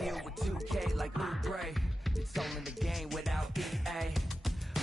deal with 2K like Ubre. It's all in the game without EA.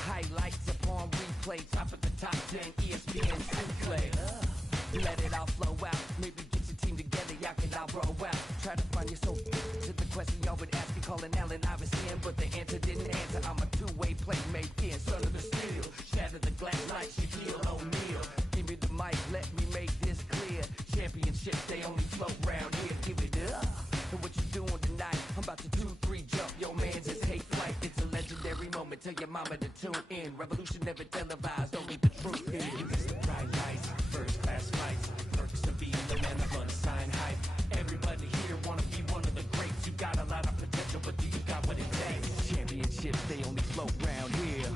Highlights upon replay, top of the top 10, ESPN replay. Let it all flow out. Maybe get your team together, y'all can all roll out. Try to find your soul to the question y'all would ask me, calling Allen Iverson, but the answer didn't answer. I'm a two-way playmate, in son of the steel. Shatter the glass like Shaquille O'Neal. Give me the mic, let me make this clear. Championships, they only float round here. Give it up. And what you doing tonight? I'm about to 2-3 jump. Yo, man, just take flight. It's a legendary moment. Tell your mama to tune in. Revolution never televised. Only the truth is. You miss the bright lights, first class flights. Perks of being the man of unsigned hype. Everybody here wanna be one of the greats. You got a lot of potential, but do you got what it takes? Championships, they only float round here.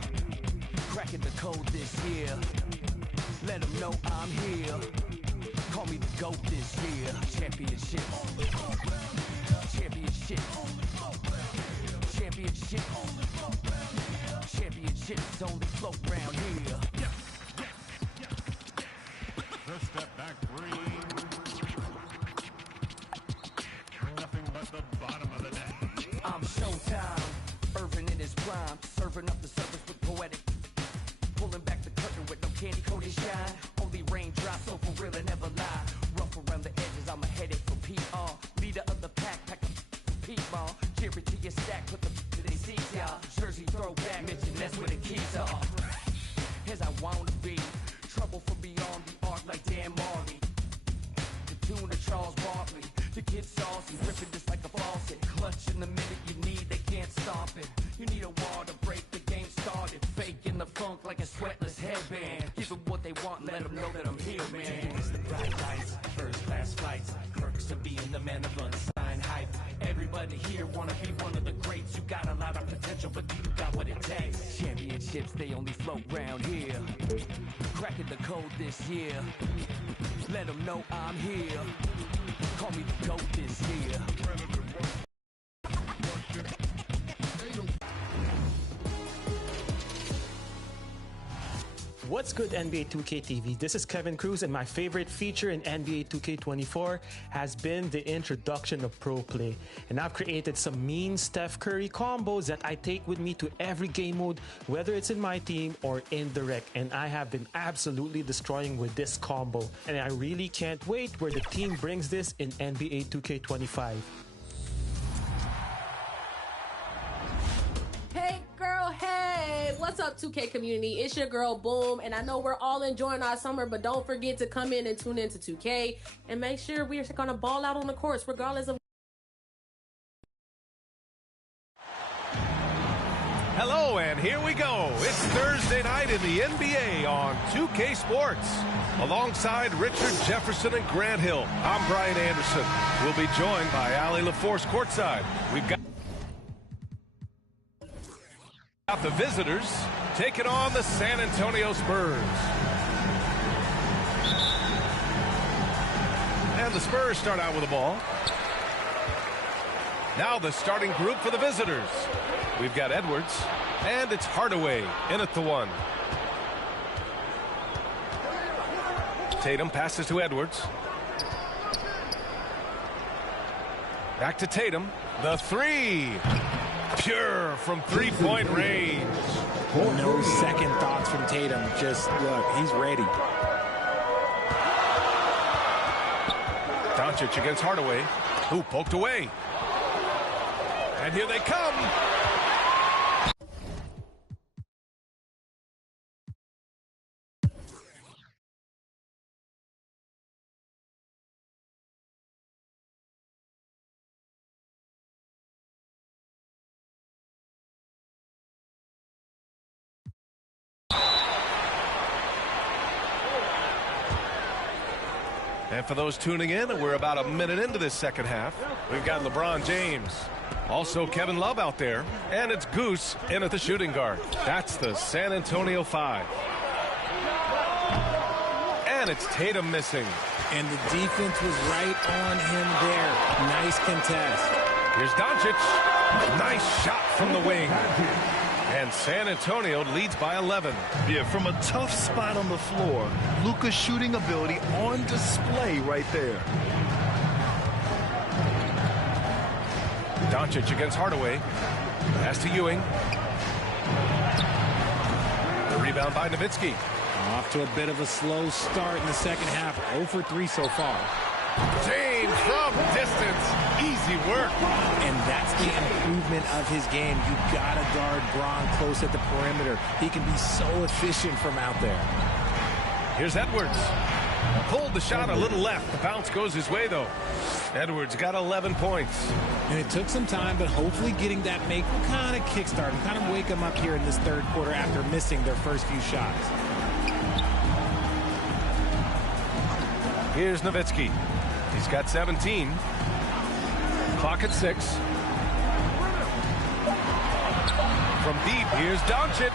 Cracking the code this year. Let them know I'm here. Call me the GOAT this year. Championships. Championships. Championships. Championships only float round here. First step back three. Nothing but the bottom of the net. I'm Showtime. Irvin in his prime. Serving up the surface with poetic. Pulling back the curtain with no candy coated shine. Only raindrops, so for real and never lie. Rough around the edges, I'm a headache for PR. Leader of the pack, pack a P-ball. Cheer it to your stack, put the to their seats, y'all. Jersey throwback, mention that's where the keys are. As I wanna be, trouble from beyond the arc like Dan Marley. The tune of Charles Barkley. The kid saucy, ripping just like a faucet. Clutch in the minute you need, they can't stop it. You need a wall to break the game started. Faking the funk like a sweatless headband. Give them what they want, let them know that I'm here, man. It's the bright lights, first class flights. Perks of being the man of unsigned hype. Everybody here wanna be one of the greats. You got a lot of potential, but do you got what it takes? Championships, they only float round here. Cracking the code this year. Let them know I'm here. Call me the GOAT this year. What's good, NBA 2K TV? This is Kevin Cruz, and my favorite feature in NBA 2K24 has been the introduction of Pro Play. And I've created some mean Steph Curry combos that I take with me to every game mode, whether it's in my team or in the rec. And I have been absolutely destroying with this combo. And I really can't wait where the team brings this in NBA 2K25. What's up, 2K community? It's your girl Boom, and I know we're all enjoying our summer, but don't forget to come in and tune into 2K and make sure we're gonna ball out on the course regardless of. Hello, and here we go. It's Thursday night in the NBA on 2K Sports. Alongside Richard Jefferson and Grant Hill, I'm Brian Anderson. We'll be joined by Allie LaForce courtside. We've got the visitors taking on the San Antonio Spurs. And the Spurs start out with the ball. Now the starting group for the visitors. We've got Edwards, and it's Hardaway in at the one. Tatum passes to Edwards. Back to Tatum. The three. Pure from three-point range. No second thoughts from Tatum. Just look, he's ready. Doncic against Hardaway, who poked away. And here they come. And for those tuning in, we're about a minute into this second half. We've got LeBron James, also Kevin Love out there, and it's Goose in at the shooting guard. That's the San Antonio 5. And it's Tatum missing. And the defense was right on him there. Nice contest. Here's Doncic. Nice shot from the wing. And San Antonio leads by 11. Yeah, from a tough spot on the floor, Luka's shooting ability on display right there. Doncic against Hardaway. Pass to Ewing. The rebound by Nowitzki. Off to a bit of a slow start in the second half. 0 for 3 so far. James from distance. Easy work. And that's the improvement of his game. You gotta guard Braun close at the perimeter. He can be so efficient from out there. Here's Edwards. Pulled the shot a little left. The bounce goes his way, though. Edwards got 11 points. And it took some time, but hopefully getting that make will kind of kickstart and kind of wake them up here in this third quarter after missing their first few shots. Here's Nowitzki. He's got 17. Clock at 6. From deep, here's Doncic.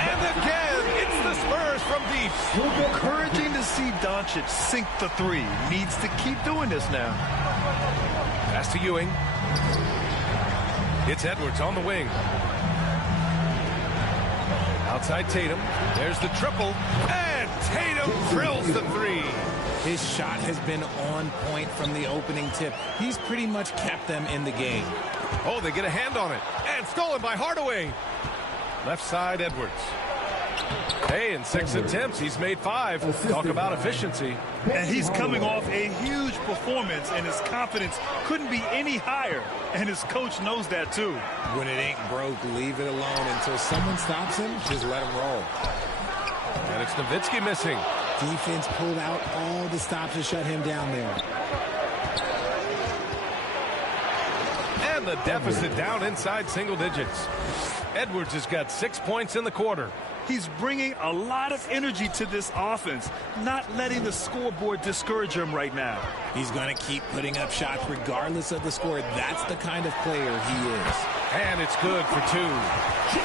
And again, it's the Spurs from deep. Encouraging to see Doncic sink the three. Needs to keep doing this now. Pass to Ewing. It's Edwards on the wing. Outside Tatum. There's the triple. And Tatum drills the three. His shot has been on point from the opening tip. He's pretty much kept them in the game. Oh, they get a hand on it. And stolen by Hardaway. Left side, Edwards. Hey, in 6 attempts, he's made 5. Talk about efficiency. And he's coming off a huge performance, and his confidence couldn't be any higher. And his coach knows that, too. When it ain't broke, leave it alone. Until someone stops him, just let him roll. And it's Nowitzki missing. Defense pulled out all the stops to shut him down there. And the deficit down inside single digits. Edwards has got 6 points in the quarter. He's bringing a lot of energy to this offense, not letting the scoreboard discourage him right now. He's going to keep putting up shots regardless of the score. That's the kind of player he is. And it's good for 2.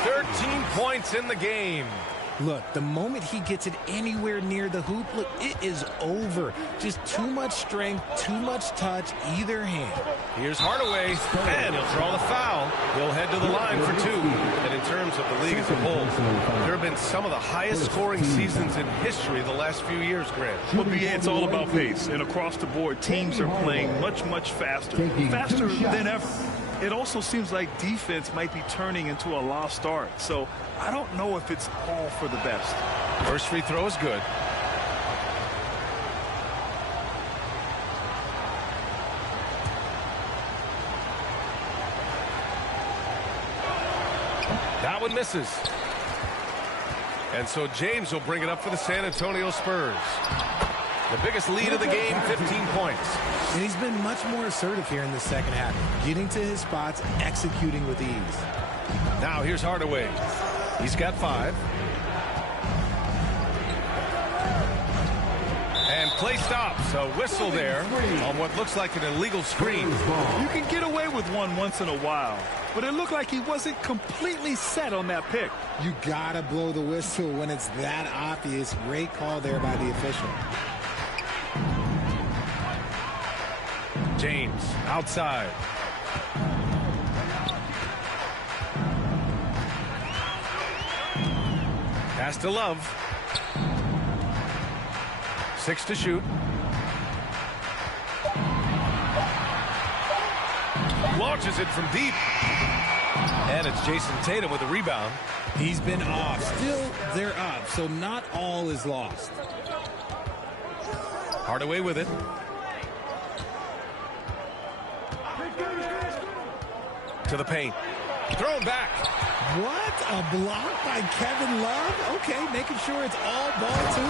13 points in the game. Look, the moment he gets it anywhere near the hoop, look, it is over. Just too much strength, too much touch, either hand. Here's Hardaway, and he'll draw the foul. He'll head to the line for 2. And in terms of the league as a whole, there have been some of the highest scoring seasons in history the last few years, Grant. Well, it's all about pace. And across the board, teams are playing much, much faster. Faster than ever. It also seems like defense might be turning into a lost art. So I don't know if it's all for the best. First free throw is good. That one misses. And so James will bring it up for the San Antonio Spurs. The biggest lead of the game, 15 points. And he's been much more assertive here in the second half, getting to his spots, executing with ease. Now here's Hardaway. He's got 5. And play stops. A whistle there on what looks like an illegal screen. You can get away with one once in a while, but it looked like he wasn't completely set on that pick. You gotta blow the whistle when it's that obvious. Great call there by the official. James outside. Pass to Love. 6 to shoot. Launches it from deep. And it's Jason Tatum with a rebound. He's been off. Still, they're up, so not all is lost. Hardaway with it. To the paint. Thrown back. What? A block by Kevin Love? Okay, making sure it's all ball 2.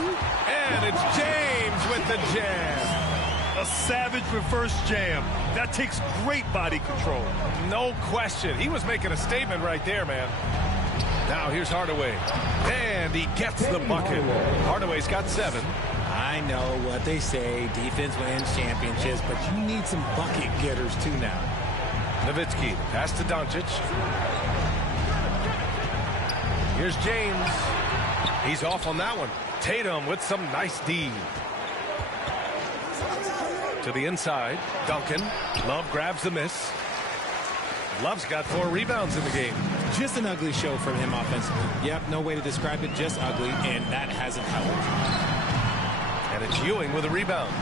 And it's James with the jam. A savage reverse jam. That takes great body control. No question. He was making a statement right there, man. Now here's Hardaway. And he gets the bucket. Hardaway's got 7. I know what they say. Defense wins championships, but you need some bucket getters too now. Nowitzki, pass to Doncic. Here's James. He's off on that one. Tatum with some nice D. To the inside, Duncan. Love grabs the miss. Love's got 4 rebounds in the game. Just an ugly show from him offensively. Yep, no way to describe it, just ugly, and that hasn't helped. And it's Ewing with a rebound.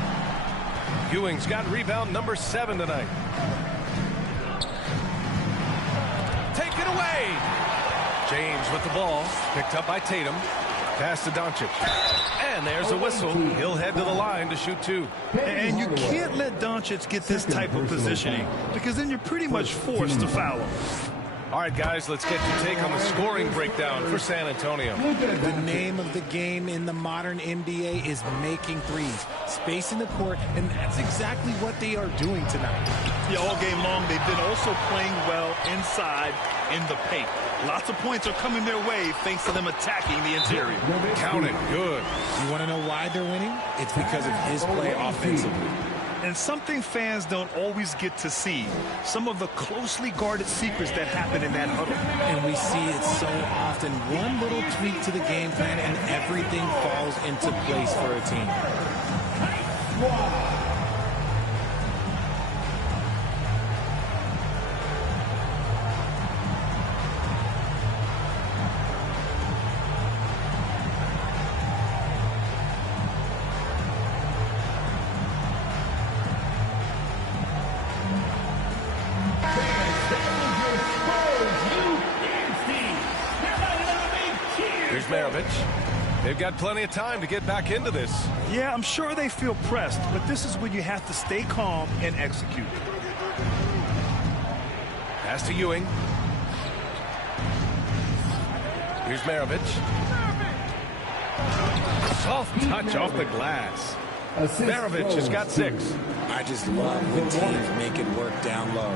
Ewing's got rebound number 7 tonight. away. James with the ball, picked up by Tatum. Pass to Doncic. And there's a whistle. He'll head to the line to shoot 2. And you can't let Doncic get this type of positioning, because then you're pretty much forced to foul him. All right, guys, let's get your take on the scoring breakdown for San Antonio. The name of the game in the modern NBA is making threes, spacing the court, and that's exactly what they are doing tonight. Yeah, all game long, they've been also playing well inside in the paint. Lots of points are coming their way thanks to them attacking the interior. Count it. Good. You want to know why they're winning? It's because of his play offensively. And something fans don't always get to see, some of the closely guarded secrets that happen in that huddle. And we see it so often. One little tweak to the game plan and everything falls into place for a team. Here's Maravich. They've got plenty of time to get back into this. Yeah, I'm sure they feel pressed, but this is when you have to stay calm and execute. Pass to Ewing. Here's Maravich. Soft touch off the glass. Maravich has got 6. I just love when teams make it work down low.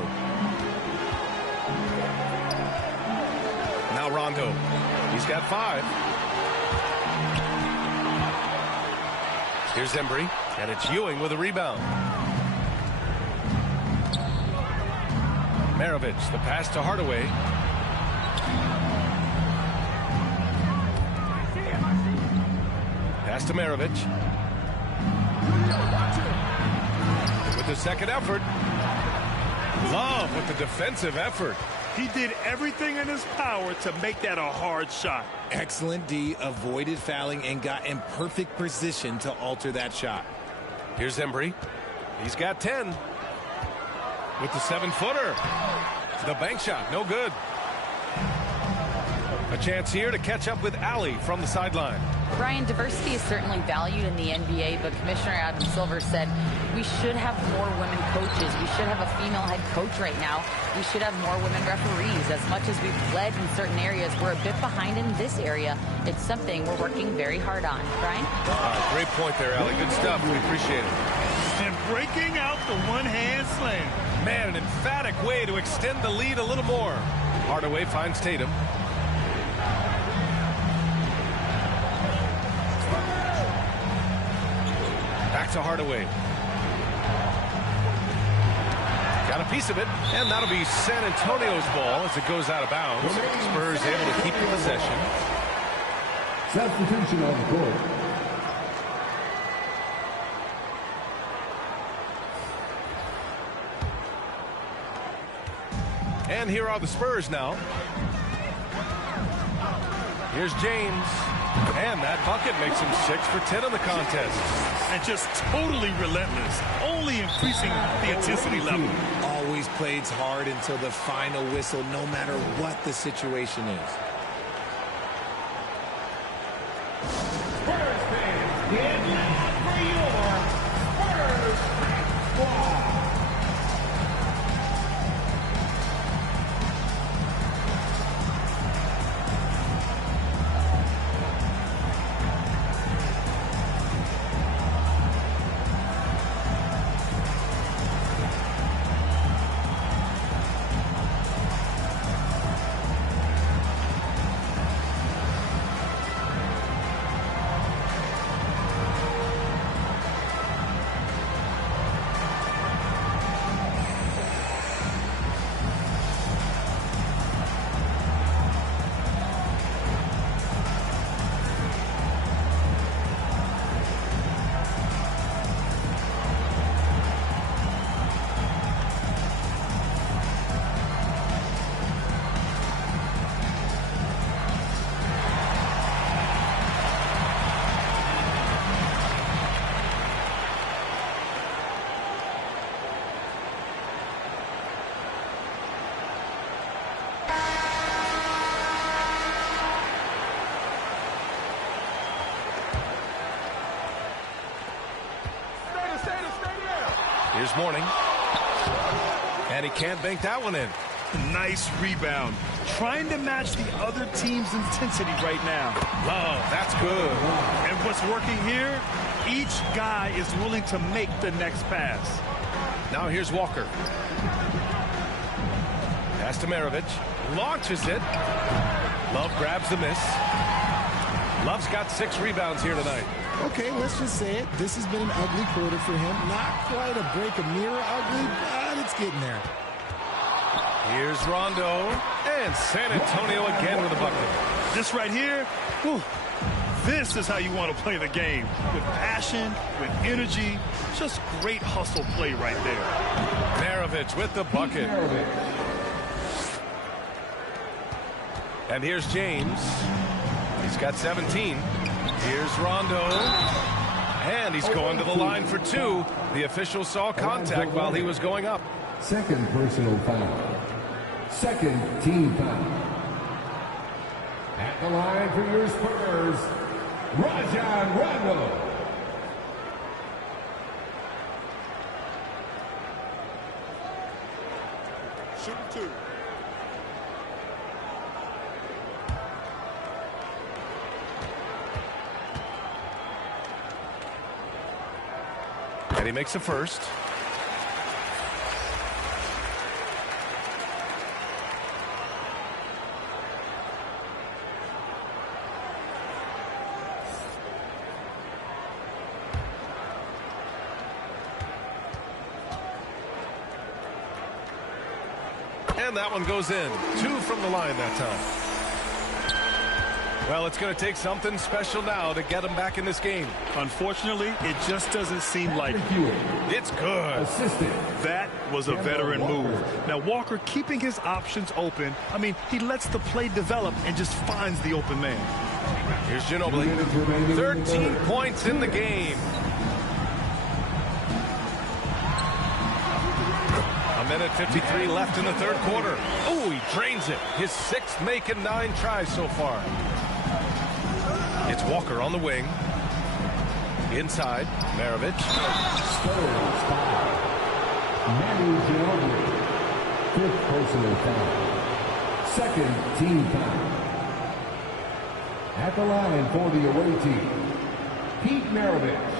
Now Rondo. He's got 5. Here's Embry, and it's Ewing with a rebound. Maravich, the pass to Hardaway. Pass to Maravich. With the second effort. Love with the defensive effort. He did everything in his power to make that a hard shot. Excellent D, avoided fouling and got in perfect position to alter that shot. Here's Embry. He's got 10. With the 7-footer. The bank shot, no good. A chance here to catch up with Allie from the sideline. Brian, diversity is certainly valued in the NBA, but Commissioner Adam Silver said we should have more women coaches. We should have a female head coach right now. We should have more women referees. As much as we've led in certain areas, we're a bit behind in this area. It's something we're working very hard on. Brian? Great point there, Allie. Good stuff. We appreciate it. And breaking out the one-hand slam. Man, an emphatic way to extend the lead a little more. Hardaway finds Tatum. Back to Hardaway. Got a piece of it, and that'll be San Antonio's ball as it goes out of bounds. Spurs able to keep the possession. Substitution on the court. And here are the Spurs now. Here's James. And that bucket makes him 6 for 10 in the contest. And just totally relentless, only increasing the intensity level. Always plays hard until the final whistle, no matter what the situation is. Spurs fans, get loud for your Spurs squad. Here's Morning. And he can't bank that one in. Nice rebound. Trying to match the other team's intensity right now. Oh, that's good. And what's working here, each guy is willing to make the next pass. Now here's Walker. Pass to Maravich. Launches it. Love grabs the miss. Love's got 6 rebounds here tonight. Okay, let's just say it. This has been an ugly quarter for him. Not quite a break a mirror ugly, but it's getting there. Here's Rondo. And San Antonio again with a bucket. This right here, whew, this is how you want to play the game. With passion, with energy, just great hustle play right there. Maravich with the bucket. And here's James. He's got 17. Here's Rondo. And he's going to the line for 2. The official saw contact while he was going up. Second personal foul. Second team foul. At the line for your Spurs, Rajon Rondo. Shooting 2. And he makes a first. And that one goes in. 2 from the line that time. Well, it's going to take something special now to get him back in this game. Unfortunately, it just doesn't seem like it. It's good. That was a veteran move. Now, Walker keeping his options open. I mean, he lets the play develop and just finds the open man. Here's Ginobili. 13 points in the game. A minute 53 left in the third quarter. Oh, he drains it. His 6th make and 9 tries so far. It's Walker on the wing. Inside, Maravich. Spurs foul. Manu Ginobili. 5th personal foul. Second team foul. At the line for the away team, Pete Maravich.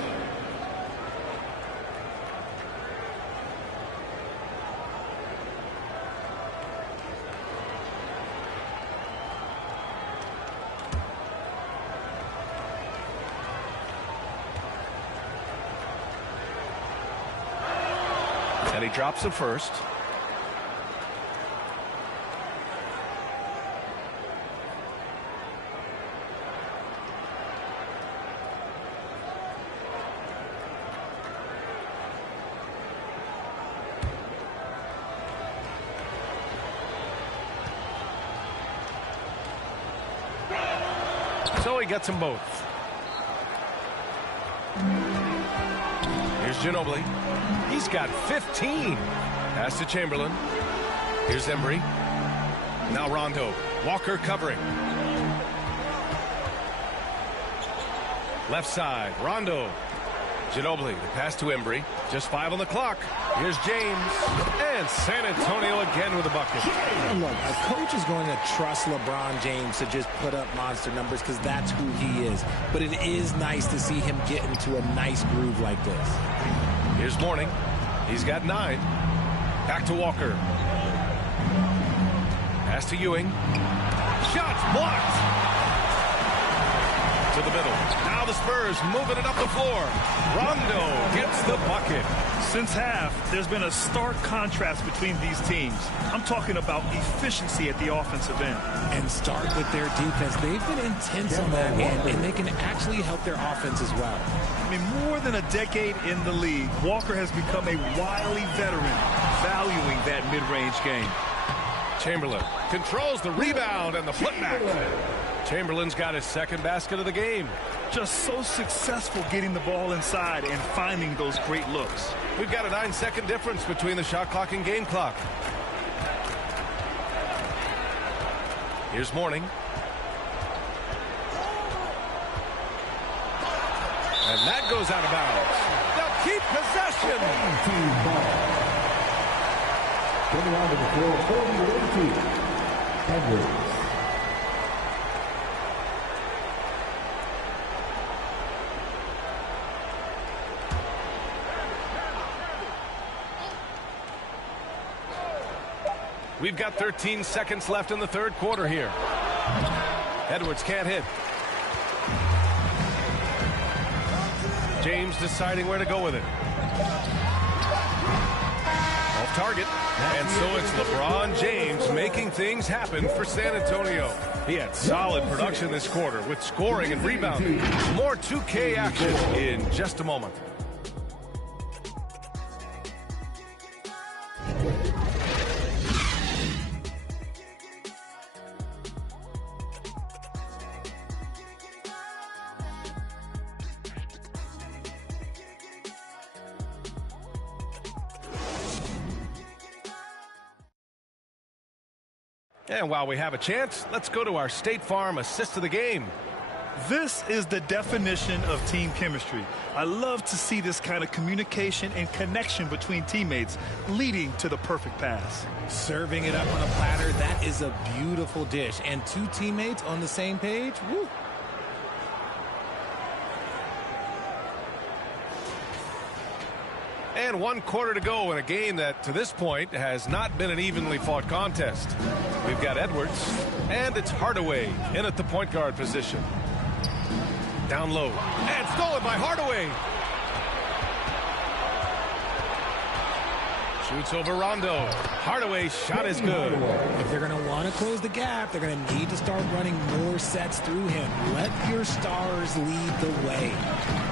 And he drops the first. So he gets them both. Here's Ginobili. He's got 15. Pass to Chamberlain. Here's Embry. Now Rondo. Walker covering. Left side. Rondo. Ginobili. The pass to Embry. Just 5 on the clock. Here's James. And San Antonio again with a bucket. And look, a coach is going to trust LeBron James to just put up monster numbers because that's who he is. But it is nice to see him get into a nice groove like this. Here's Morning. He's got 9. Back to Walker. Pass to Ewing. Shots blocked. To the middle. Now the Spurs moving it up the floor. Rondo gets the bucket. Since half, there's been a stark contrast between these teams. I'm talking about efficiency at the offensive end. And start with their defense. They've been intense on that end, and they can actually help their offense as well. I mean, more than a decade in the league, Walker has become a wily veteran, valuing that mid-range game. Chamberlain controls the rebound and the putback. Chamberlain's got his 2nd basket of the game. Just so successful getting the ball inside and finding those great looks. We've got a 9-second difference between the shot clock and game clock. Here's Morning. And that goes out of bounds. They'll keep possession. Coming onto the floor, 40-18. Edwards. We've got 13 seconds left in the third quarter here. Edwards can't hit. James deciding where to go with it. Off target. And so it's LeBron James making things happen for San Antonio. He had solid production this quarter with scoring and rebounding. More 2K action in just a moment. And while we have a chance, let's go to our State Farm assist of the game. This is the definition of team chemistry. I love to see this kind of communication and connection between teammates leading to the perfect pass. Serving it up on a platter, that is a beautiful dish. And two teammates on the same page, woo. And 1 quarter to go in a game that, to this point, has not been an evenly fought contest. We've got Edwards, and it's Hardaway in at the point guard position. Down low, and stolen by Hardaway. Shoots over Rondo. Hardaway's shot is good. If they're going to want to close the gap, they're going to need to start running more sets through him. Let your stars lead the way.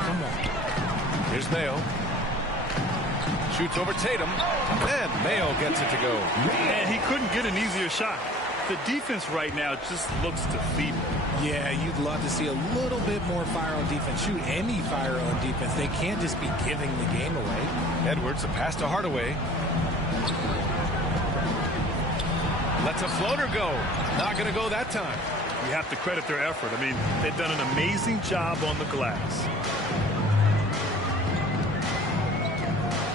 Come on. Here's Mayo. Shoots over Tatum, and Mayo gets it to go. And he couldn't get an easier shot. The defense right now just looks defeated. Yeah, you'd love to see a little bit more fire on defense. Shoot, any fire on defense. They can't just be giving the game away. Edwards, a pass to Hardaway. Lets a floater go. Not going to go that time. You have to credit their effort. I mean, they've done an amazing job on the glass.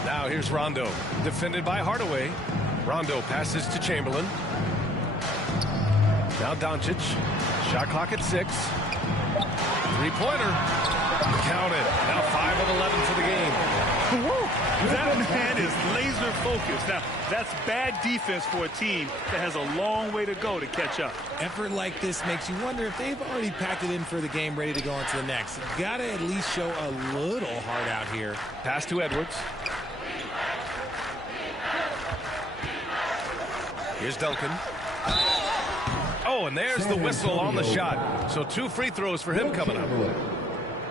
Now here's Rondo, defended by Hardaway. Rondo passes to Chamberlain. Now Doncic. Shot clock at 6. Three-pointer. Counted. Now 5 of 11 for the game. Woo! That man is laser focused. Now, that's bad defense for a team that has a long way to go to catch up. Effort like this makes you wonder if they've already packed it in for the game, ready to go on to the next. Got to at least show a little heart out here. Pass to Edwards. Here's Duncan. Oh, and there's the whistle on the shot. So 2 free throws for him coming up.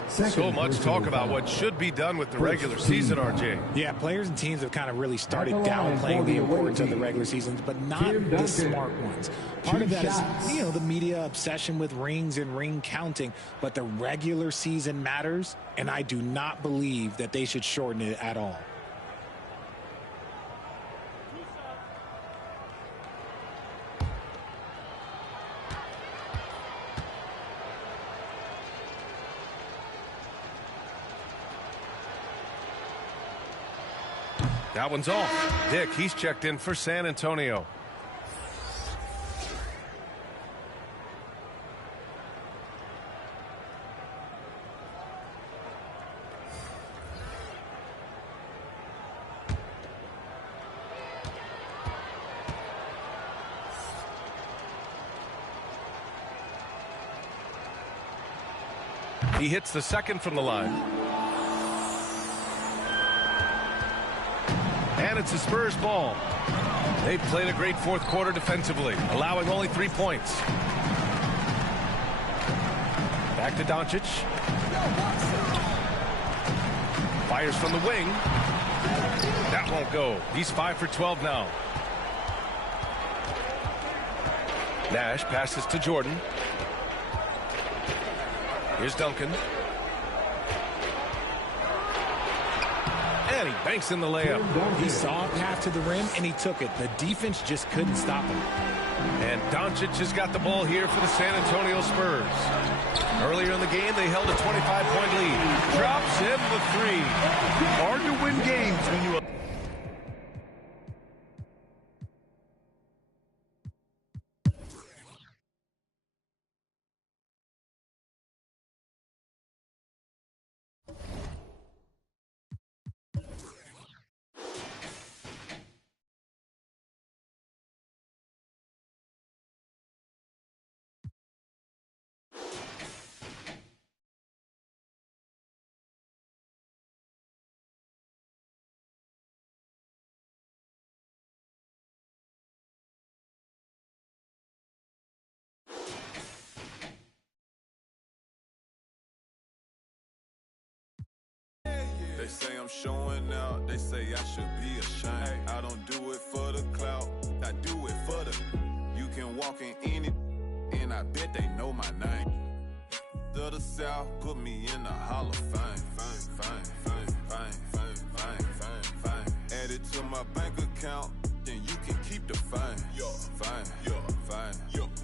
So much talk about what should be done with the regular season, RJ. Yeah, players and teams have kind of really started downplaying the importance of the regular seasons, but not the smart ones. Part of that is, you know, the media obsession with rings and ring counting, but the regular season matters, and I do not believe that they should shorten it at all. That one's off. Dick, he's checked in for San Antonio. He hits the second from the line. And it's a Spurs ball. They've played a great fourth quarter defensively, allowing only 3 points. Back to Doncic. Fires from the wing. That won't go. He's 5 for 12 now. Nash passes to Jordan. Here's Duncan. And he banks in the layup. He saw a path to the rim, and he took it. The defense just couldn't stop him. And Doncic has got the ball here for the San Antonio Spurs. Earlier in the game, they held a 25-point lead. Drops in the three. Hard to win games when you... They say I'm showing out, they say I should be ashamed. I don't do it for the clout, I do it for the... You can walk in any, and I bet they know my name. To the South, put me in the Hall of Fame. Fame. Add it to my bank account, then you can keep the fame.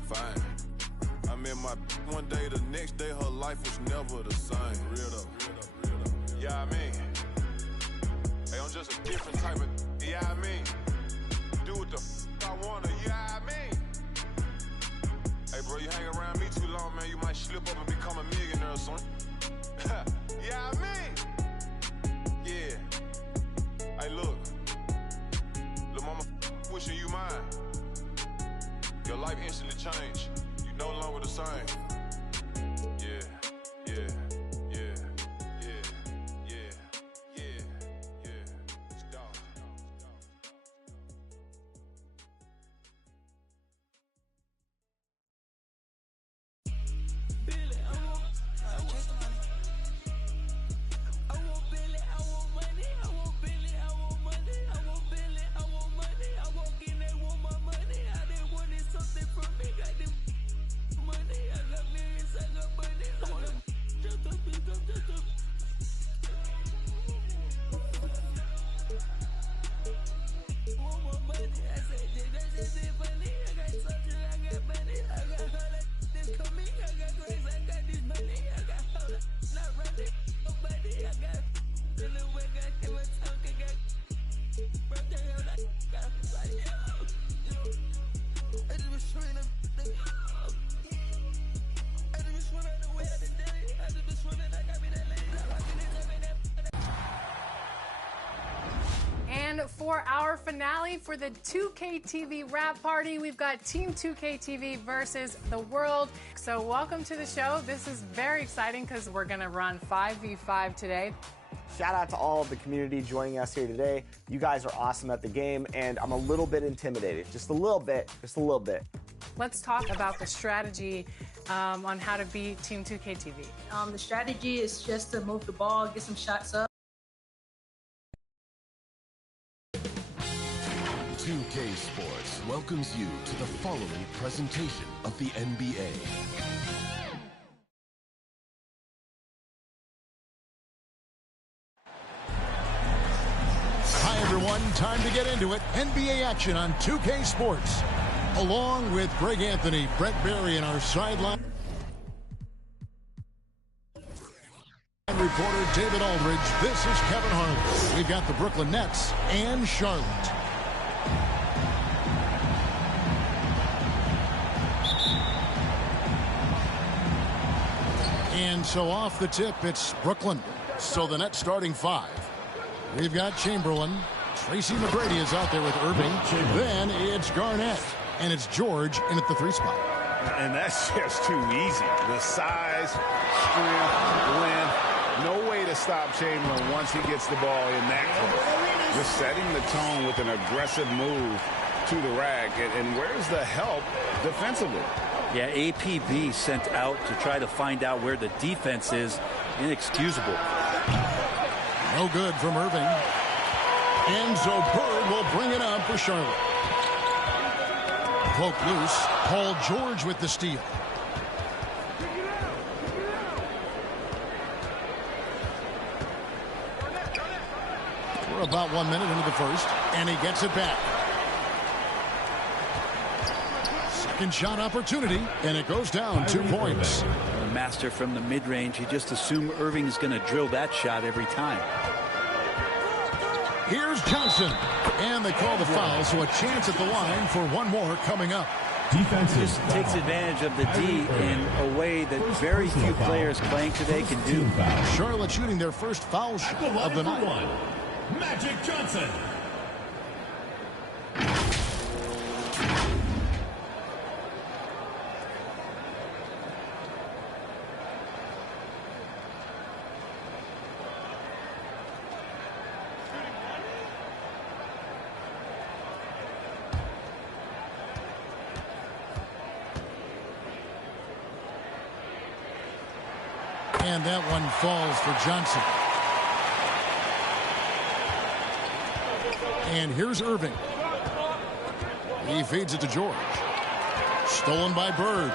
Fine. I met my one day, the next day her life was never the same. Real though. Yeah, I mean, hey, I'm just a different type of, yeah, I mean, do what the I wanna, yeah, I mean. Hey, bro, you hang around me too long, man, you might slip up and become a millionaire or something. Yeah, I mean, yeah. Hey, look, mama, wishing you mine. Your life instantly changed. You no longer the same. Yeah. For our finale for the 2K TV wrap party, we've got Team 2K TV versus the world. So welcome to the show. This is very exciting because we're going to run 5v5 today. Shout out to all of the community joining us here today. You guys are awesome at the game, and I'm a little bit intimidated. Just a little bit. Let's talk about the strategy on how to beat Team 2K TV. The strategy is just to move the ball, get some shots up. 2K Sports welcomes you to the following presentation of the NBA. Hi everyone, time to get into it. NBA action on 2K Sports. Along with Greg Anthony, Brett Barry, and our sideline reporter David Aldridge, this is Kevin Harlan. We've got the Brooklyn Nets and Charlotte. And so off the tip, it's Brooklyn. So the Nets starting five. We've got Chamberlain. Tracy McGrady is out there with Irving. Then it's Garnett. And it's George in at the 3 spot. And that's just too easy. The size, strength, length. No way to stop Chamberlain once he gets the ball in that close. Just setting the tone with an aggressive move to the rack. And where's the help defensively? Yeah, APB sent out to try to find out where the defense is. Inexcusable. No good from Irving. And so Bird will bring it up for Charlotte. Poke loose. Paul George with the steal. We're about 1 minute into the first, and he gets it back. Second shot opportunity, and it goes down 2 points. A master from the mid-range. You just assume Irving's going to drill that shot every time. Here's Johnson, and they call the foul, so a chance at the line for one more coming up. Just takes advantage of the D in a way that very few players playing today can do. Charlotte shooting their first foul shot of the night. Magic Johnson. And that one falls for Johnson. And here's Irving. He feeds it to George. Stolen by Bird.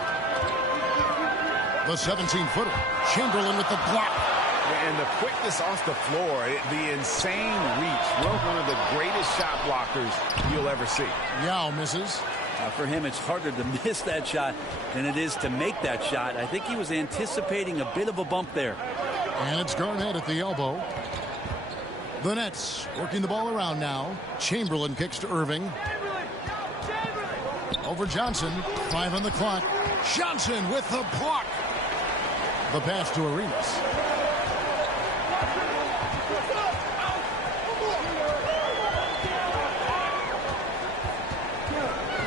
The 17-footer. Chamberlain with the block. And the quickness off the floor, the insane reach. One of the greatest shot blockers you'll ever see. Yao misses. For him, it's harder to miss that shot than it is to make that shot. I think he was anticipating a bit of a bump there. And it's Garnett at the elbow. The Nets working the ball around now. Chamberlain kicks to Irving. Over Johnson. 5 on the clock. Johnson with the block. The pass to Arenas.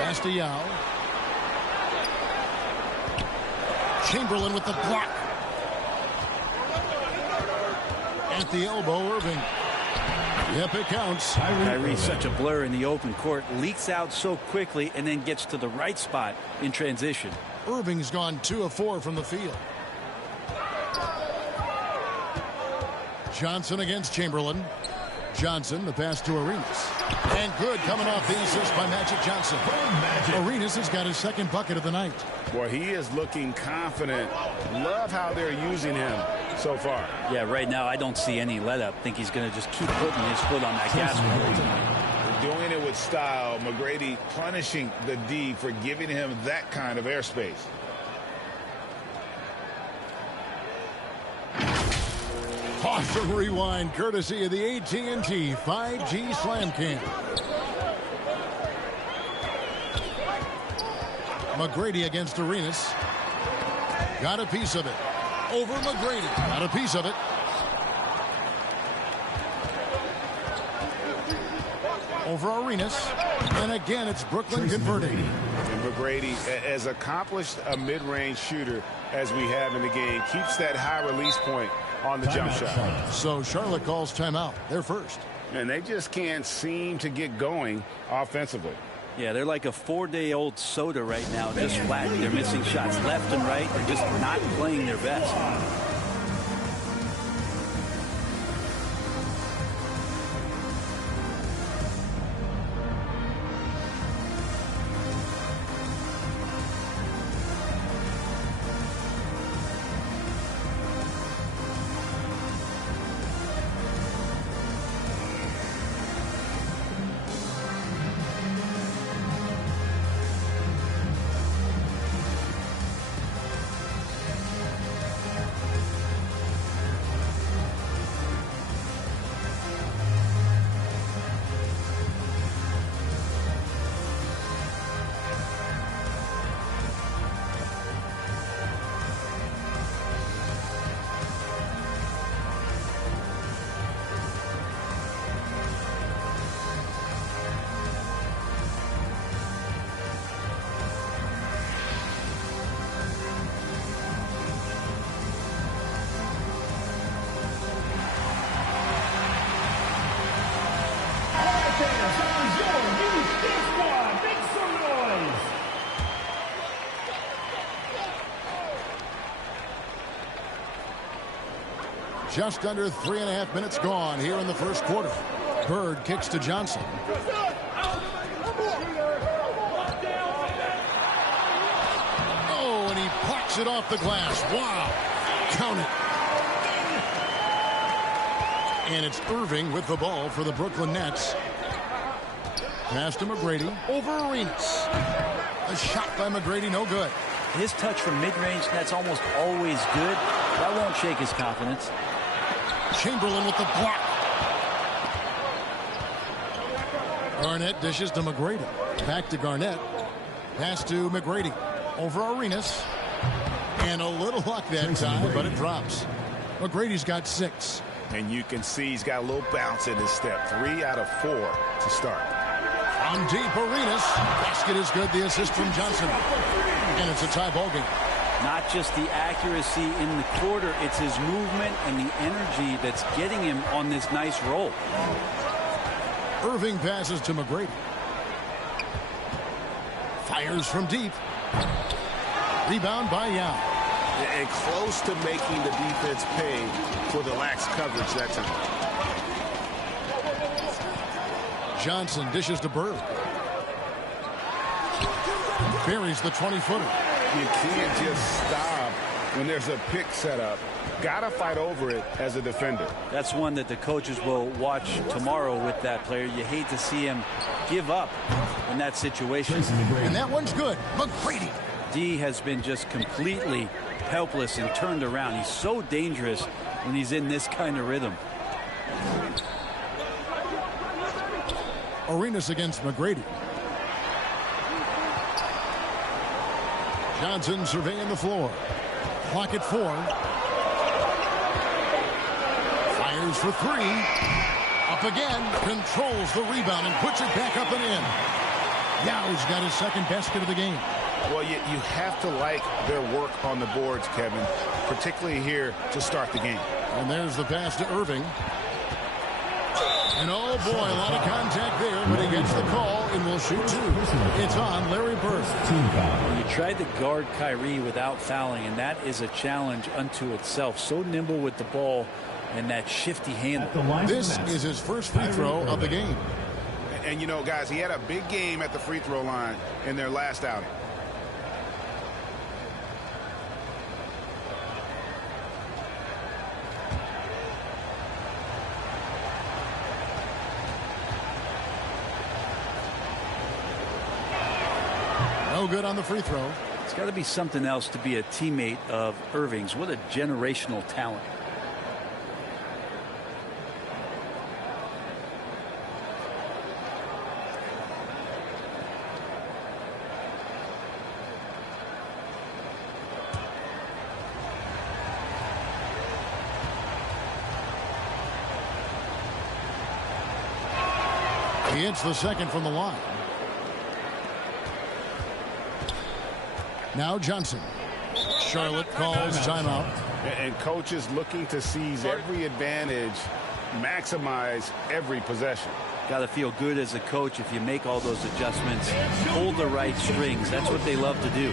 Pass to Yao. Chamberlain with the block. At the elbow, Irving. Yep, it counts. Kyrie's such a blur in the open court. Leaks out so quickly and then gets to the right spot in transition. Irving's gone 2 of 4 from the field. Johnson against Chamberlain. Johnson, the pass to Arenas. And good coming off the assist by Magic Johnson. Arenas has got his second bucket of the night. Boy, he is looking confident. Love how they're using him so far. Yeah, right now I don't see any let up. Think he's going to just keep putting his foot on that gas pedal. Doing it with style. McGrady punishing the D for giving him that kind of airspace. Awesome rewind courtesy of the AT&T 5G Slam Cam. McGrady against Arenas. Got a piece of it. Over McGrady. Got a piece of it. Over Arenas. And again, it's Brooklyn converting. And McGrady, as accomplished a mid-range shooter as we have in the game, keeps that high release point on the jump shot. So Charlotte calls timeout. They're first. And they just can't seem to get going offensively. Yeah, they're like a 4-day-old soda right now, just flat. They're missing shots left and right. They're just not playing their best. Just under 3.5 minutes gone here in the first quarter. Bird kicks to Johnson. Oh, and he plucks it off the glass. Wow. Count it. And it's Irving with the ball for the Brooklyn Nets. Pass to McGrady over Arenas. A shot by McGrady, no good. His touch from mid-range, that's almost always good. That won't shake his confidence. Chamberlain with the block. Garnett dishes to McGrady. Back to Garnett. Pass to McGrady. Over Arenas. And a little luck that time, but it drops. McGrady's got 6. And you can see he's got a little bounce in his step. 3 out of 4 to start. On deep, Arenas. Basket is good. The assist from Johnson. And it's a tie ball game. Not just the accuracy in the quarter, it's his movement and the energy that's getting him on this nice roll. Irving passes to McGrady. Fires from deep. Rebound by Yao. And close to making the defense pay for the lax coverage that time. Johnson dishes to Bird. Buries the 20-footer. You can't just stop when there's a pick set up. Gotta fight over it as a defender. That's one that the coaches will watch tomorrow with that player. You hate to see him give up in that situation. And that one's good. McGrady. D has been just completely helpless and turned around. He's so dangerous when he's in this kind of rhythm. Arenas against McGrady. Johnson surveying the floor. Clock at 4. Fires for 3. Up again. Controls the rebound and puts it back up and in. Yao's got his second basket of the game. Well, you have to like their work on the boards, Kevin, particularly here to start the game. And there's the pass to Irving. And oh boy, a lot of contact there, but he gets the call and will shoot 2. It's on Larry Bird. You tried to guard Kyrie without fouling, and that is a challenge unto itself. So nimble with the ball and that shifty handle. This is his first free throw of the game. And you know, guys, he had a big game at the free throw line in their last outing. No good on the free throw. It's got to be something else to be a teammate of Irving's. What a generational talent. He hits the second from the line. Now Johnson. Charlotte calls timeout. And coaches looking to seize every advantage, maximize every possession. Got to feel good as a coach if you make all those adjustments, hold the right strings. That's what they love to do.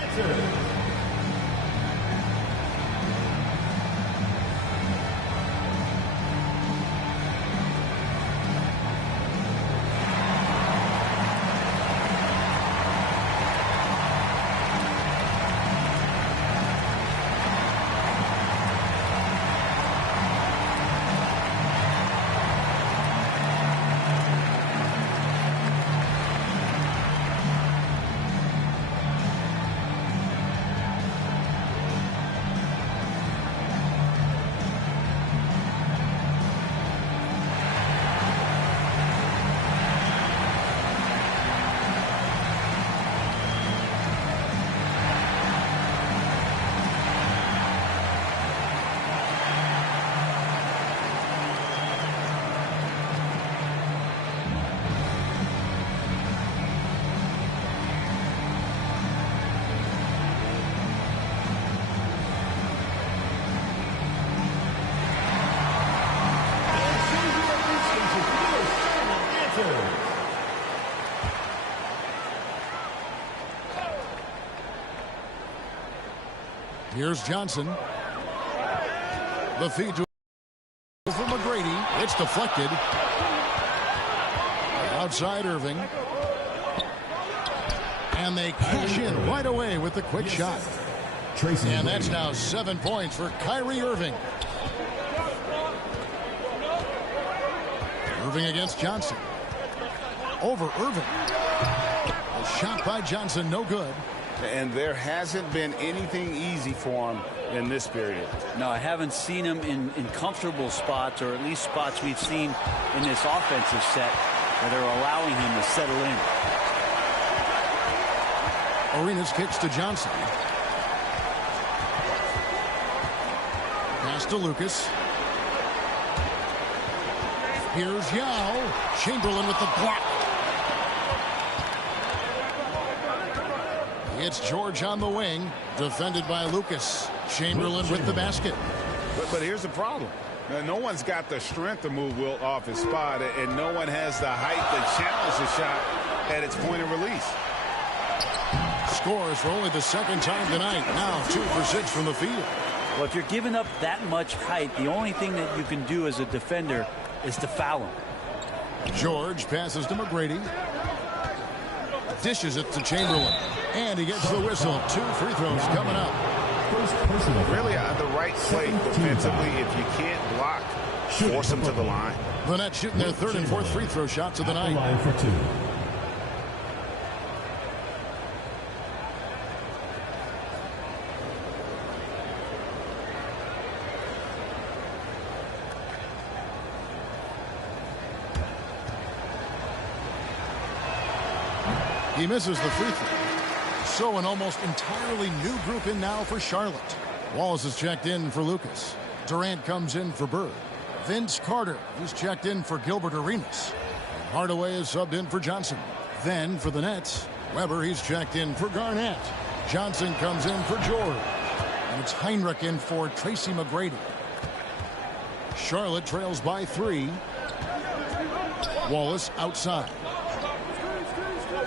Here's Johnson. The feed to for McGrady. It's deflected. Outside Irving. And they cash in right away with the quick shot. And that's now 7 points for Kyrie Irving. Irving against Johnson. Over Irving. A shot by Johnson, no good. And there hasn't been anything easy for him in this period. No, I haven't seen him in comfortable spots, or at least spots we've seen in this offensive set where they're allowing him to settle in. Arenas kicks to Johnson. Pass to Lucas. Here's Yao. Chamberlain with the block. It's George on the wing, defended by Lucas. Chamberlain with the basket. But here's the problem. No one's got the strength to move Wilt off his spot, and no one has the height to challenge the shot at its point of release. Scores for only the second time tonight. Now 2 for 6 from the field. Well, if you're giving up that much height, the only thing that you can do as a defender is to foul him. George passes to McGrady. Dishes it to Chamberlain. And he gets the whistle. 2 free throws coming up. Really on the right play defensively. If you can't block, force them to the line. The Nets shooting their 3rd and 4th free throw shots of the night. Line for 2. He misses the free throw. So an almost entirely new group in now for Charlotte. Wallace is checked in for Lucas. Durant comes in for Bird. Vince Carter, who's checked in for Gilbert Arenas. Hardaway is subbed in for Johnson. Then for the Nets, Weber, he's checked in for Garnett. Johnson comes in for George. And it's Heinrich in for Tracy McGrady. Charlotte trails by 3. Wallace outside.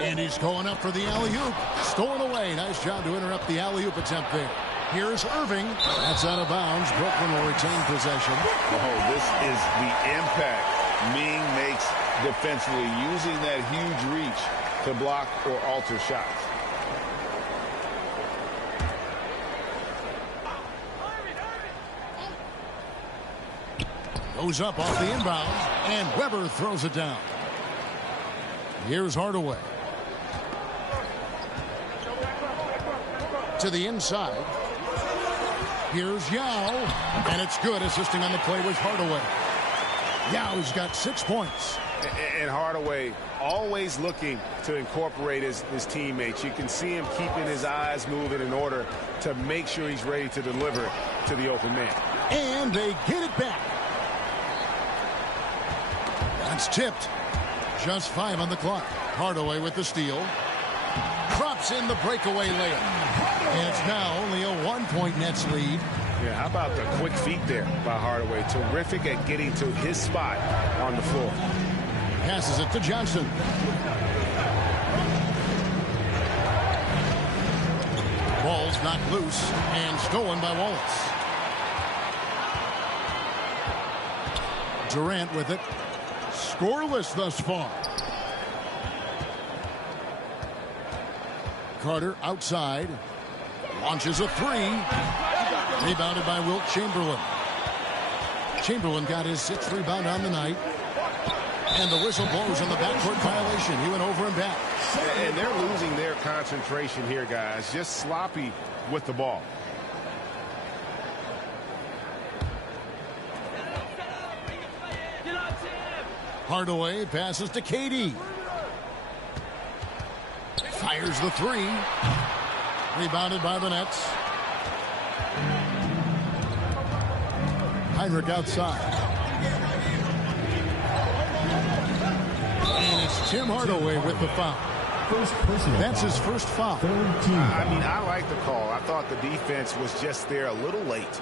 And he's going up for the alley-oop. Stolen away. Nice job to interrupt the alley-oop attempt there. Here's Irving. That's out of bounds. Brooklyn will retain possession. Oh, this is the impact Ming makes defensively, using that huge reach to block or alter shots. Goes up off the inbound, and Weber throws it down. Here's Hardaway. To the inside. Here's Yao, and it's good. Assisting on the play was Hardaway. Yao's got 6 points. And Hardaway always looking to incorporate his teammates. You can see him keeping his eyes moving in order to make sure he's ready to deliver to the open man. And they get it back. That's tipped. Just 5 on the clock. Hardaway with the steal. Drops in the breakaway layup. And it's now only a 1-point Nets lead. Yeah, how about the quick feet there by Hardaway? Terrific at getting to his spot on the floor. Passes it to Johnson. Ball's knocked loose and stolen by Wallace. Durant with it. Scoreless thus far. Carter outside. Launches a 3. Rebounded by Wilt Chamberlain. Chamberlain got his 6th rebound on the night. And the whistle blows on the backcourt violation. He went over and back. And they're losing their concentration here, guys. Just sloppy with the ball. Hardaway passes to KD. Fires the 3. Rebounded by the Nets. Heinrich outside. And it's Tim Hardaway with the foul. That's his first foul. I mean, I like the call. I thought the defense was just there a little late.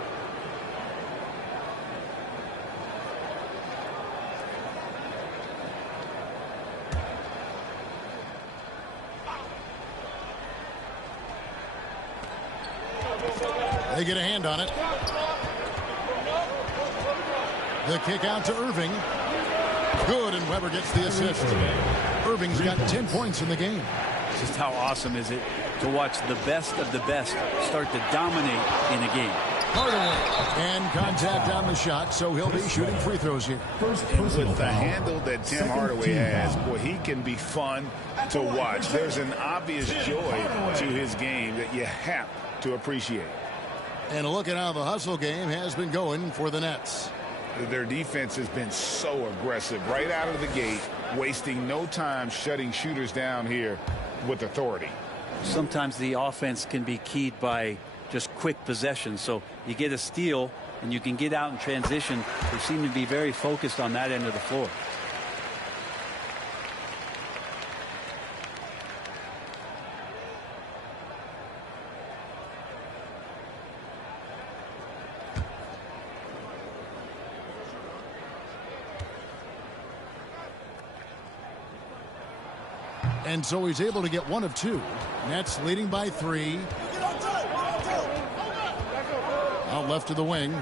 They get a hand on it. The kick out to Irving. Good, and Weber gets the assist. Irving's got 10 points in the game. Just how awesome is it to watch the best of the best start to dominate in a game. Hardaway. And contact on the shot, so he'll be shooting free throws here. And with the handle that Tim Hardaway has, boy, he can be fun to watch. There's an obvious joy to his game that you have to appreciate. And a look at how the hustle game has been going for the Nets. Their defense has been so aggressive right out of the gate, wasting no time shutting shooters down here with authority. Sometimes the offense can be keyed by just quick possession. So you get a steal and you can get out in transition. They seem to be very focused on that end of the floor. And so he's able to get one of two. Nets leading by 3. Out left to the wing.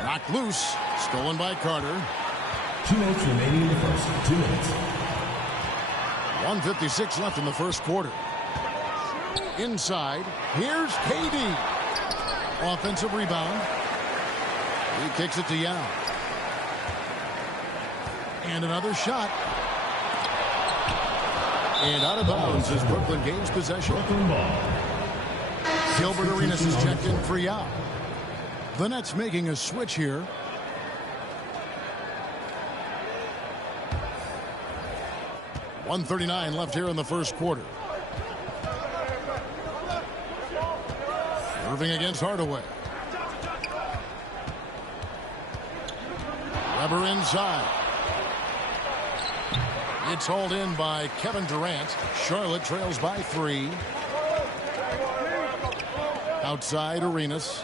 Knocked loose. Stolen by Carter. 2 minutes remaining in the first. 2 minutes. 1:56 left in the first quarter. Inside. Here's KD. Offensive rebound. He kicks it to Yao. And another shot. And out of bounds as Brooklyn gains possession. Gilbert Arenas is checked in for Yao. The Nets making a switch here. .139 left here in the first quarter. Irving against Hardaway. Weber inside. It's hauled in by Kevin Durant. Charlotte trails by 3. Outside Arenas.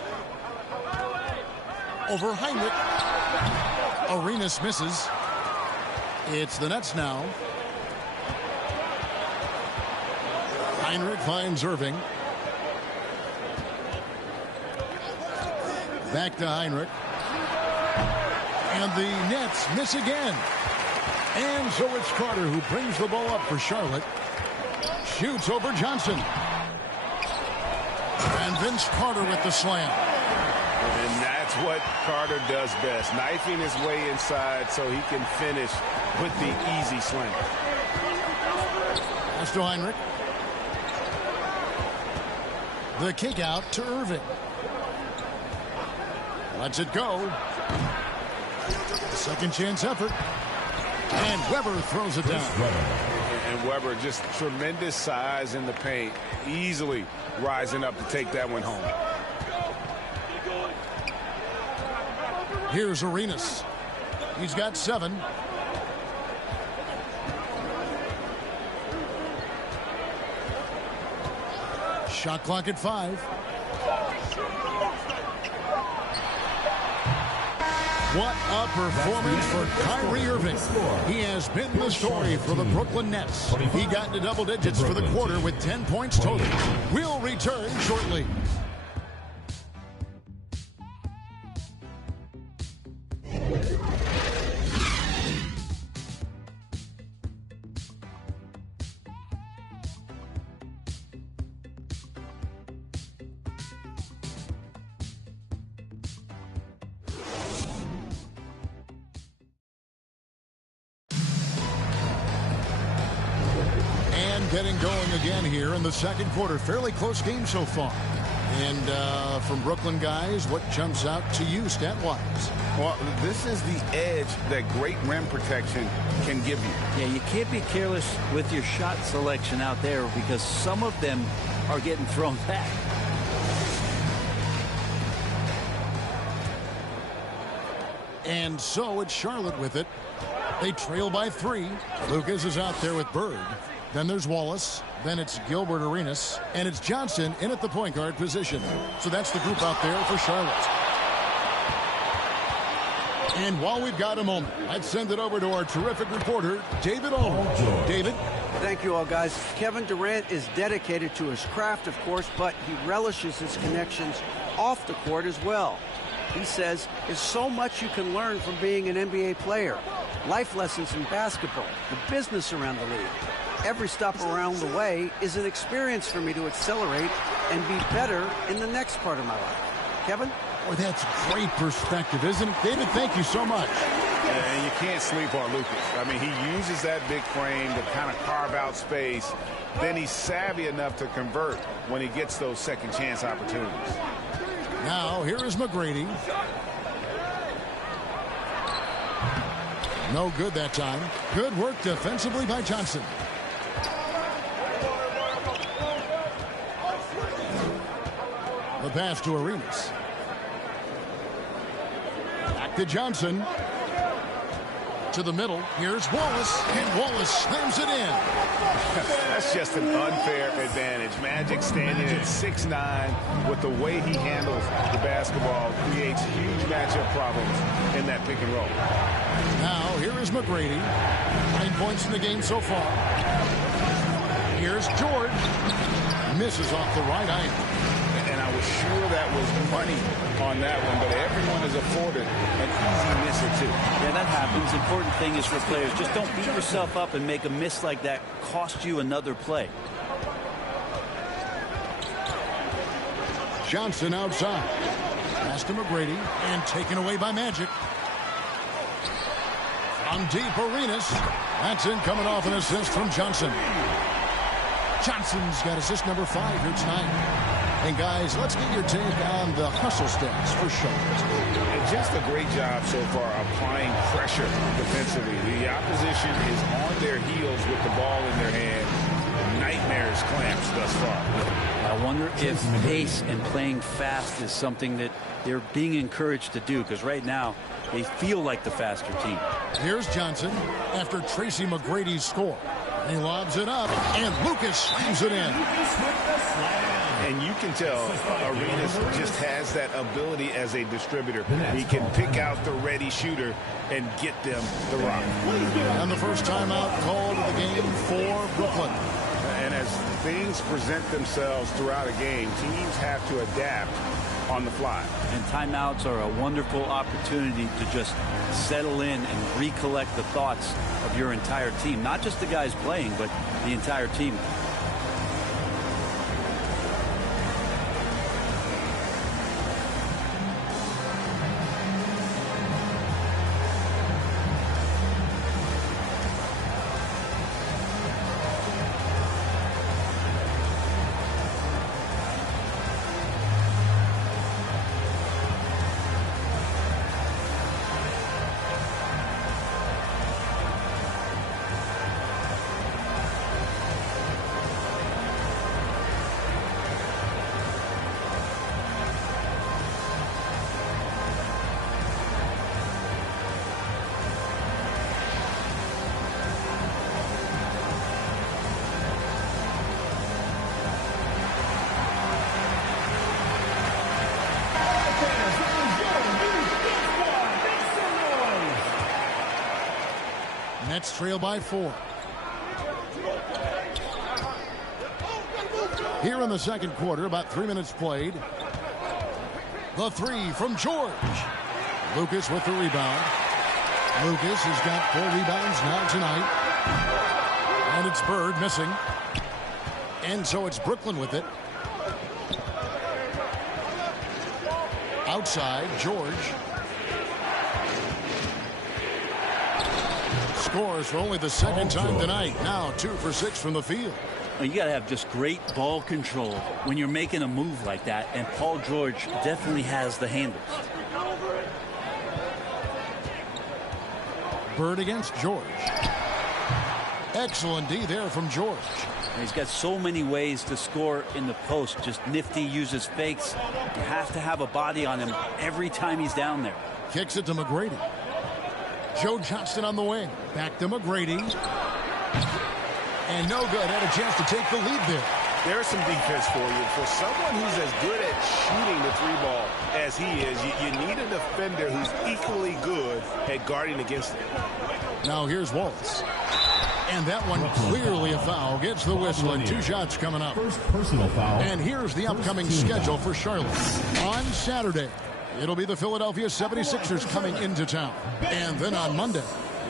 Over Heinrich. Arenas misses. It's the Nets now. Heinrich finds Irving. Back to Heinrich. And the Nets miss again. And so it's Carter who brings the ball up for Charlotte. Shoots over Johnson. And Vince Carter with the slam. And that's what Carter does best. Knifing his way inside so he can finish with the easy slam. Pass to Heinrich. The kick out to Irving. Lets it go. Second chance effort. And Weber throws it down. And Weber just tremendous size in the paint. Easily rising up to take that one home. Here's Arenas. He's got 7. Shot clock at 5. What a performance for Kyrie Irving. He has been the story for the Brooklyn Nets. He got into double digits for the quarter with 10 points total. We'll return shortly. Getting going again here in the second quarter. Fairly close game so far. And from Brooklyn guys, what jumps out to you stat-wise? Well, this is the edge that great rim protection can give you. Yeah, you can't be careless with your shot selection out there because some of them are getting thrown back. And so it's Charlotte with it. They trail by 3. Lucas is out there with Bird. Then there's Wallace. Then it's Gilbert Arenas. And it's Johnson in at the point guard position. So that's the group out there for Charlotte. And while we've got a moment, let's send it over to our terrific reporter, David Olin. David? Thank you all, guys. Kevin Durant is dedicated to his craft, of course, but he relishes his connections off the court as well. He says there's so much you can learn from being an NBA player. Life lessons in basketball, the business around the league. Every stop around the way is an experience for me to accelerate and be better in the next part of my life. Kevin? Boy, that's great perspective, isn't it? David, thank you so much. Yeah, and you can't sleep on Lucas. I mean, he uses that big frame to kind of carve out space. Then he's savvy enough to convert when he gets those second chance opportunities. Now, here is McGrady. No good that time. Good work defensively by Johnson. The pass to Arenas. Back to Johnson. To the middle. Here's Wallace. And Wallace slams it in. That's just an unfair advantage. Magic standing at 6'9", with the way he handles the basketball, creates huge matchup problems in that pick and roll. Now, here is McGrady. 9 points in the game so far. Here's George. Misses off the right iron. And I was sure that was money on that one, but everyone is afforded an easy miss or two. Yeah, that happens. Important thing is for players, just don't beat yourself up and make a miss like that cost you another play. Johnson outside. Pass to McGrady and taken away by Magic. From deep, Arenas. That's in, coming off an assist from Johnson. Johnson's got assist number 5 here tonight. And guys, let's get your take on the hustle stats for Charlotte. And just a great job so far applying pressure defensively. The opposition is on their heels with the ball in their hand. Nightmares clamps thus far. I wonder if pace and playing fast is something that they're being encouraged to do, because right now they feel like the faster team. Here's Johnson after Tracy McGrady's score. He lobs it up, and Lucas slams it in. And you can tell Arenas just has that ability as a distributor. He can pick out the ready shooter and get them the rock. And the first timeout called of the game for Brooklyn. And as things present themselves throughout a game, teams have to adapt on the fly. And timeouts are a wonderful opportunity to just settle in and recollect the thoughts of your entire team. Not just the guys playing, but the entire team. Nets trail by 4. Here in the second quarter, about 3 minutes played. The 3 from George. Lucas with the rebound. Lucas has got 4 rebounds now tonight. And it's Bird missing. And so it's Brooklyn with it. Outside, George. Scores for only the second time tonight. Now 2 for 6 from the field. You got to have just great ball control when you're making a move like that, and Paul George definitely has the handles. Bird against George. Excellent D there from George. He's got so many ways to score in the post. Just nifty, uses fakes. You have to have a body on him every time he's down there. Kicks it to McGrady. Joe Johnston on the wing. Back to McGrady. And no good. Had a chance to take the lead there. There's some defense for you. For someone who's as good at shooting the 3-ball as he is, you need a defender who's equally good at guarding against it. Now here's Wallace. And that one clearly a foul. Gets the whistle, and 2 shots coming up. First personal foul. And here's the upcoming schedule for Charlotte. On Saturday, it'll be the Philadelphia 76ers coming into town. And then on Monday,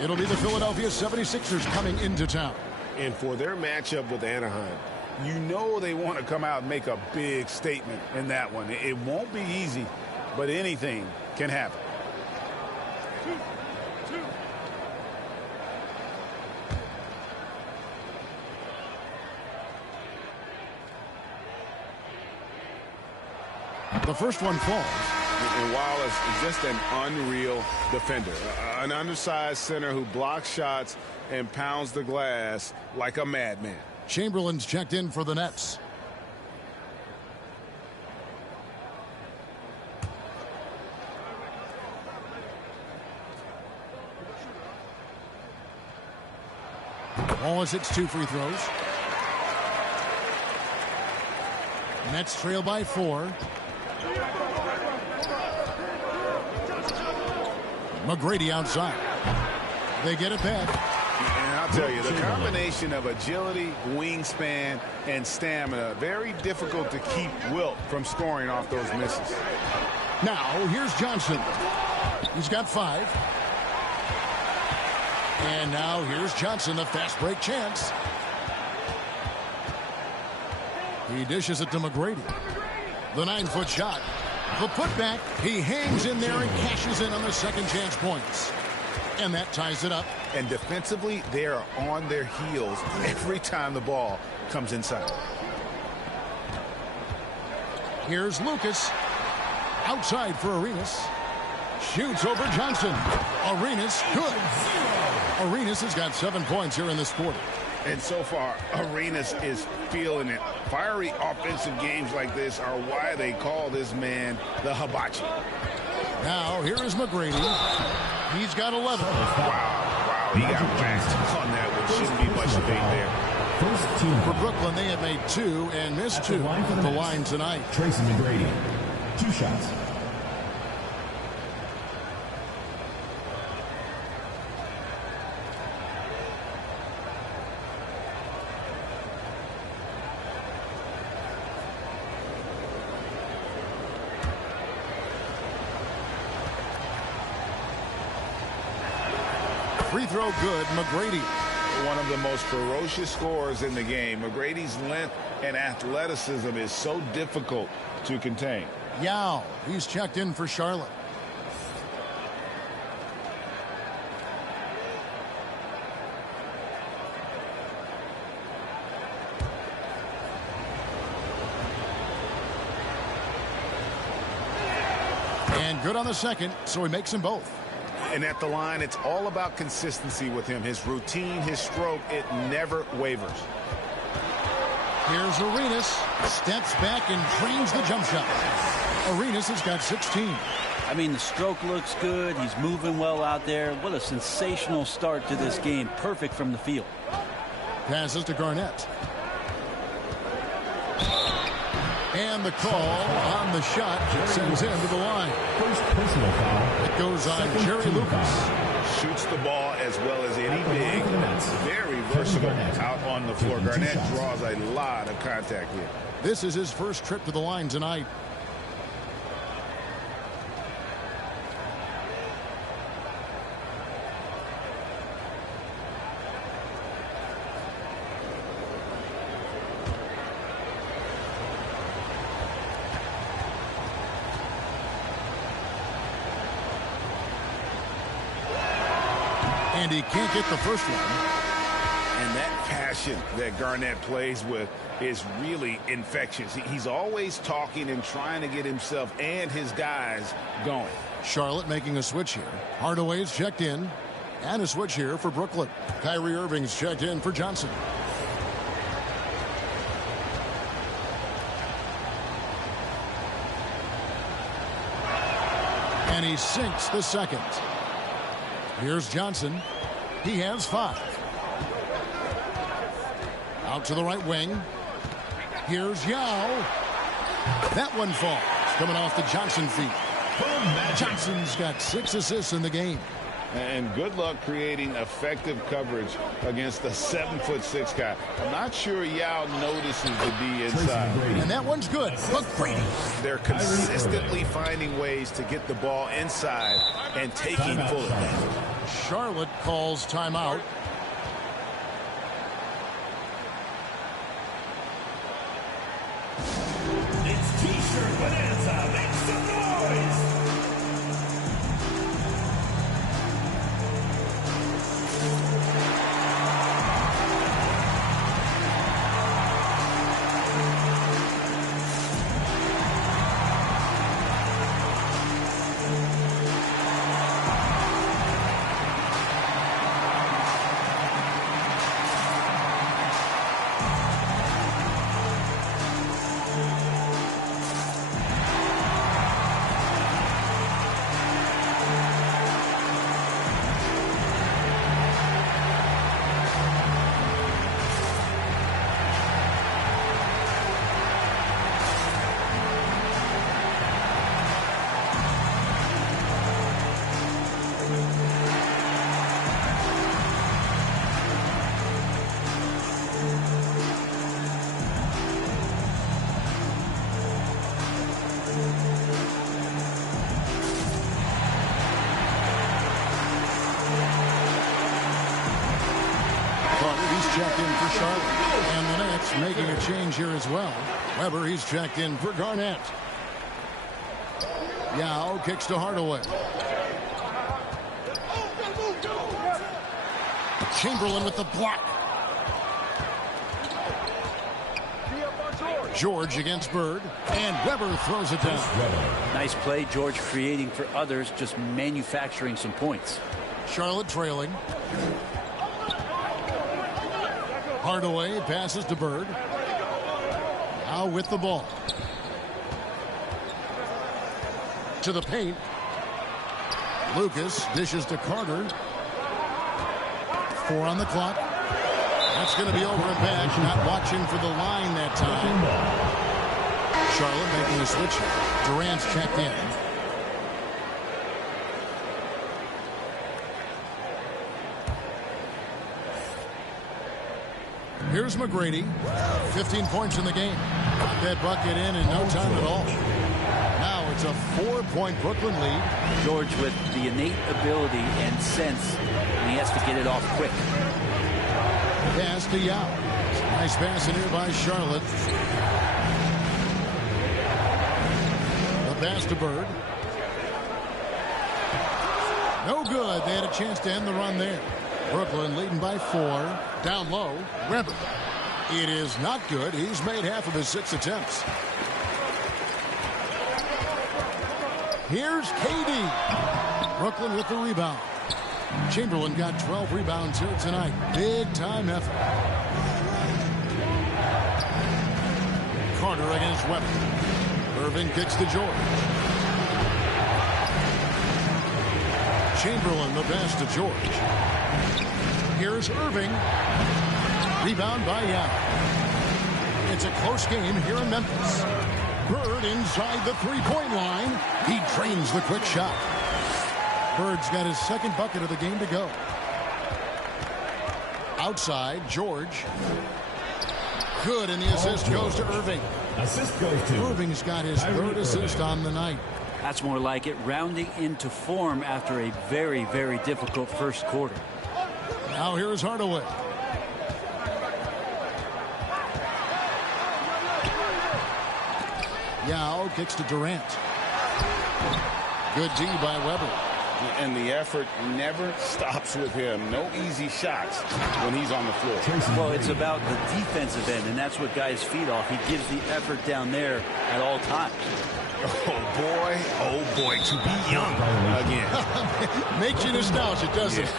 it'll be the Philadelphia 76ers coming into town. And for their matchup with Anaheim, You know they want to come out and make a big statement in that one. It won't be easy, but anything can happen. The first one falls. And Wallace is just an unreal defender. An undersized center who blocks shots and pounds the glass like a madman. Chamberlain's checked in for the Nets. Wallace hits 2 free throws. Nets trail by 4. McGrady outside. They get it back. And I'll tell you, the combination of agility, wingspan, and stamina, very difficult to keep Wilt from scoring off those misses. Now, here's Johnson. He's got 5. And now here's Johnson, a fast break chance. He dishes it to McGrady. The 9-foot shot. The putback. He hangs in there and cashes in on the second chance points. And that ties it up. And defensively, they are on their heels every time the ball comes inside. Here's Lucas. Outside for Arenas. Shoots over Johnson. Arenas, good. Arenas has got 7 points here in this quarter. And so far, Arenas is feeling it. Fiery offensive games like this are why they call this man the Hibachi. Now, here is McGrady. He's got 11. Wow, he got whacked on that one. Shouldn't be much debate there. For Brooklyn, they had made 2 and missed 2 at the line tonight. Tracy McGrady, 2 shots. Free throw good, McGrady. One of the most ferocious scorers in the game. McGrady's length and athleticism is so difficult to contain. Yao, he's checked in for Charlotte. And good on the second, so he makes them both. And at the line, it's all about consistency with him. His routine, his stroke, it never wavers. Here's Arenas. Steps back and trains the jump shot. Arenas has got 16. I mean, the stroke looks good. He's moving well out there. What a sensational start to this game. Perfect from the field. Passes to Garnett. And the call on the shot sends him to the line. First personal foul. It goes on Jerry Lucas. Shoots the ball as well as any big. Very versatile out on the floor. Garnett draws a lot of contact here. This is his first trip to the line tonight. And he can't get the first one. And that passion that Garnett plays with is really infectious. He's always talking and trying to get himself and his guys going. Charlotte making a switch here. Hardaway's checked in. And a switch here for Brooklyn. Kyrie Irving's checked in for Johnson. And he sinks the second. Here's Johnson. He has 5. Out to the right wing. Here's Yao. That one falls. Coming off the Johnson feet. Johnson's got 6 assists in the game. And good luck creating effective coverage against the 7'6" guy. I'm not sure Yao notices the D inside. And that one's good. McGrady. They're consistently finding ways to get the ball inside and taking full advantage. Charlotte calls timeout. Carter, he's checked in for Charlotte. And the Nets making a change here as well. Weber, he's checked in for Garnett. Yao kicks to Hardaway. Chamberlain with the block. George against Bird, and Weber throws it down. Nice play, George creating for others, just manufacturing some points. Charlotte trailing. Hardaway passes to Bird. Now with the ball. To the paint. Lucas dishes to Carter. 4 on the clock. That's going to be over and back. Not watching for the line that time. Charlotte making a switch. Durant's checked in. Here's McGrady. 15 points in the game. Got that bucket in no time at all. Now it's a 4-point Brooklyn lead. George with the innate ability and sense, and he has to get it off quick. Pass to Yao. Nice pass in here by Charlotte. The pass to Bird. No good. They had a chance to end the run there. Brooklyn leading by 4. Down low. Weber. It is not good. He's made half of his 6 attempts. Here's KD. Brooklyn with the rebound. Chamberlain got 12 rebounds here tonight. Big time effort. Carter against Weber. Irving kicks to George. Chamberlain the pass to George. Here's Irving. Rebound by Yao. It's a close game here in Memphis. Bird inside the three-point line. He drains the quick shot. Bird's got his second bucket of the game to go. Outside, George. Good, and the assist goes to Irving. Assist goes to Irving's got his third assist on the night. That's more like it, rounding into form after a very, very difficult first quarter. Now here's Hardaway. Yao kicks to Durant. Good D by Weber. And the effort never stops with him. No easy shots when he's on the floor. Well, it's about the defensive end, and that's what guys feed off. He gives the effort down there at all times. Oh, boy, to be young again. Makes you nostalgic, doesn't it?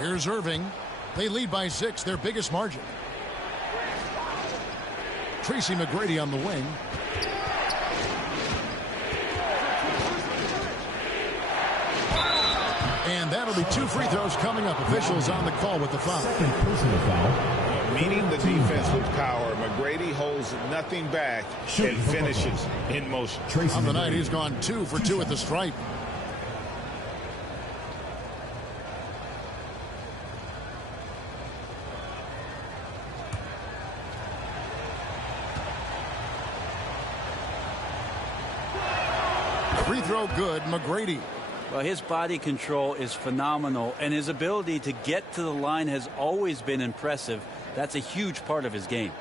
Here's Irving. They lead by 6, their biggest margin. Tracy McGrady on the wing. And that'll be 2 free throws coming up. Officials on the call with the foul. Second personal foul. Meeting the defense with power. McGrady holds nothing back and finishes in motion. On the night, he's gone 2 for 2 at the stripe. Free throw good, McGrady. Well, his body control is phenomenal, and his ability to get to the line has always been impressive. That's a huge part of his game.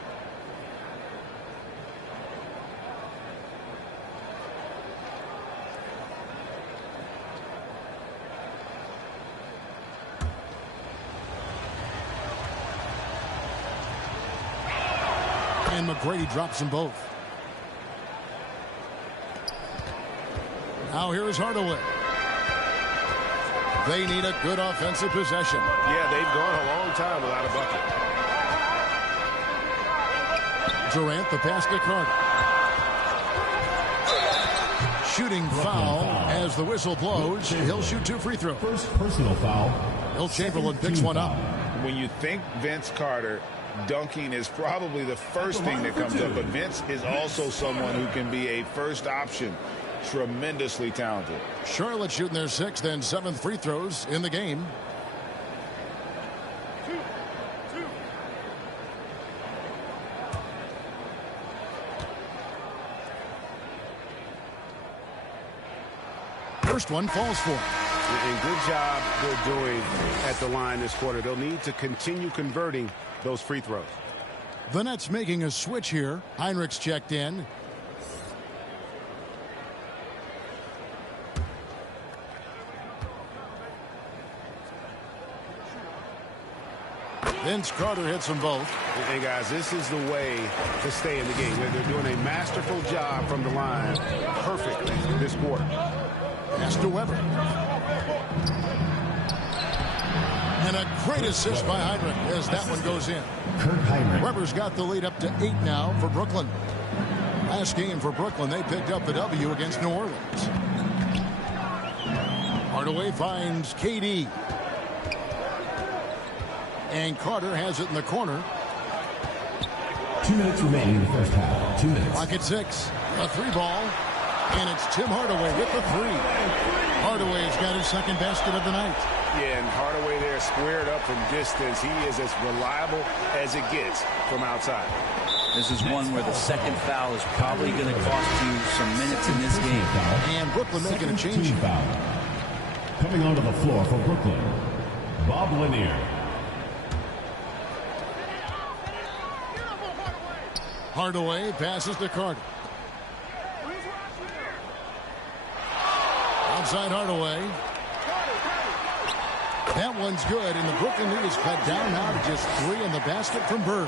And McGrady drops them both. Now here is Hardaway. They need a good offensive possession. Yeah, they've gone a long time without a bucket. Durant, the pass to Carter. Shooting foul as the whistle blows. He'll shoot 2 free throws. First personal foul. Will Chamberlain picks one up. When you think Vince Carter, dunking is probably the first thing that comes up, but Vince is also someone who can be a first option. Tremendously talented. Charlotte shooting their 6th and 7th free throws in the game. first one falls for him. And good job they're doing at the line this quarter. They'll need to continue converting those free throws. The Nets making a switch here. Heinrich's checked in. Vince Carter hits them both. And guys, this is the way to stay in the game. They're doing a masterful job from the line. Perfect this quarter. Pass to Weber. And a great assist by Heinrich as that one goes in. Weber's got the lead up to 8 now for Brooklyn. Last game for Brooklyn, they picked up the W against New Orleans. Hardaway finds KD. And Carter has it in the corner. 2 minutes remaining in the first half. 2 minutes. Clock at 6. A 3-ball. And it's Tim Hardaway with the 3. Hardaway's got his second basket of the night. Yeah, and Hardaway there squared up from distance. He is as reliable as it gets from outside. This is one where the second foul is probably going to cost you some minutes in this game. And Brooklyn making a change. Foul. Coming onto the floor for Brooklyn, Bob Lanier. Hardaway passes to Carter. Outside Hardaway. That one's good, and the Brooklyn lead is cut down now to just 3 in the basket from Bird.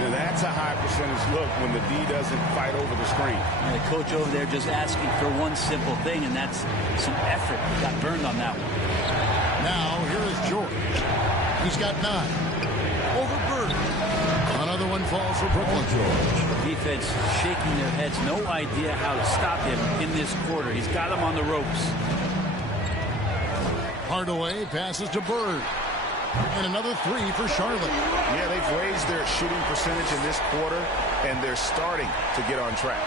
Now that's a high percentage look when the D doesn't fight over the screen. And the coach over there just asking for one simple thing, and that's some effort. Got burned on that one. Now here is George. He's got 9. Over Bird. Another one falls for Brooklyn. Defense shaking their heads. No idea how to stop him in this quarter. He's got him on the ropes. Hardaway passes to Bird. And another 3 for Charlotte. Yeah, they've raised their shooting percentage in this quarter, and they're starting to get on track.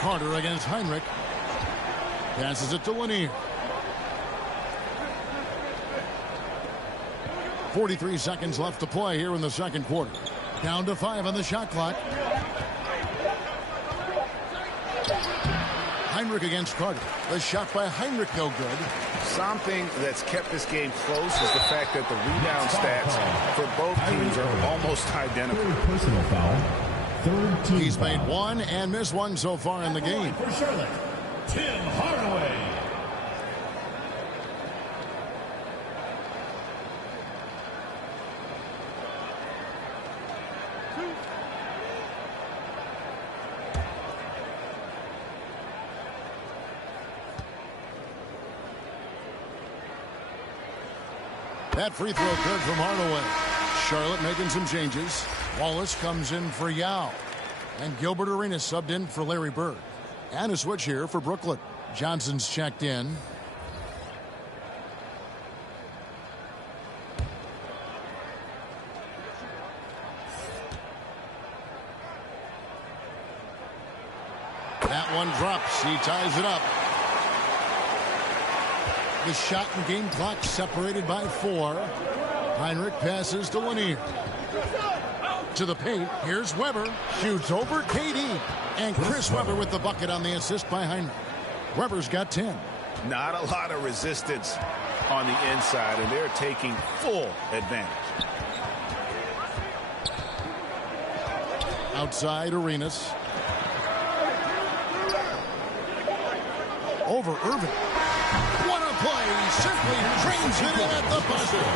Carter against Heinrich. Passes it to Lanier. 43 seconds left to play here in the second quarter. Down to 5 on the shot clock. Heinrich against Carter. The shot by Heinrich no good. Something that's kept this game close is the fact that the rebound stats for both teams are almost identical. Personal foul. Third team He's foul. made 1 and missed 1 so far in the game. For Charlotte, Tim Hardaway. That free throw good from Hardaway. Charlotte making some changes. Wallace comes in for Yao. And Gilbert Arenas subbed in for Larry Bird. And a switch here for Brooklyn. Johnson's checked in. That one drops. He ties it up. The shot and game clock separated by 4. Heinrich passes to Lanier. To the paint. Here's Weber. Shoots over KD. And Chris Weber with the bucket on the assist by Heinrich. Weber's got 10. Not a lot of resistance on the inside, and they're taking full advantage. Outside Arenas. Over Irving. What a play. Simply trains it in at the buzzer.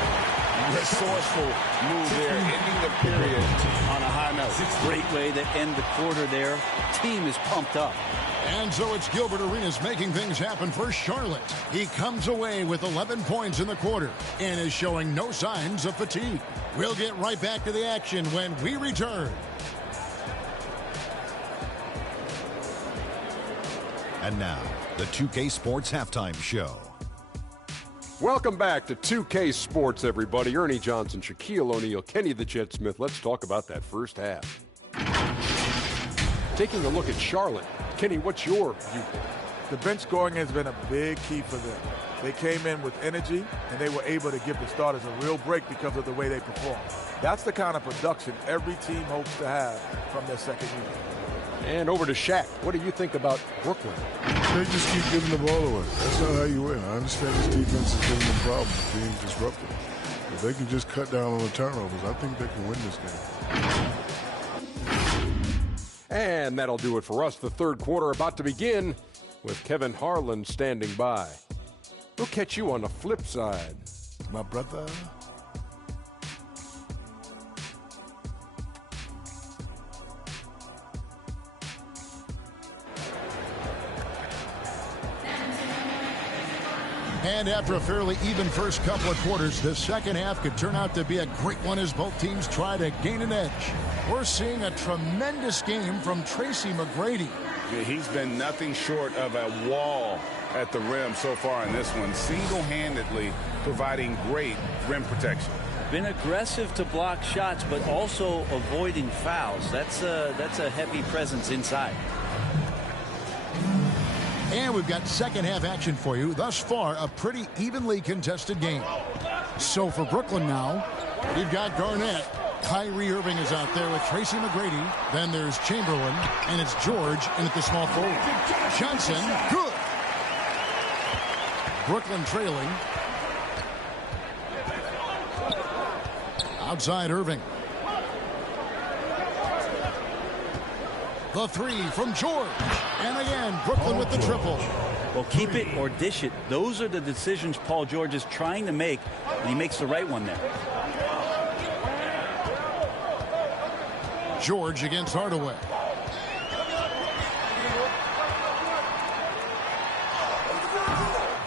Resourceful move there, ending the period on a high note. Great way to end the quarter there. Team is pumped up. And so it's Gilbert Arenas making things happen for Charlotte. He comes away with 11 points in the quarter and is showing no signs of fatigue. We'll get right back to the action when we return. And now, the 2K Sports Halftime Show. Welcome back to 2K Sports, everybody. Ernie Johnson, Shaquille O'Neal, Kenny the Jet Smith. Let's talk about that first half. Taking a look at Charlotte. Kenny, what's your viewpoint? The bench scoring has been a big key for them. They came in with energy, and they were able to give the starters a real break because of the way they performed. That's the kind of production every team hopes to have from their second unit. And over to Shaq. What do you think about Brooklyn? They just keep giving the ball away. That's not how you win. I understand this defense is giving them problems, being disruptive. If they can just cut down on the turnovers, I think they can win this game. And that'll do it for us. The third quarter about to begin with Kevin Harlan standing by. We'll catch you on the flip side. My brother. And after a fairly even first couple of quarters, the second half could turn out to be a great one as both teams try to gain an edge. We're seeing a tremendous game from Tracy McGrady. Yeah, he's been nothing short of a wall at the rim so far in this one, single-handedly providing great rim protection. Been aggressive to block shots, but also avoiding fouls. That's a heavy presence inside. And we've got second half action for you. Thus far, a pretty evenly contested game. So for Brooklyn now, we've got Garnett. Kyrie Irving is out there with Tracy McGrady. Then there's Chamberlain, and it's George in at the small forward. Johnson, good. Brooklyn trailing. Outside Irving. The three from George. And again, Brooklyn with the triple. Well, keep it or dish it. Those are the decisions Paul George is trying to make, and he makes the right one there. George against Hardaway.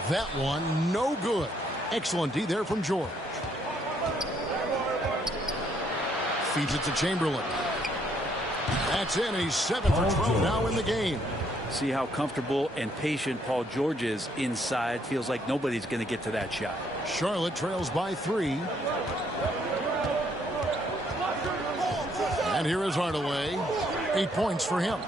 That one, no good. Excellent D there from George. Feeds it to Chamberlain. That's in, and he's 7 for 12 now in the game. See how comfortable and patient Paul George is inside. Feels like nobody's going to get to that shot. Charlotte trails by 3. And here is Hardaway. 8 points for him.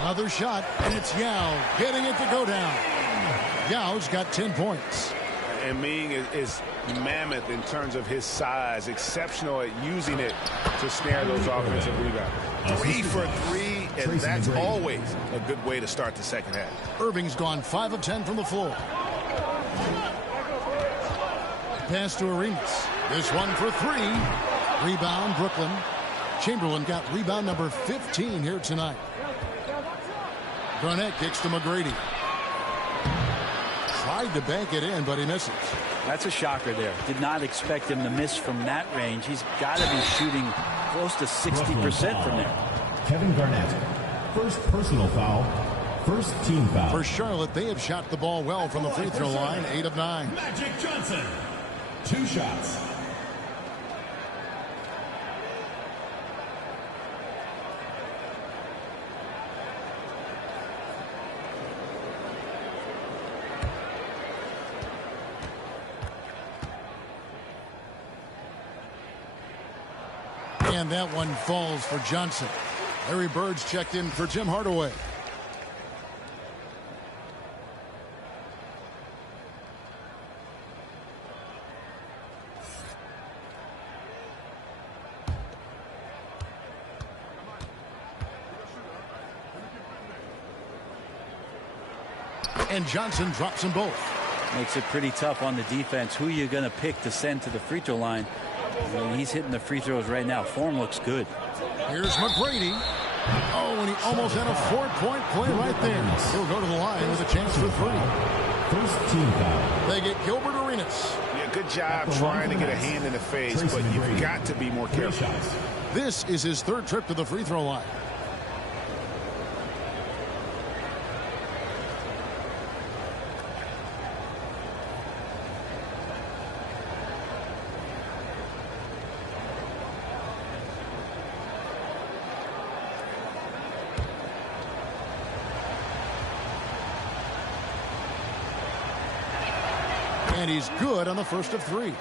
Another shot, and it's Yao getting it to go down. Yao's got 10 points. And Ming is mammoth in terms of his size, exceptional at using it to snare those offensive rebounds. 3 for 3, and that's always a good way to start the second half. Irving's gone 5 of 10 from the floor. Pass to Arenas. This one for 3. Rebound, Brooklyn. Chamberlain got rebound number 15 here tonight. Garnett kicks to McGrady. Tried to bank it in, but he misses. That's a shocker there. Did not expect him to miss from that range. He's got to be shooting close to 60% from there. Kevin Garnett, first personal foul, first team foul. For Charlotte, they have shot the ball well from the free throw line, 8 of 9. Magic Johnson, 2 shots. And that one falls for Johnson. Larry Bird's checked in for Tim Hardaway. And Johnson drops them both. Makes it pretty tough on the defense. Who you're going to pick to send to the free throw line. I mean, he's hitting the free throws right now. Form looks good. Here's McGrady. Oh, and he almost had a 4-point play right there. He'll go to the line with a chance for 3. First team foul. They get Gilbert Arenas. Yeah, good job trying to get a hand in the face, but you've got to be more careful. This is his 3rd trip to the free throw line. And he's good on the first of 3.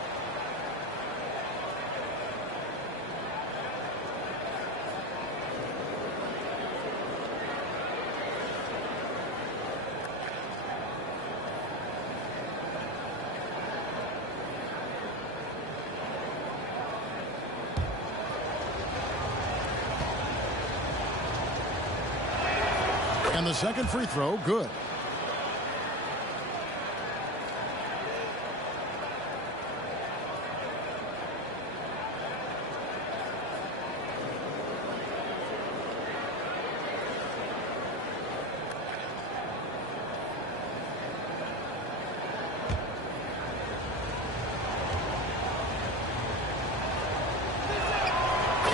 And the second free throw, good.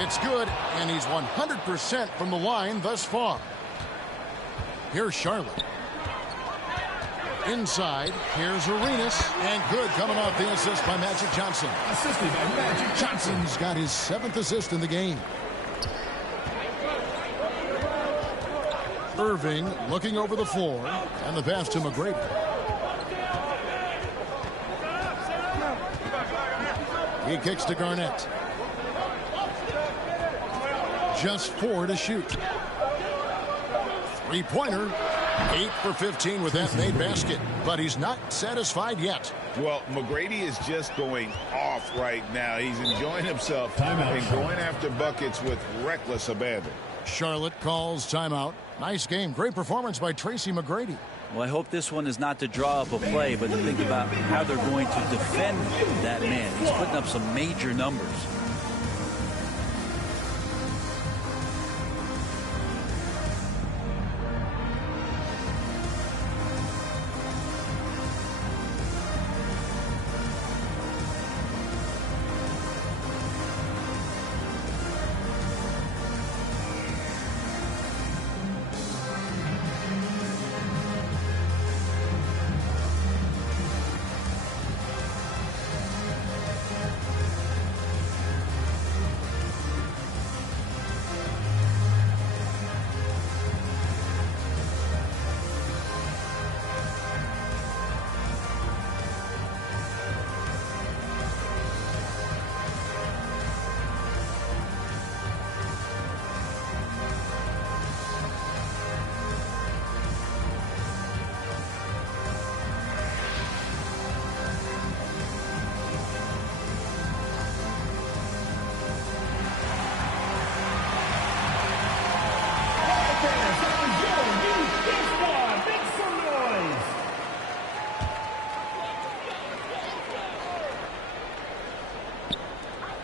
It's good, and he's 100% from the line thus far. Here's Charlotte. Inside, here's Arenas, and good coming off the assist by Magic Johnson. Assisted by Magic Johnson. Johnson's got his 7th assist in the game. Irving looking over the floor, and the pass to McGrady. He kicks to Garnett. Just 4 to shoot. Three-pointer. 8 for 15 with that made basket. But he's not satisfied yet. Well, McGrady is just going off right now. He's enjoying himself and going after buckets with reckless abandon. Charlotte calls timeout. Nice game. Great performance by Tracy McGrady. Well, I hope this one is not to draw up a play, but to think about how they're going to defend that man. He's putting up some major numbers.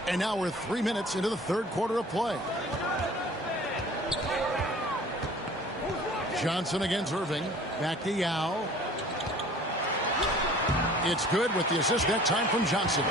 And now we're 3 minutes into the third quarter of play. Johnson against Irving. Back to Yao. It's good with the assist that time from Johnson.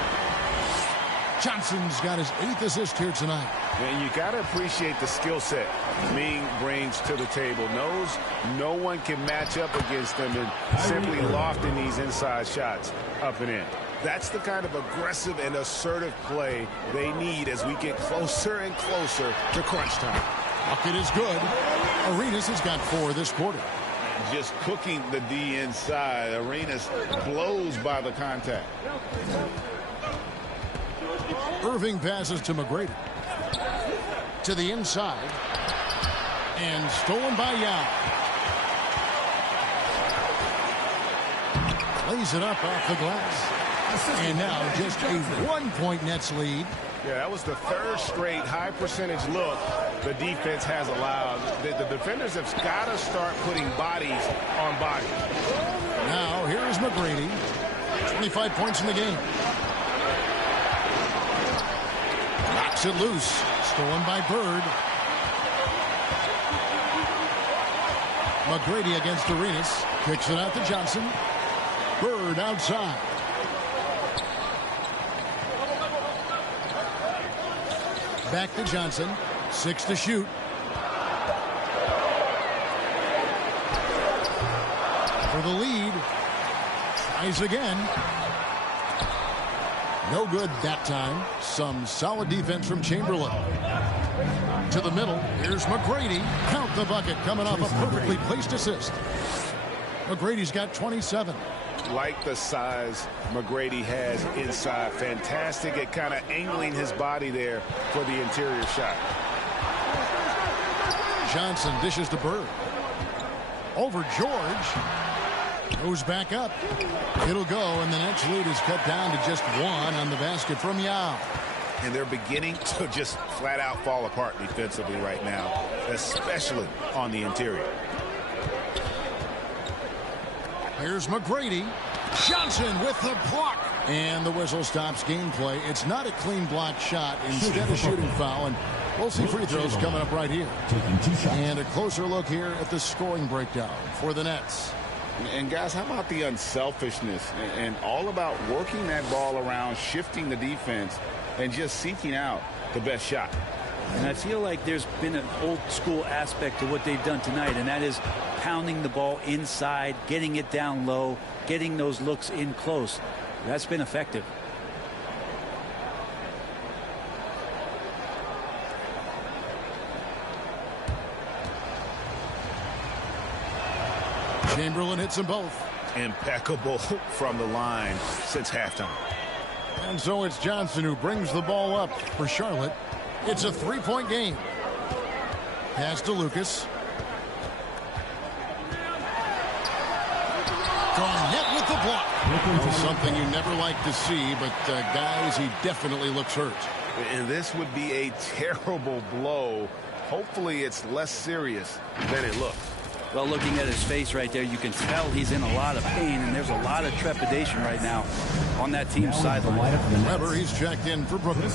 Johnson's got his 8th assist here tonight. And you got to appreciate the skill set Ming brings to the table. Knows no one can match up against him and simply lofting these inside shots up and in. That's the kind of aggressive and assertive play they need as we get closer and closer to crunch time. Bucket is good. Arenas has got 4 this quarter. Just cooking the D inside. Arenas blows by the contact. Irving passes to McGrady. To the inside. And stolen by Yao. Lays it up off the glass. And now just a 1-point Nets lead. Yeah, that was the 3rd straight high percentage look the defense has allowed. The defenders have got to start putting bodies on bodies. Now here's McGrady. 25 points in the game. Knocks it loose. Stolen by Bird. McGrady against Arenas. Kicks it out to Johnson. Bird outside. Back to Johnson. 6 to shoot. For the lead. Tries again. No good that time. Some solid defense from Chamberlain. To the middle. Here's McGrady. Count the bucket coming off a perfectly placed assist. McGrady's got 27. Like the size McGrady has inside. Fantastic at kind of angling his body there for the interior shot. Johnson dishes to Bird. Over George. Goes back up. It'll go, and the Nets lead is cut down to just 1 on the basket from Yao. And they're beginning to just flat out fall apart defensively right now, especially on the interior. Here's McGrady. Johnson with the block. And the whistle stops gameplay. It's not a clean block shot. Instead of shooting foul. And we'll see free throws coming up right here. And a closer look here at the scoring breakdown for the Nets. And guys, how about the unselfishness and all about working that ball around, shifting the defense, and just seeking out the best shot. And I feel like there's been an old school aspect to what they've done tonight, and that is pounding the ball inside, getting it down low, getting those looks in close. That's been effective. Chamberlain hits them both. Impeccable from the line since halftime. And so it's Johnson who brings the ball up for Charlotte. It's a three-point game. Pass to Lucas. Garnett with the block. Something you never like to see, but guys, he definitely looks hurt. And this would be a terrible blow. Hopefully it's less serious than it looks. Well, looking at his face right there, you can tell he's in a lot of pain, and there's a lot of trepidation right now on that team's sideline. Weber, he's checked in for Brooklyn.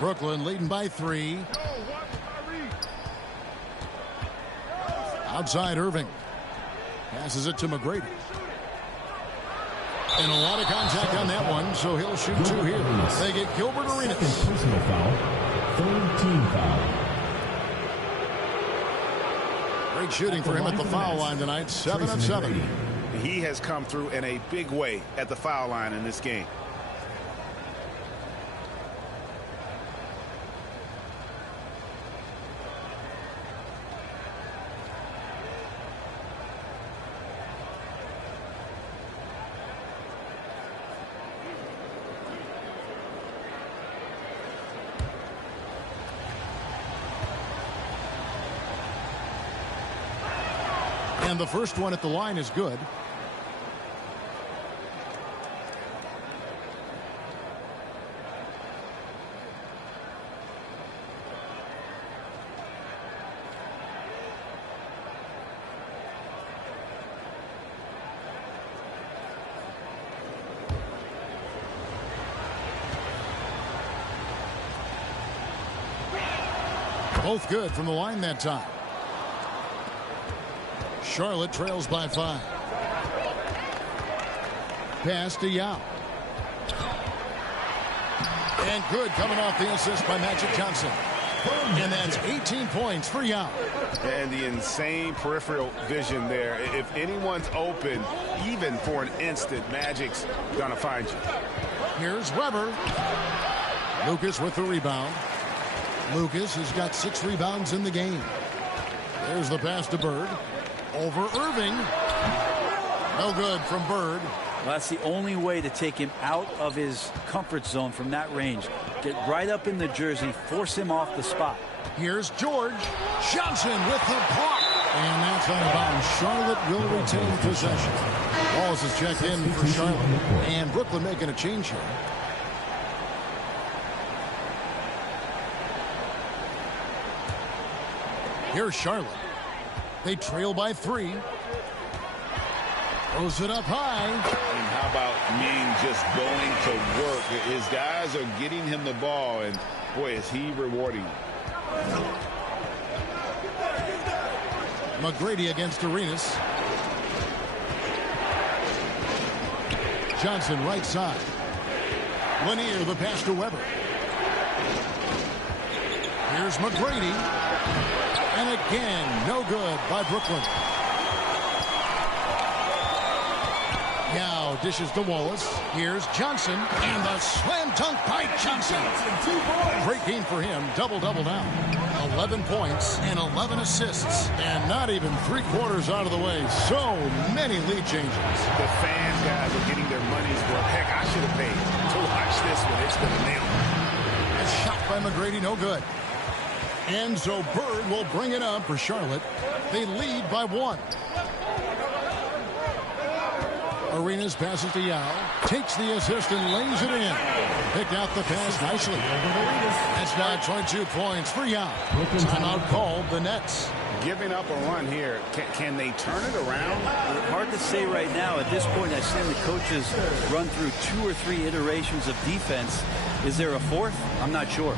Brooklyn leading by 3. Outside Irving. Passes it to McGrady. And a lot of contact on that one, so he'll shoot 2 here. They get Gilbert Arenas. Personal foul. Third team foul. Great shooting for him at the foul line tonight. 7 of 7. He has come through in a big way at the foul line in this game. And the first one at the line is good. Both good from the line that time. Charlotte trails by 5. Pass to Yao. And good coming off the assist by Magic Johnson. And that's 18 points for Yao. And the insane peripheral vision there. If anyone's open, even for an instant, Magic's gonna find you. Here's Weber. Lucas with the rebound. Lucas has got 6 rebounds in the game. There's the pass to Bird. Over Irving. No good from Bird. Well, that's the only way to take him out of his comfort zone from that range. Get right up in the jersey, force him off the spot. Here's George. Johnson with the block. And that's out of bounds. Charlotte will retain possession. Wallace is checked in for Charlotte. And Brooklyn making a change here. Here's Charlotte. They trail by 3. Throws it up high. And how about Ming just going to work? His guys are getting him the ball, and boy, is he rewarding. McGrady against Arenas. Johnson right side. Lanier the pass to Weber. Here's McGrady. And again, no good by Brooklyn. Now dishes to Wallace. Here's Johnson. And the slam dunk by Johnson. Great game for him. Double-double now. 11 points and 11 assists. And not even 3/4 out of the way. So many lead changes. The fans, guys, are getting their money's worth. Heck, I should have paid to watch this one. It's been a nail. A shot by McGrady, no good. And so Bird will bring it up for Charlotte. They lead by 1. Arenas passes to Yao. Takes the assist and lays it in. Picked out the pass nicely. That's now 22 points for Yao. Timeout called the Nets. Giving up a run here. Can they turn it around? Hard to say right now. At this point, I've seen the coaches run through 2 or 3 iterations of defense. Is there a 4th? I'm not sure.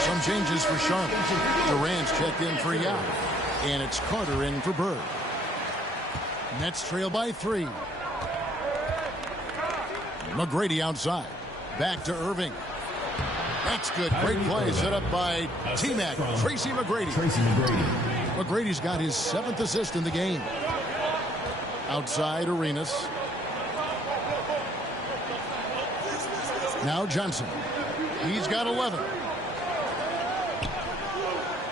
Some changes for Charlotte. Durant's checked in for Yao. And it's Carter in for Bird. Nets trail by 3. McGrady outside. Back to Irving. That's good. Great play set up by T-Mac. Tracy McGrady. McGrady's got his 7th assist in the game. Outside Arenas. Now Johnson. He's got 11.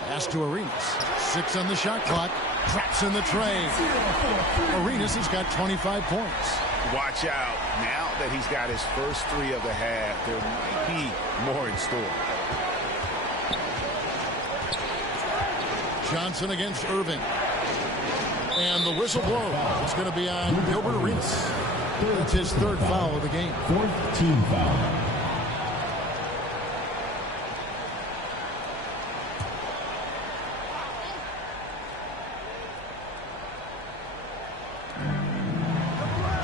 Pass to Arenas. 6 on the shot clock. Drops in the tray. Arenas has got 25 points. Watch out. Now that he's got his first 3 of the half, there might be more in store. Johnson against Irving. And the whistle blows. It's going to be on Gilbert Arenas. That's his 3rd foul of the game. 4th team foul.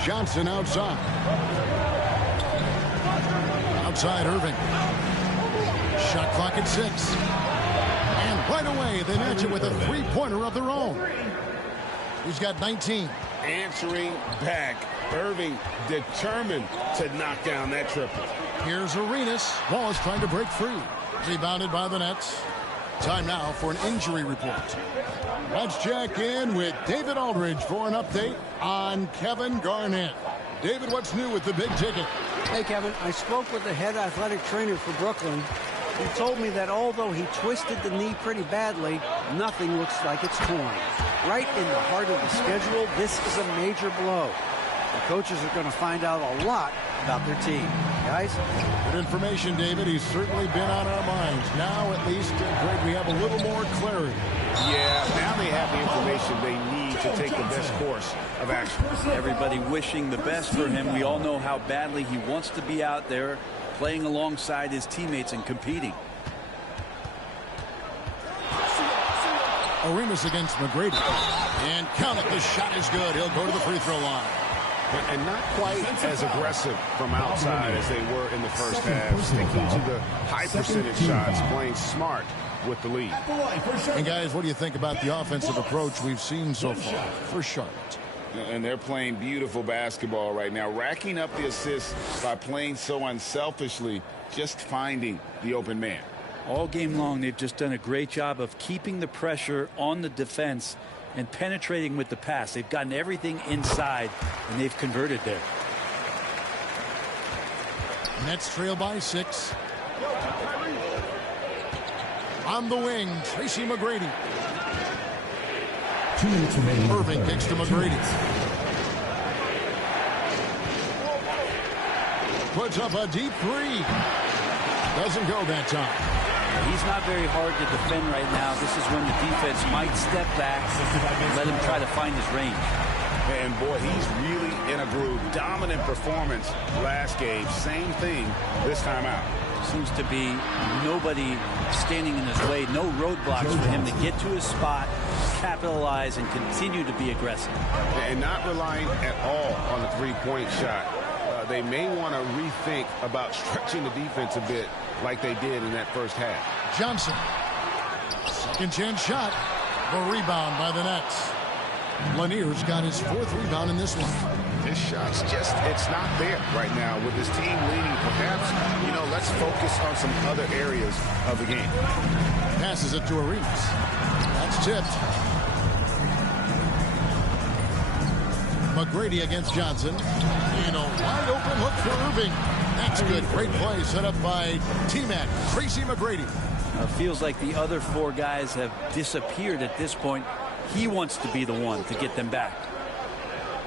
Johnson outside. Outside Irving. Shot clock at 6. And right away they match it with a 3-pointer of their own. He's got 19. Answering back. Irving determined to knock down that triple. Here's Arenas. Ball is trying to break free. Rebounded by the Nets. Time now for an injury report. Let's check in with David Aldridge for an update on Kevin Garnett. David, what's new with the big ticket? Hey, Kevin, I spoke with the head athletic trainer for Brooklyn. He told me that although he twisted the knee pretty badly, nothing looks like it's torn. Right in the heart of the schedule, this is a major blow. The coaches are going to find out a lot about their team. Guys? Good information, David. He's certainly been on our minds. Now, at least, Greg, we have a little more clarity. Yeah, now they have the information they need to take the best course of action. Everybody wishing the best for him. We all know how badly he wants to be out there playing alongside his teammates and competing. Arenas against McGrady. And count it, the shot is good. He'll go to the free throw line. And not quite as aggressive from outside as they were in the first half. Sticking to the high percentage shots, playing smart with the lead. And guys, what do you think about the offensive approach we've seen so far for Charlotte? And they're playing beautiful basketball right now, racking up the assists by playing so unselfishly, just finding the open man. All game long, they've just done a great job of keeping the pressure on the defense and penetrating with the pass. They've gotten everything inside, and they've converted there. Nets trail by 6. On the wing, Tracy McGrady. 2 minutes remaining. Irving kicks to McGrady. Puts up a deep 3. Doesn't go that time. He's not very hard to defend right now. This is when the defense might step back and let him try to find his range. And boy, he's really in a groove. Dominant performance last game. Same thing this time out. Seems to be nobody standing in his way. No roadblocks for him to get to his spot, capitalize, and continue to be aggressive. And not relying at all on the three-point shot. They may want to rethink about stretching the defense a bit like they did in that first half. Johnson. Second chance shot. A rebound by the Nets. Lanier's got his 4th rebound in this one. This shot's just, it's not there right now with this team leading. Perhaps, let's focus on some other areas of the game. Passes it to Arenas. That's tipped. McGrady against Johnson. And a wide open hook for Irving. That's good. Great play set up by T-Mac, Tracy McGrady. It feels like the other 4 guys have disappeared at this point. He wants to be the one to get them back.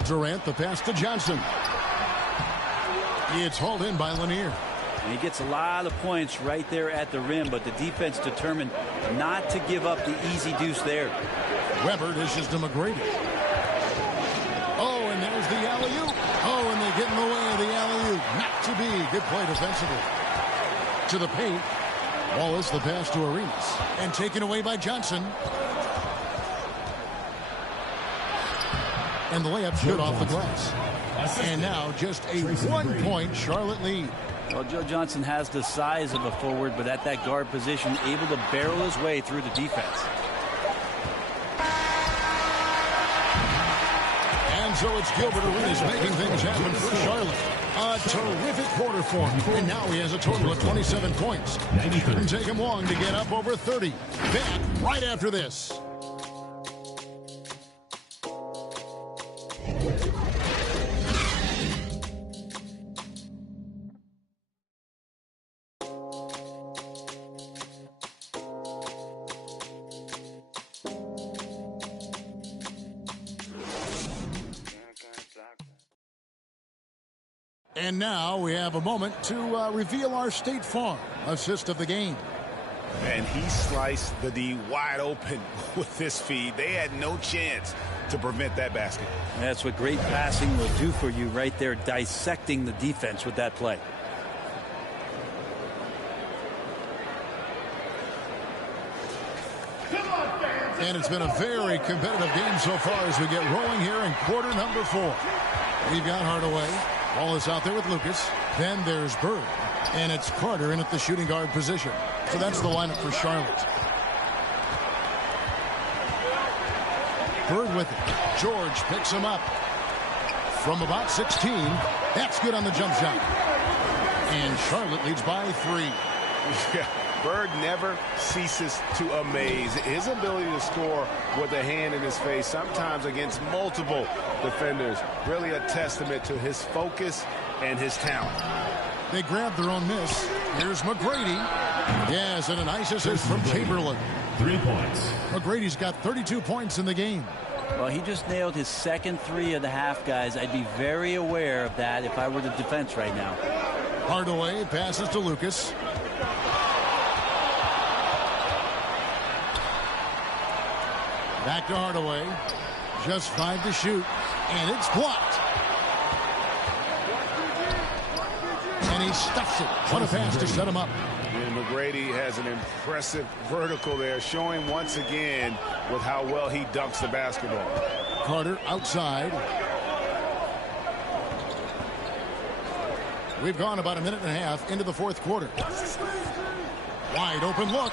Durant, the pass to Johnson. It's hauled in by Lanier. And he gets a lot of points right there at the rim, but the defense determined not to give up the easy deuce there. Weber dishes to McGrady. Oh, and there's the alley-oop. Oh, and they get in the way of the alley-oop. Not to be. Good play defensively. To the paint. Wallace, the pass to Arenas. And taken away by Johnson. And the layup's good off the glass. And now just a 1-point Charlotte lead. Well, Joe Johnson has the size of a forward, but at that guard position, able to barrel his way through the defense. And so it's Gilbert Arenas making things happen for Charlotte. A terrific quarter for him. And now he has a total of 27 points. Couldn't take him long to get up over 30. Back right after this. And now we have a moment to reveal our State Farm assist of the game. And he sliced the D wide open with this feed. They had no chance to prevent that basket. That's what great passing will do for you right there, dissecting the defense with that play. And it's been a very competitive game so far as we get rolling here in quarter number 4. We've got Hardaway. Ball is out there with Lucas. Then there's Bird. And it's Carter in at the shooting guard position. So that's the lineup for Charlotte. Bird with it. George picks him up. From about 16. That's good on the jump shot. And Charlotte leads by 3. Yeah. Bird never ceases to amaze. His ability to score with a hand in his face, sometimes against multiple defenders, really a testament to his focus and his talent. They grab their own miss. Here's McGrady. Yes, and a nice assist from Chamberlain. 3 points. McGrady's got 32 points in the game. Well, he just nailed his second 3 of the half, guys. I'd be very aware of that if I were the defense right now. Hardaway passes to Lucas. Back to Hardaway. Just 5 to shoot. And it's blocked. And he stuffs it. What a pass to set him up. And McGrady has an impressive vertical there, showing once again with how well he dunks the basketball. Carter outside. We've gone about a minute and a half into the 4th quarter. Wide open look,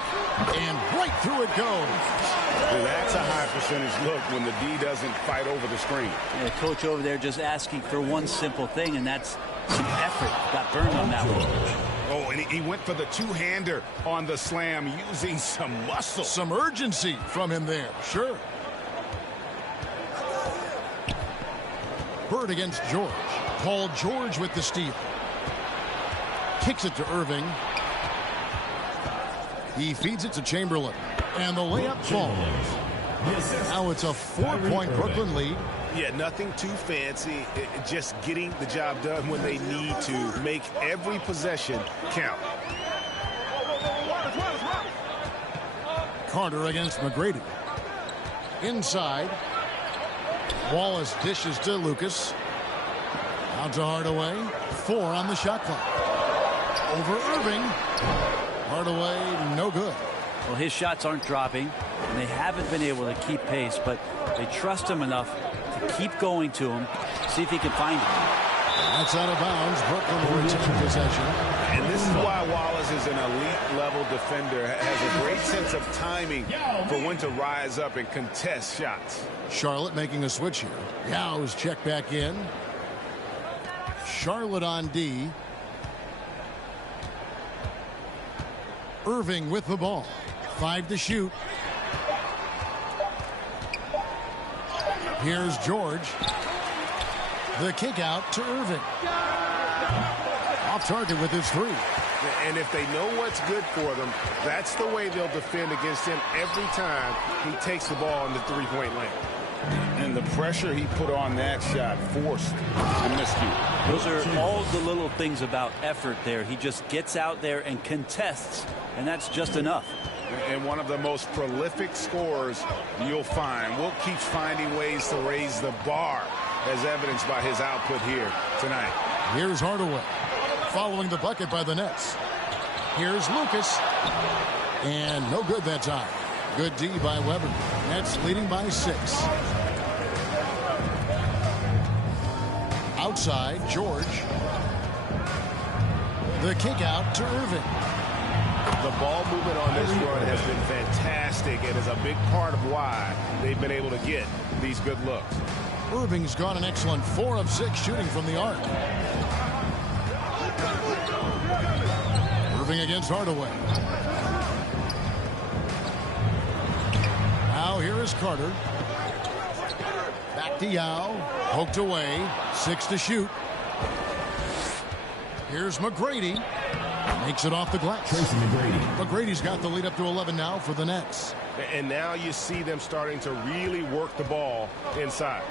and right through it goes. That's a high percentage look when the D doesn't fight over the screen. Yeah, coach over there just asking for one simple thing, and that's some effort. Got burned on that one. Oh, and he went for the two-hander on the slam using some muscle. Some urgency from him there, sure. Bird against George. Paul George with the steal. Kicks it to Irving. He feeds it to Chamberlain. And the layup falls. Now it's a 4-point Brooklyn lead. Yeah, nothing too fancy. Just getting the job done when they need to. Make every possession count. Carter against McGrady. Inside. Wallace dishes to Lucas. Out to Hardaway. 4 on the shot clock. Over Irving. Hardaway, no good. Well, his shots aren't dropping, and they haven't been able to keep pace, but they trust him enough to keep going to him, see if he can find him. That's out of bounds. Brooklyn will retain possession. And this is why Wallace is an elite-level defender, has a great sense of timing for when to rise up and contest shots. Charlotte making a switch here. Yow's checked back in. Charlotte on D. Irving with the ball. 5 to shoot. Here's George. The kick out to Irving. Off target with his 3. And if they know what's good for them, that's the way they'll defend against him every time he takes the ball in the three-point lane. And the pressure he put on that shot forced the miscue. Those are all the little things about effort there. He just gets out there and contests, and that's just enough. And one of the most prolific scorers you'll find. Wilt keeps finding ways to raise the bar, as evidenced by his output here tonight. Here's Hardaway, following the bucket by the Nets. Here's Lucas, and no good that time. Good D by Weber. Nets leading by 6. Outside, George. The kick out to Irving. The ball movement on this run has been fantastic and is a big part of why they've been able to get these good looks. Irving's got an excellent 4 of 6 shooting from the arc. Irving against Hardaway. Now here is Carter. Back to Yao. Poked away. 6 to shoot. Here's McGrady. Makes it off the glass. McGrady's got the lead up to 11 now for the Nets. And now you see them starting to really work the ball inside.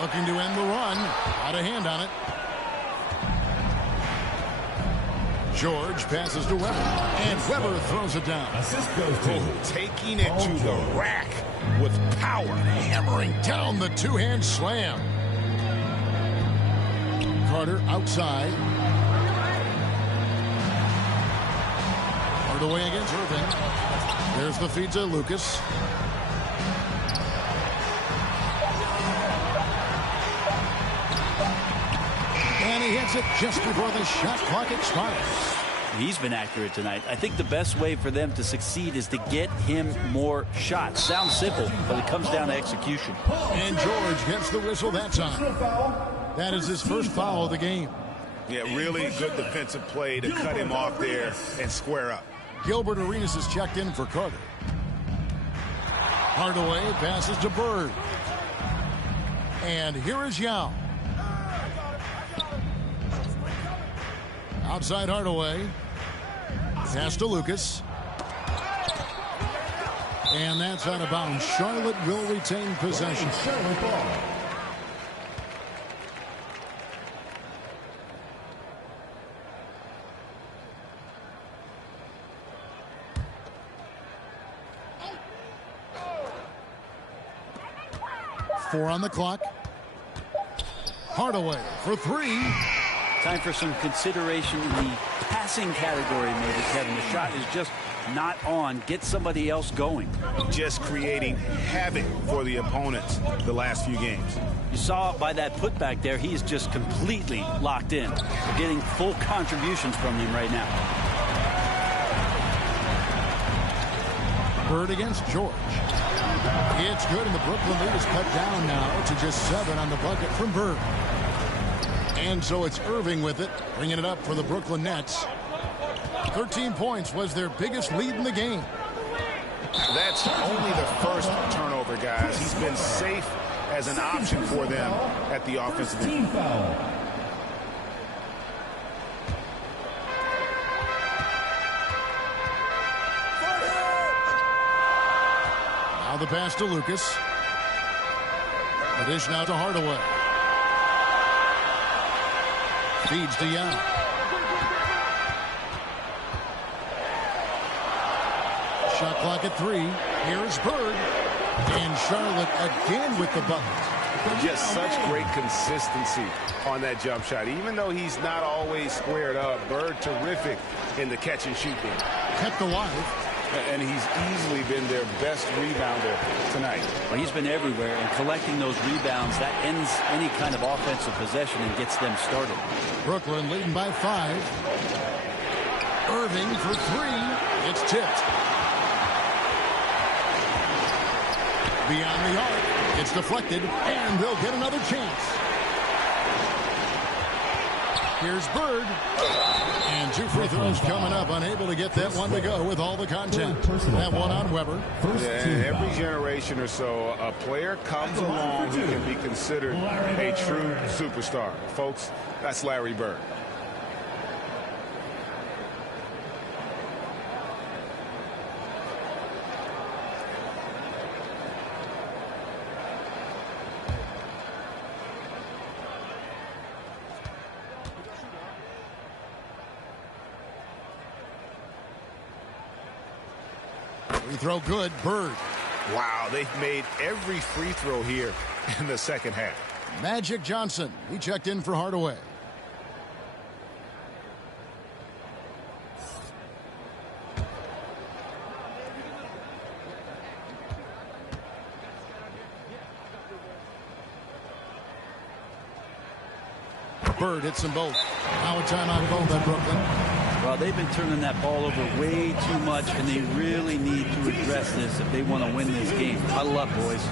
Looking to end the run. Out of hand on it. George passes to Weber. And Weber throws it down. Taking it to the rack with power. Hammering down the two-hand slam. Carter outside. Hardaway against Irving. There's the feed to Lucas. And he hits it just before the shot clock expires. He's been accurate tonight. I think the best way for them to succeed is to get him more shots. Sounds simple, but it comes down to execution. And George gets the whistle that time. That is his first foul of the game. Yeah, really good defensive play to cut him off there and square up. Gilbert Arenas is checked in for Carter. Hardaway passes to Bird. And here is Yao. Outside Hardaway. Pass to Lucas. And that's out of bounds. Charlotte will retain possession. Four on the clock. Hardaway for 3. Time for some consideration in the passing category, maybe, Kevin. The shot is just not on. Get somebody else going. Just creating havoc for the opponents the last few games. You saw by that putback there, he's just completely locked in. We're getting full contributions from him right now. Bird against George. It's good, and the Brooklyn lead is cut down now to just 7 on the bucket from Bird. And so it's Irving with it, bringing it up for the Brooklyn Nets. 13 points was their biggest lead in the game. That's only the first turnover, guys. He's been safe as an option for them at the offensive end. Now the pass to Lucas. The dish now to Hardaway. Feeds to Young. Shot clock at 3. Here's Bird. And Charlotte again with the bucket. Just such great consistency on that jump shot. Even though he's not always squared up, Bird terrific in the catch and shoot game. Kept alive. And he's easily been their best rebounder tonight. Well, he's been everywhere, and collecting those rebounds, that ends any kind of offensive possession and gets them started. Brooklyn leading by 5. Irving for 3. It's tipped. Beyond the arc. It's deflected, and they'll get another chance. Here's Bird. And 2 free throws coming up. Unable to get that one to go with all the contact. That one on Weber. Yeah, every generation or so, a player comes along who can be considered a true superstar. Folks, that's Larry Bird. Free throw good. Bird. Wow, they've made every free throw here in the second half. Magic Johnson. He checked in for Hardaway. Bird hits them both. Now a timeout called by Brooklyn. Well, they've been turning that ball over way too much, and they really need to address this if they want to win this game. Huddle up, boys.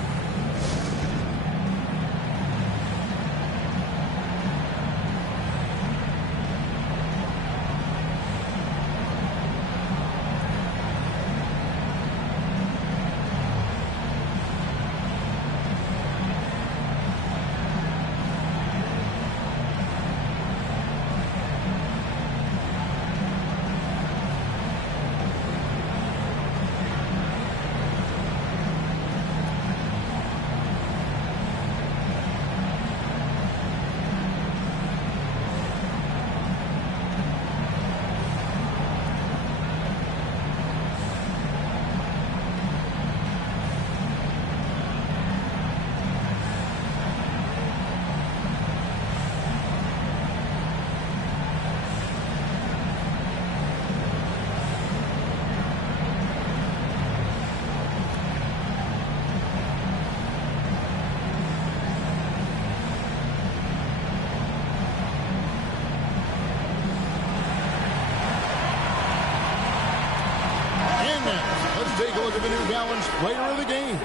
Take a look at the New Balance player of the game,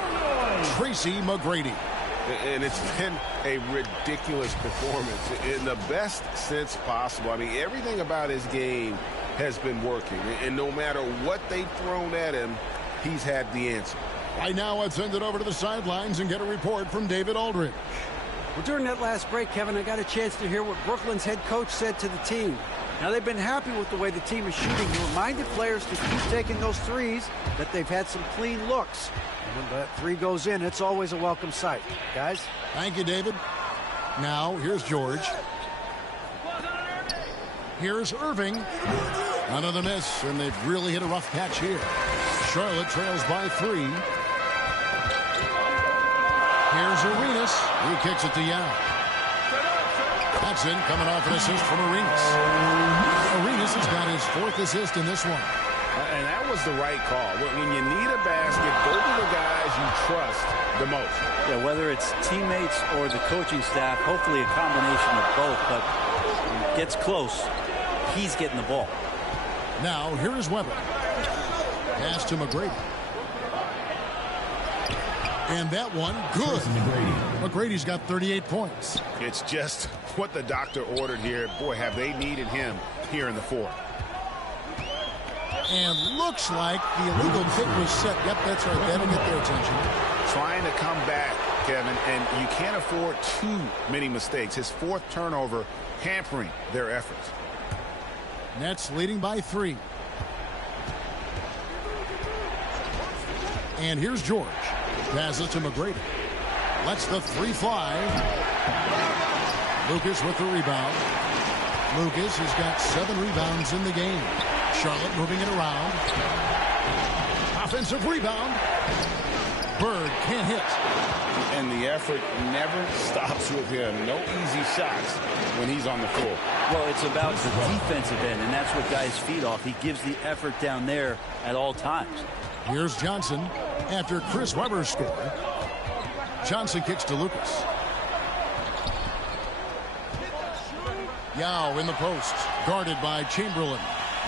Tracy McGrady. And it's been a ridiculous performance in the best sense possible. I mean, everything about his game has been working. And no matter what they've thrown at him, he's had the answer. Right now, let's send it over to the sidelines and get a report from David Aldridge. Well, during that last break, Kevin, I got a chance to hear what Brooklyn's head coach said to the team. Now, they've been happy with the way the team is shooting. He reminded players to keep taking those threes, that they've had some clean looks. And when that 3 goes in, it's always a welcome sight. Guys? Thank you, David. Now, here's George. Here's Irving. Another miss, and they've really hit a rough patch here. Charlotte trails by 3. Here's Arenas. He kicks it to Young. That's in, coming off an assist from Arenas. Arenas has got his 4th assist in this one. And that was the right call. When you need a basket, go to the guys you trust the most. Yeah, whether it's teammates or the coaching staff, hopefully a combination of both, but when it gets close, he's getting the ball. Now, here is Weber. Pass to McGrady. And that one, good. McGrady's got 38 points. It's just what the doctor ordered here. Boy, have they needed him here in the fourth. And looks like the illegal kick was set. Yep, that's right. That'll get their attention. Trying to come back, Kevin, and you can't afford too many mistakes. His fourth turnover hampering their efforts. Nets leading by 3. And here's George. Passes to McGrady. Lets the 3 fly. Lucas with the rebound. Lucas has got 7 rebounds in the game. Charlotte moving it around. Offensive rebound. Bird can't hit. And the effort never stops with him. No easy shots when he's on the floor. Well, it's about the defensive end, and that's what guys feed off. He gives the effort down there at all times. Here's Johnson after Chris Webber scored. Johnson kicks to Lucas. Yao in the post, guarded by Chamberlain.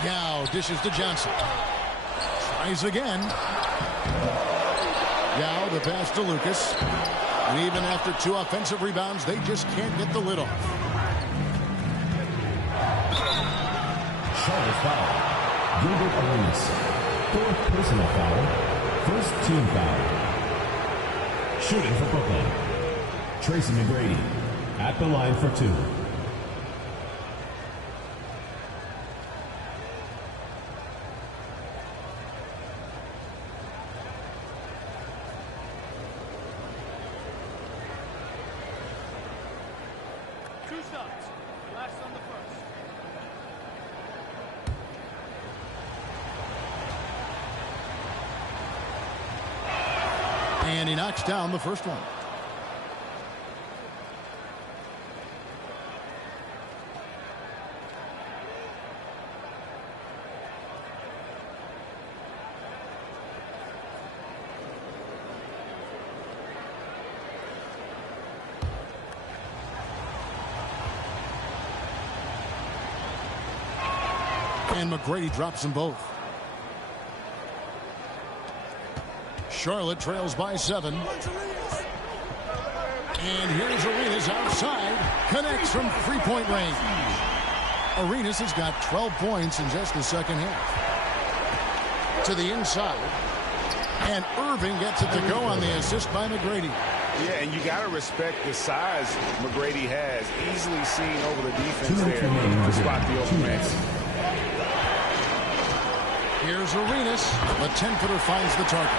Yao dishes to Johnson. Tries again. Yao the pass to Lucas. And even after 2 offensive rebounds, they just can't get the lid off. Charlotte foul. Gilbert Arenas. 4th personal foul. 1st team foul. Shooting for Brooklyn. Tracy McGrady at the line for 2. And he knocks down the first one. And McGrady drops them both. Charlotte trails by 7. And here's Arenas outside. Connects from 3-point range. Arenas has got 12 points in just the second half. To the inside. And Irving gets it to go on the assist by McGrady. Yeah, and you got to respect the size McGrady has. Easily seen over the defense there to spot the open man. Here's Arenas. The 10-footer finds the target.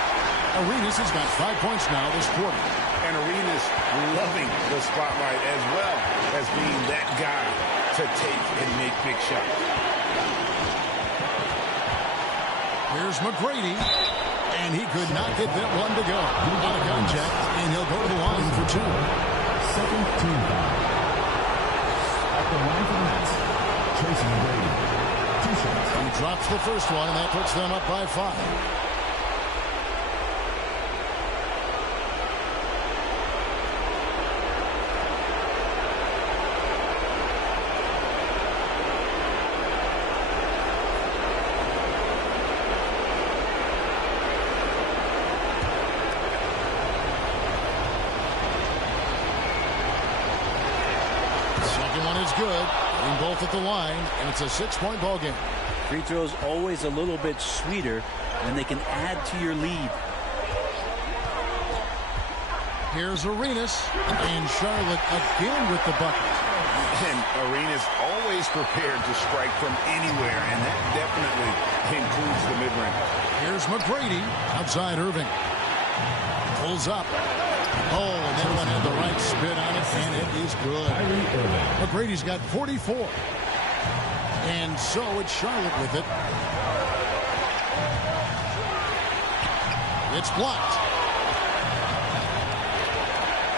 Arenas has got 5 points now this quarter. And Arenas loving the spotlight as well as being that guy to take and make big shots. Here's McGrady. And he could not get that one to go. Out of contact, and he'll go to the line for 2. 2nd team foul. At the line for the Nets, Tracy McGrady. 2 shots. He drops the first one, and that puts them up by 5. Good. Getting both at the line, and it's a 6-point ball game. Free throws always a little bit sweeter when they can add to your lead. Here's Arenas, and Charlotte again with the bucket. And Arenas always prepared to strike from anywhere, and that definitely includes the mid-range. Here's McGrady outside Irving. Pulls up. Oh, and that one had the right spin on it, and it is good. McGrady's got 44. And so it's Charlotte with it. It's blocked.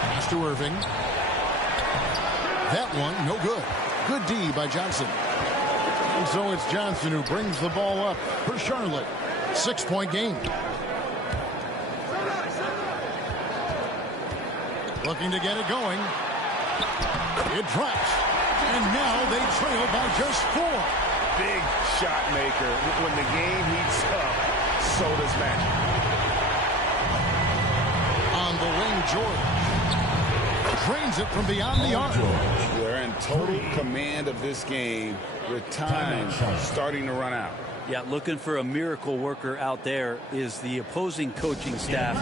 Pass to Irving. That one, no good. Good D by Johnson. And so it's Johnson who brings the ball up for Charlotte. 6-point game. Looking to get it going. It drops. And now they trail by just 4. Big shot maker. When the game heats up, so does Magic. On the wing, George drains it from beyond the arc. They're in total command of this game with time starting to run out. Yeah, looking for a miracle worker out there is the opposing coaching staff.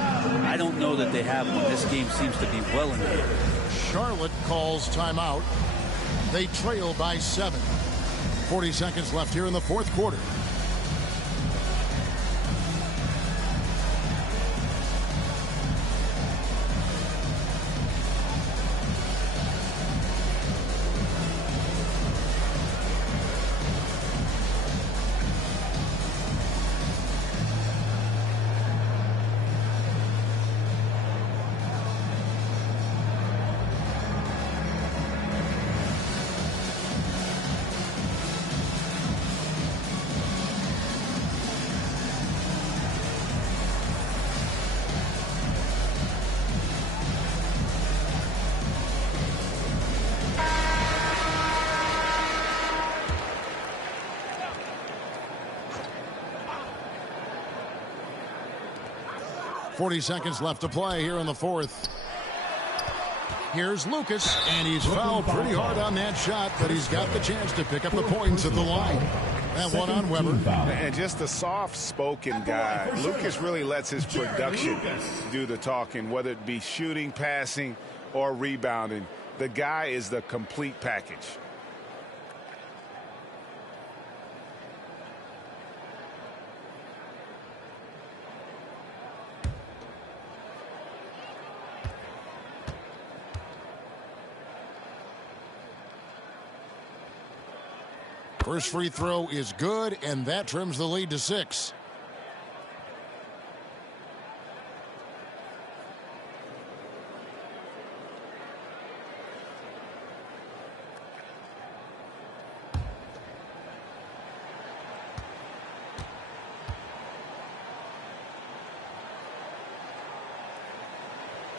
I don't know that they have one. This game seems to be well in hand. Charlotte calls timeout. They trail by 7. 40 seconds left here in the fourth quarter. .40 seconds left to play here in the fourth. Here's Lucas, and he's fouled pretty hard on that shot, but he's got the chance to pick up the points at the line. That one on Weber. And just a soft-spoken guy. Lucas really lets his production do the talking, whether it be shooting, passing, or rebounding. The guy is the complete package. First free throw is good, and that trims the lead to 6.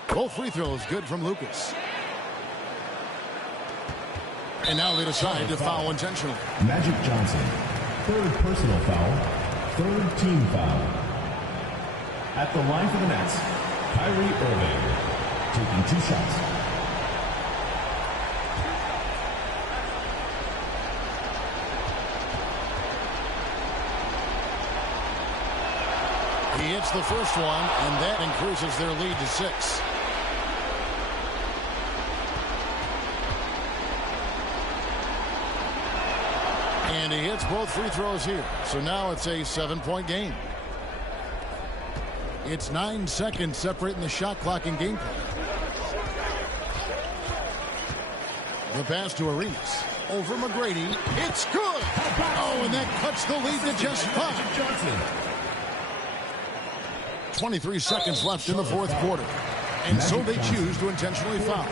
Both free throws good from Lucas. And now they decide to foul intentionally. Magic Johnson, 3rd personal foul, 3rd team foul. At the line for the Nets, Kyrie Irving, taking 2 shots. He hits the first one, and that increases their lead to 6. And he hits both free throws here. So now it's a 7-point game. It's 9 seconds separating the shot clock and game clock. The pass to Arenas. Over McGrady. It's good. Oh, and that cuts the lead to just 5. 23 seconds left in the fourth quarter. And so they choose to intentionally foul.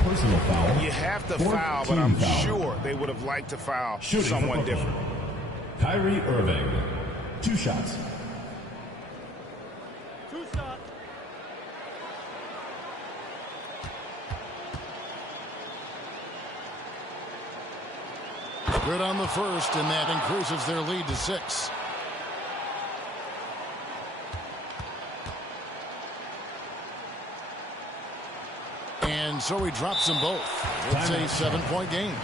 You have to foul, but I'm sure they would have liked to foul someone different. Kyrie Irving, 2 shots. Good on the first, and that increases their lead to 6. And so he drops them both. It's a 7-point game.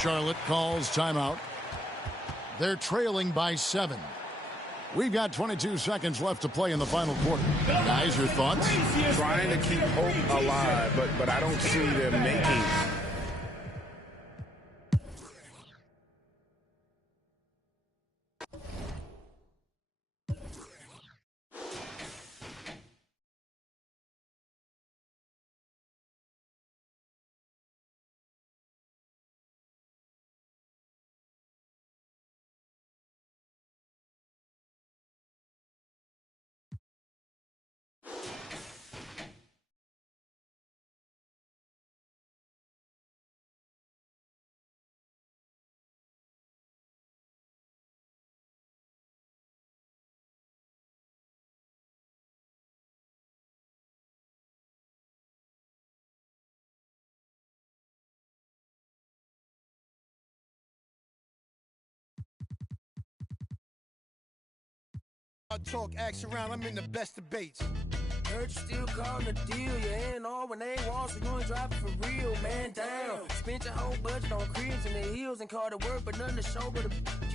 Charlotte calls timeout. They're trailing by 7. We've got 22 seconds left to play in the final quarter. Guys, your thoughts? Trying to keep hope alive, but I don't see them making Talk, action round, I'm in the best debates. Heard you still calling a deal, you ain't all when they want, so you ain't driving for real, man down. Spent your whole budget on cribs and the heels and called it work, but nothing to show but you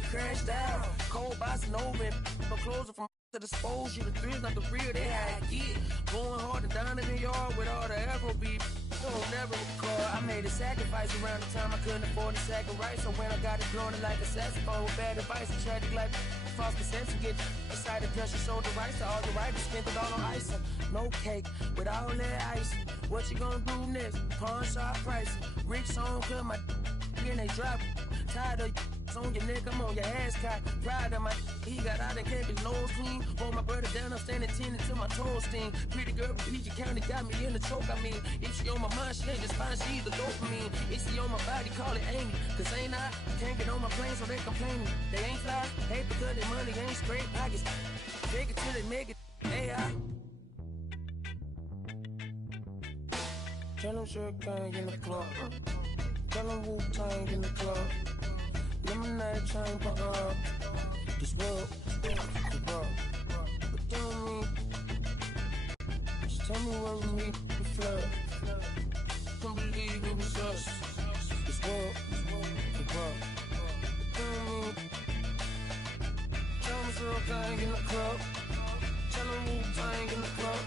crashed out. Cold bossing over and no closing from to dispose you. The thrills not the real, they how I get. Going hard and down in the yard with all the Afro beef. Don't never recall. I made a sacrifice around the time I couldn't afford a sack of rice. So when I got it blowing it like a saxophone with bad advice and tragic like false perception, get excited plus you sold the rights to all the writers, spent it all on ice. No cake with all that ice. What you gonna do next? Pawn shop price. Rich song, cut my and they drop. Tired of on your neck, I'm on your ass cock. Pride of my he got out and kept his nose clean. Hold my brother down, I'm standing 10 until my toes sting. Pretty girl from PG County got me in the choke. I mean, if she on my mind, she ain't just fine, she the dopamine. If she on my body, call it Amy. Cause ain't I can't get on my plane, so they complaining. They ain't fly, hate because their money ain't straight pockets. Take it till they make it. AI. Tell them Sugar Gang in the club. Tell them Wu-Tang in the club. Lemonade chain pop up. This world, the world. But tell me, just tell me where we meet the flood. Can't believe it was us. This world, the world. But tell me Sugar Gang in the club. Tell them Wu-Tang in the club.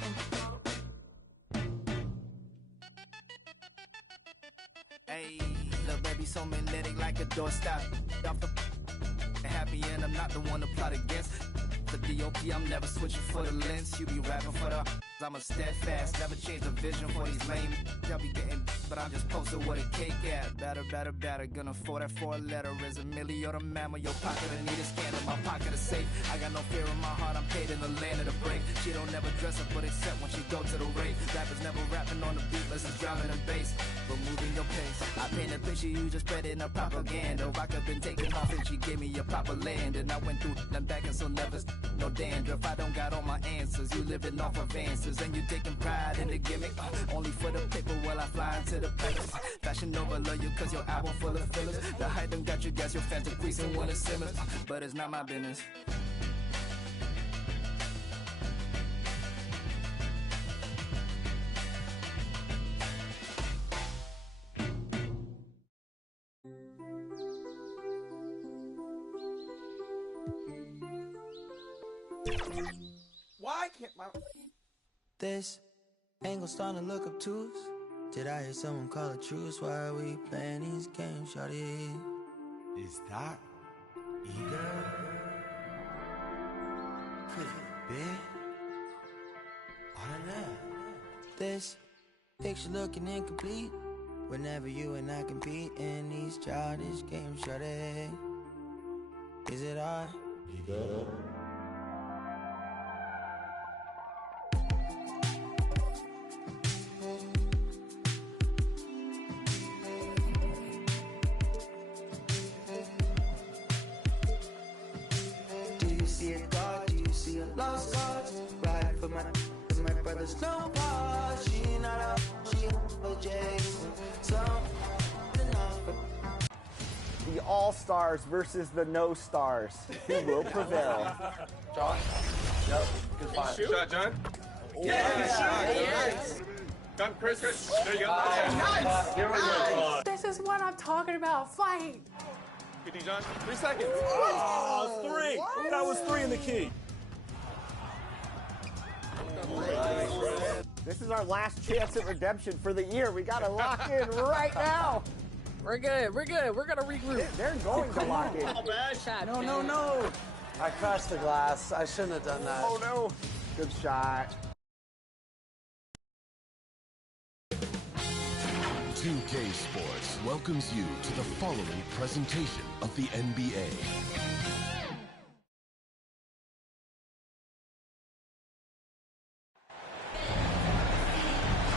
Hey, little baby so magnetic like a doorstop. Off the happy and I'm not the one to plot against. The DOP, I'm never switching for the lens. You be rapping for the I'm a steadfast, never change the vision for these lame. Y'all be getting, but I'm just posted with a cake at. Better, gonna afford that 4-letter. Is a milli or the mammal, your pocket, I need a scanner, my pocket is safe. I got no fear in my heart, I'm paid in the land of the break. She don't never dress up, but except when she go to the rave. Rappers never rapping on the beat, less is driving the bass. But moving your pace, I paint a picture, you just spreading a propaganda. Rock up been taking off and she gave me a proper land. And I went through them back and so never no dandruff. I don't got all my answers, you living off of answers. And you taking pride in the gimmick, only for the paper while I fly into the palace. Fashion over love you cause your album full of fillers. The hype done got you gas, your fans decreasing when it simmers. But it's not my business. Why can't my... This angle starting to look obtuse. Did I hear someone call a truce? Why are we playing these games, shawty? Is that ego? Could it be? I don't know. This picture looking incomplete. Whenever you and I compete in these childish games, shawty. Is it our ego? Lost cards, ride for my brother's no part. She not a, she a Jason. The All-Stars versus the No-Stars. Who will prevail? John? Yep. Good fight. Shot, John? Yes. Gun, Chris. There you go. Nice. This is what I'm talking about. Fight. Good D, John. 3 seconds. Oh, 3. What? That was 3 in the key. This is our last chance at redemption for the year. We got to lock in right now. We're good. We're good. We're going to regroup. They're going to lock in. Oh, bad shot. No. I crushed the glass. I shouldn't have done that. Oh, no. Good shot. 2K Sports welcomes you to the following presentation of the NBA.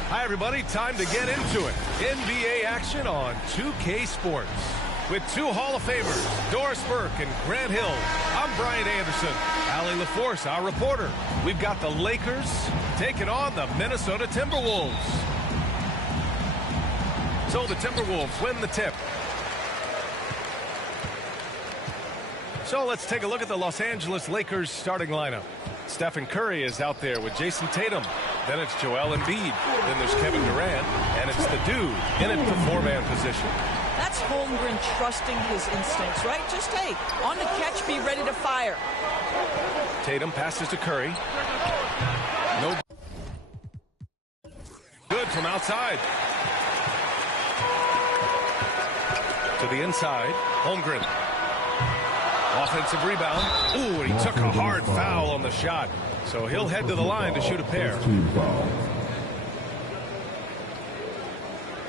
Hi, everybody. Time to get into it. NBA action on 2K Sports. With 2 Hall of Famers, Doris Burke and Grant Hill. I'm Brian Anderson. Allie LaForce, our reporter. We've got the Lakers taking on the Minnesota Timberwolves. So the Timberwolves win the tip. So let's take a look at the Los Angeles Lakers starting lineup. Stephen Curry is out there with Jason Tatum. Then it's Joel Embiid. Then there's Kevin Durant. And it's the dude in it for four-man position. That's Holmgren trusting his instincts, right? Just, hey, on the catch, be ready to fire. Tatum passes to Curry. No good from outside. To the inside, Holmgren. Offensive rebound. Ooh, and he took a hard foul on the shot. So he'll head to the line to shoot a pair.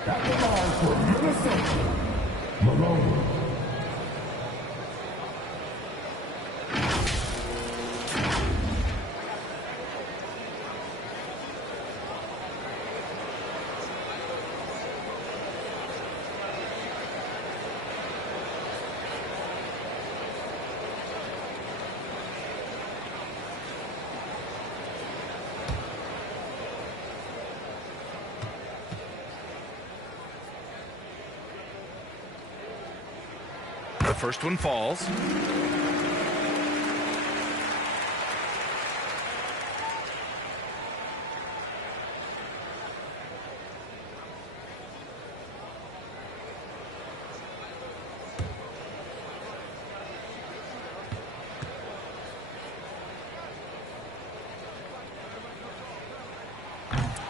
At the line for Minnesota, Malone. The first one falls.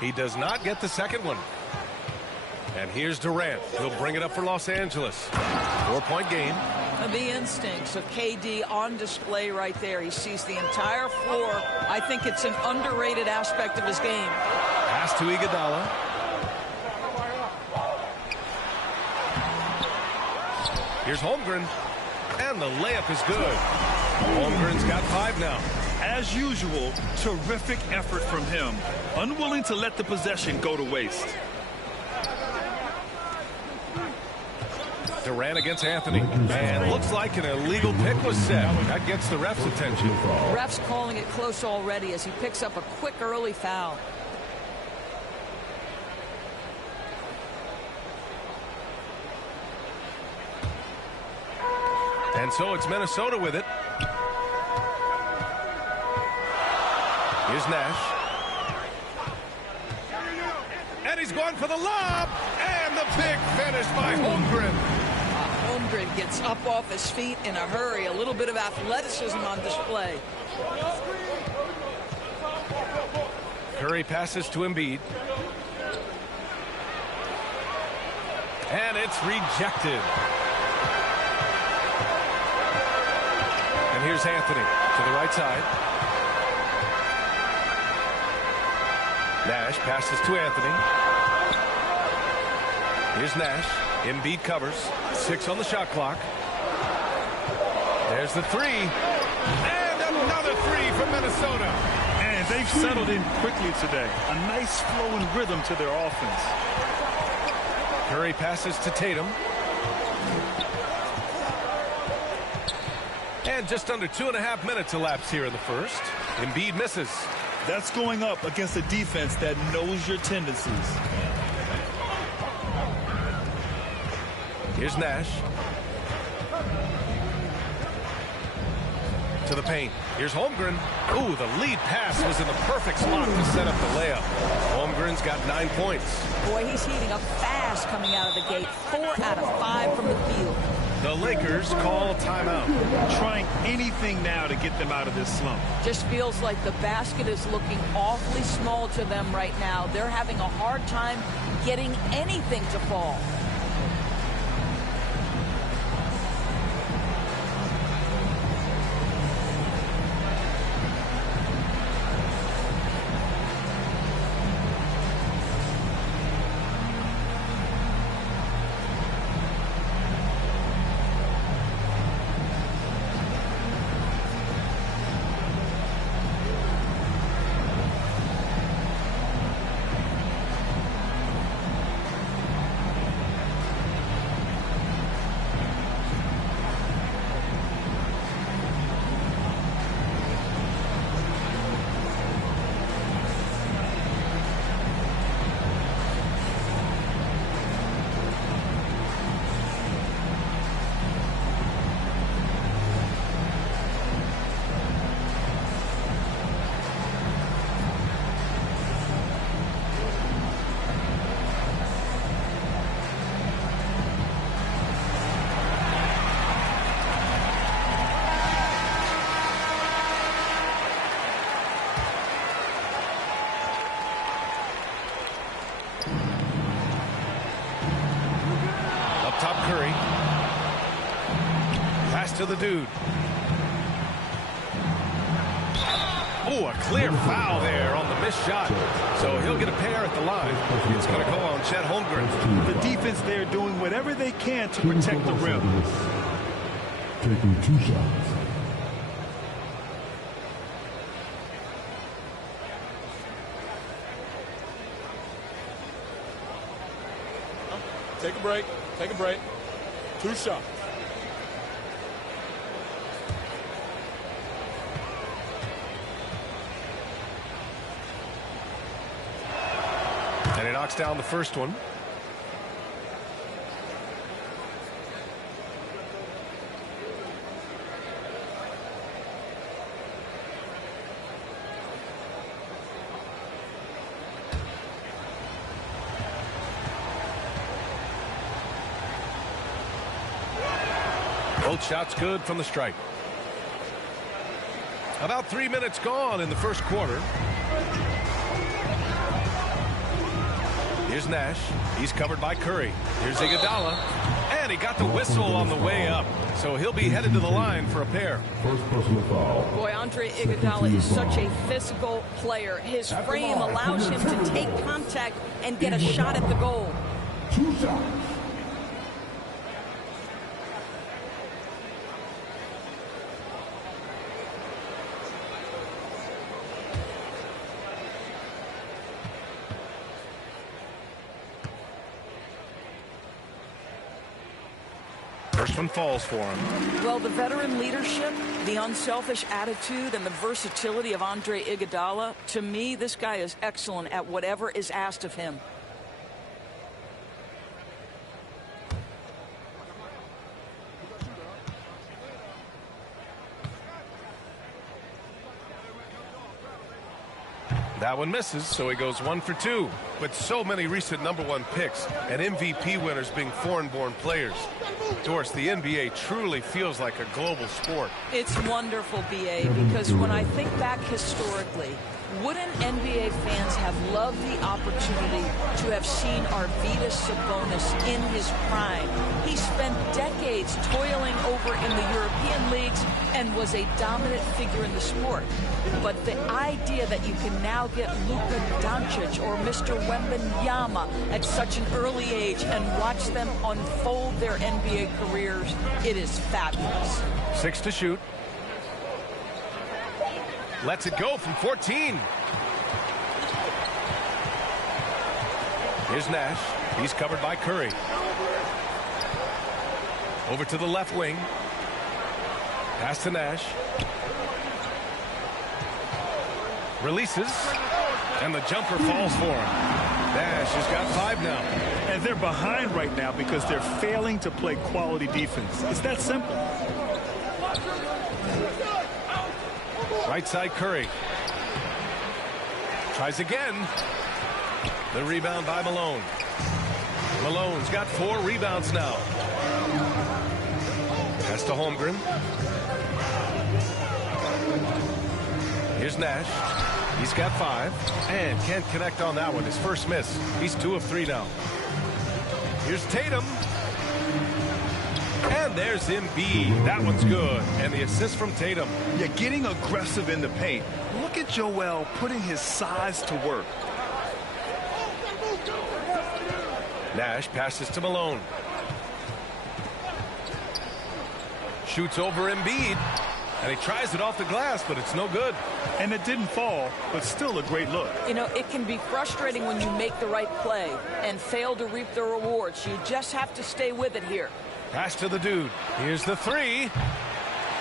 He does not get the second one. And here's Durant. He'll bring it up for Los Angeles. 4-point game. The instincts of KD on display right there. He sees the entire floor. I think it's an underrated aspect of his game. Pass to Iguodala. Here's Holmgren. And the layup is good. Holmgren's got 5 now. As usual, terrific effort from him. Unwilling to let the possession go to waste. Durant against Anthony. And looks like an illegal pick was set. That gets the ref's attention. Ref's calling it close already as he picks up a quick early foul. And so it's Minnesota with it. Here's Nash. And he's going for the lob. And the big finish by Holmgren. Holmgren gets up off his feet in a hurry. A little bit of athleticism on display. Curry passes to Embiid. And it's rejected. And here's Anthony to the right side. Nash passes to Anthony. Here's Nash. Embiid covers. 6 on the shot clock. There's the 3. And another 3 from Minnesota. And they've settled in quickly today. A nice flow and rhythm to their offense. Curry passes to Tatum. And just under 2.5 minutes elapsed here in the first. Embiid misses. That's going up against a defense that knows your tendencies. Here's Nash. To the paint. Here's Holmgren. Ooh, the lead pass was in the perfect spot to set up the layup. Holmgren's got 9 points. Boy, he's heating up fast coming out of the gate. 4 out of 5 from the field. The Lakers call a timeout. Trying anything now to get them out of this slump. Just feels like the basket is looking awfully small to them right now. They're having a hard time getting anything to fall. Pass to the dude. Oh, a clear foul there on the missed shot. So he'll get a pair at the line. It's going to go on Chet Holmgren. The defense there doing whatever they can to protect the rim. Taking 2 shots. Take a break. Take a break. 2 shots. And he knocks down the first one. Both shots good from the stripe. About 3 minutes gone in the first quarter. Here's Nash. He's covered by Curry. Here's Iguodala. And he got the whistle on the way up. So he'll be headed to the line for a pair. First personal foul. Boy, Andre Iguodala is such a physical player. His frame allows him to take contact and get a shot at the goal. 2 shots. First one falls for him. Well, the veteran leadership, the unselfish attitude, and the versatility of Andre Iguodala, to me, this guy is excellent at whatever is asked of him. That one misses, so he goes 1 for 2. With so many recent #1 picks and MVP winners being foreign-born players, Doris, the NBA truly feels like a global sport. It's wonderful, BA, because when I think back historically, wouldn't NBA fans have loved the opportunity to have seen Arvydas Sabonis in his prime? He spent decades toiling over in the European leagues and was a dominant figure in the sport. But the idea that you can now get Luka Doncic or Mr. Wembanyama at such an early age and watch them unfold their NBA careers, it is fabulous. 6 to shoot. Lets it go from 14. Here's Nash. He's covered by Curry. Over to the left wing. Pass to Nash. Releases. And the jumper falls for him. Nash has got 5 now. And they're behind right now because they're failing to play quality defense. It's that simple. Right side Curry. Tries again. The rebound by Malone. Malone's got 4 rebounds now. Pass to Holmgren. Here's Nash. He's got 5 and can't connect on that one. His first miss. He's 2 of 3 now. Here's Tatum. And there's Embiid. That one's good. And the assist from Tatum. Yeah, getting aggressive in the paint. Look at Joel putting his size to work. Nash passes to Malone. Shoots over Embiid. And he tries it off the glass, but it's no good. And it didn't fall, but still a great look. You know, it can be frustrating when you make the right play and fail to reap the rewards. You just have to stay with it here. Pass to the dude. Here's the 3.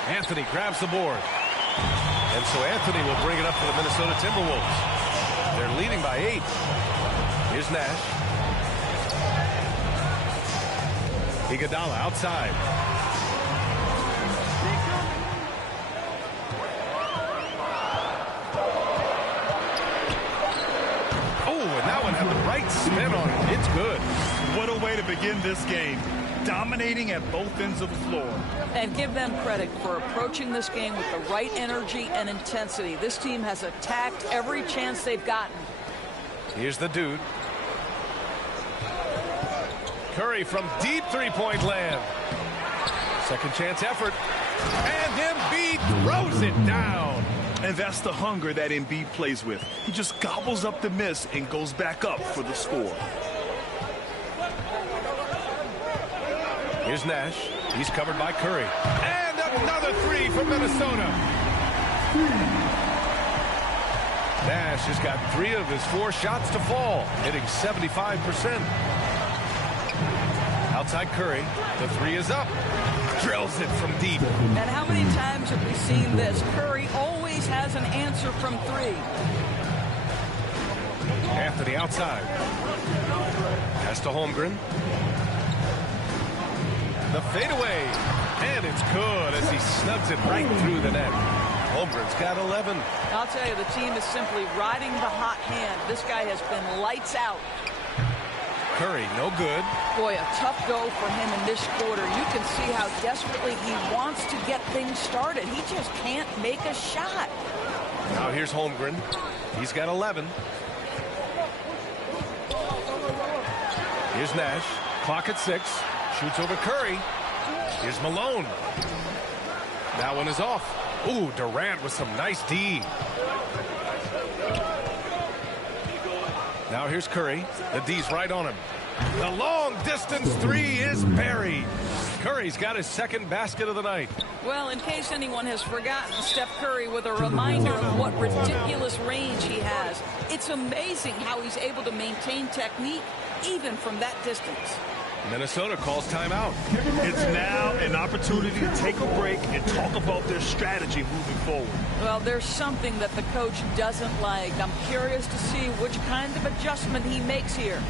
Anthony grabs the board. And so Anthony will bring it up for the Minnesota Timberwolves. They're leading by 8. Here's Nash. Iguodala outside. And that one had the right spin on it. It's good. What a way to begin this game. Dominating at both ends of the floor. And give them credit for approaching this game with the right energy and intensity. This team has attacked every chance they've gotten. Here's the dude. Curry from deep 3-point land. Second chance effort. And Embiid throws it down. And that's the hunger that Embiid plays with. He just gobbles up the miss and goes back up for the score. Here's Nash. He's covered by Curry. And another three from Minnesota. Nash has got 3 of his 4 shots to fall, hitting 75%. Outside Curry. The 3 is up. Drills it from deep. And how many times have we seen this? Curry always has an answer from 3. Anthony outside. Pass to Holmgren. The fadeaway. And it's good as he snubs it right through the net. Holmgren's got 11. I'll tell you, the team is simply riding the hot hand. This guy has been lights out. Curry, no good. Boy, a tough go for him in this quarter. You can see how desperately he wants to get things started. He just can't make a shot. Now here's Holmgren. He's got 11. Here's Nash. Clock at 6. Shoots over Curry. Here's Malone. That one is off. Ooh, Durant with some nice D. Now here's Curry. The D's right on him. The long distance 3 is buried. Curry's got his second basket of the night. Well, in case anyone has forgotten, Steph Curry with a reminder of what ridiculous range he has. It's amazing how he's able to maintain technique even from that distance. Minnesota calls timeout. It's now an opportunity to take a break and talk about their strategy moving forward. Well, there's something that the coach doesn't like. I'm curious to see which kind of adjustment he makes here.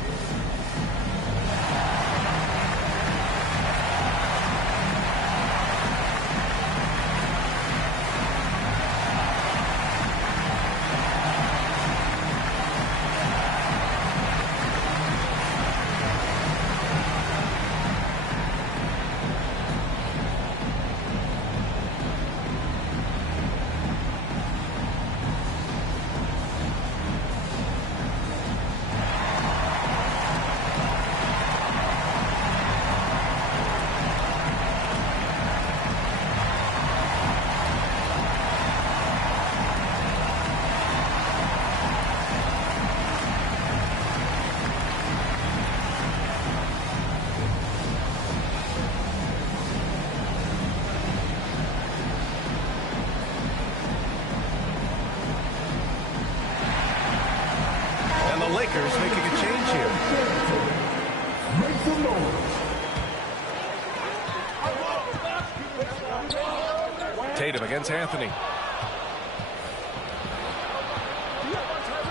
The Lakers making a change here. Tatum against Anthony.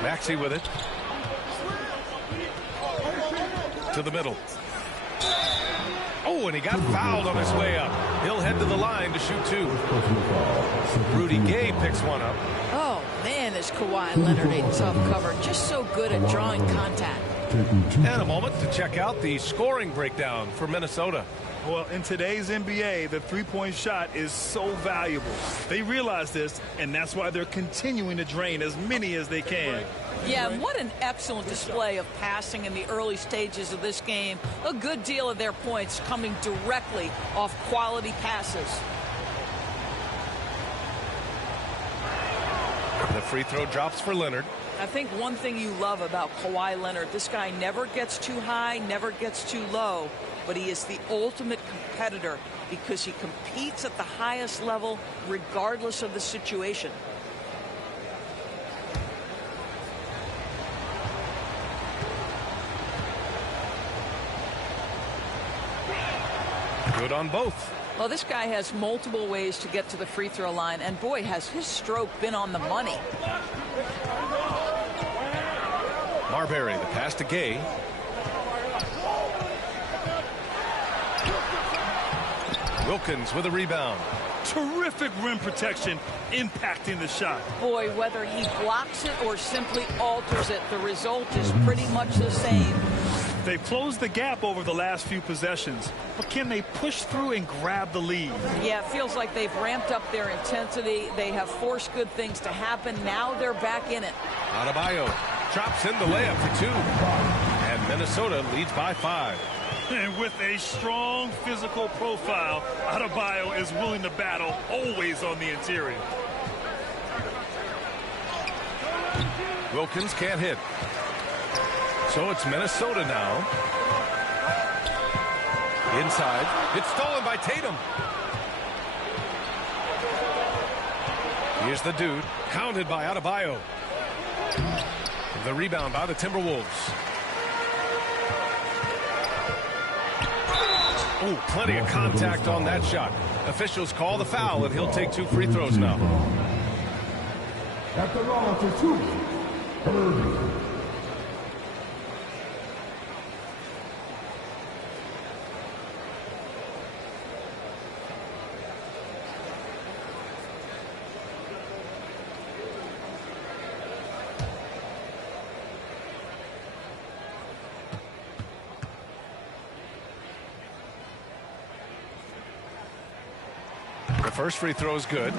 Maxey with it. To the middle. Oh, and he got fouled on his way up. He'll head to the line to shoot 2. Rudy Gay picks one up. Oh, man, is Kawhi Leonard a tough cover. Just so good at drawing contact. And a moment to check out the scoring breakdown for Minnesota. Well, in today's NBA, the three-point shot is so valuable. They realize this, and that's why they're continuing to drain as many as they can. Yeah, what an excellent display of passing in the early stages of this game. A good deal of their points coming directly off quality passes. The free throw drops for Leonard. I think one thing you love about Kawhi Leonard, this guy never gets too high, never gets too low, but he is the ultimate competitor because he competes at the highest level regardless of the situation. Good on both. Well, this guy has multiple ways to get to the free throw line, and boy, has his stroke been on the money. Marbury, the pass to Gay. Wilkins with a rebound. Terrific rim protection impacting the shot. Boy, whether he blocks it or simply alters it, the result is pretty much the same. They've closed the gap over the last few possessions, but can they push through and grab the lead? Yeah, it feels like they've ramped up their intensity. They have forced good things to happen. Now they're back in it. Adebayo drops in the layup for 2. And Minnesota leads by 5. And with a strong physical profile, Adebayo is willing to battle, always on the interior. Wilkins can't hit. So it's Minnesota now. Inside. It's stolen by Tatum. Here's the dude. Counted by Adebayo. The rebound by the Timberwolves. Ooh, plenty of contact on that shot. Officials call the foul, and he'll take 2 free throws now. At the line for 2, Irving. The first free throw is good.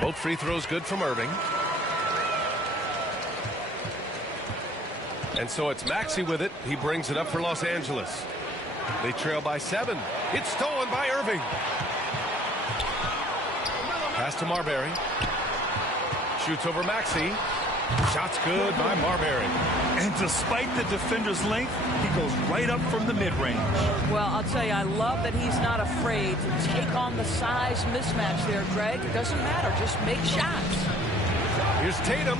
Both free throws good from Irving. And so it's Maxey with it. He brings it up for Los Angeles. They trail by 7. It's stolen by Irving. Pass to Marbury. Shoots over Maxey. Shot's good by Marbury. And despite the defender's length, he goes right up from the mid-range. Well, I'll tell you, I love that he's not afraid to take on the size mismatch there, Greg. It doesn't matter. Just make shots. Here's Tatum.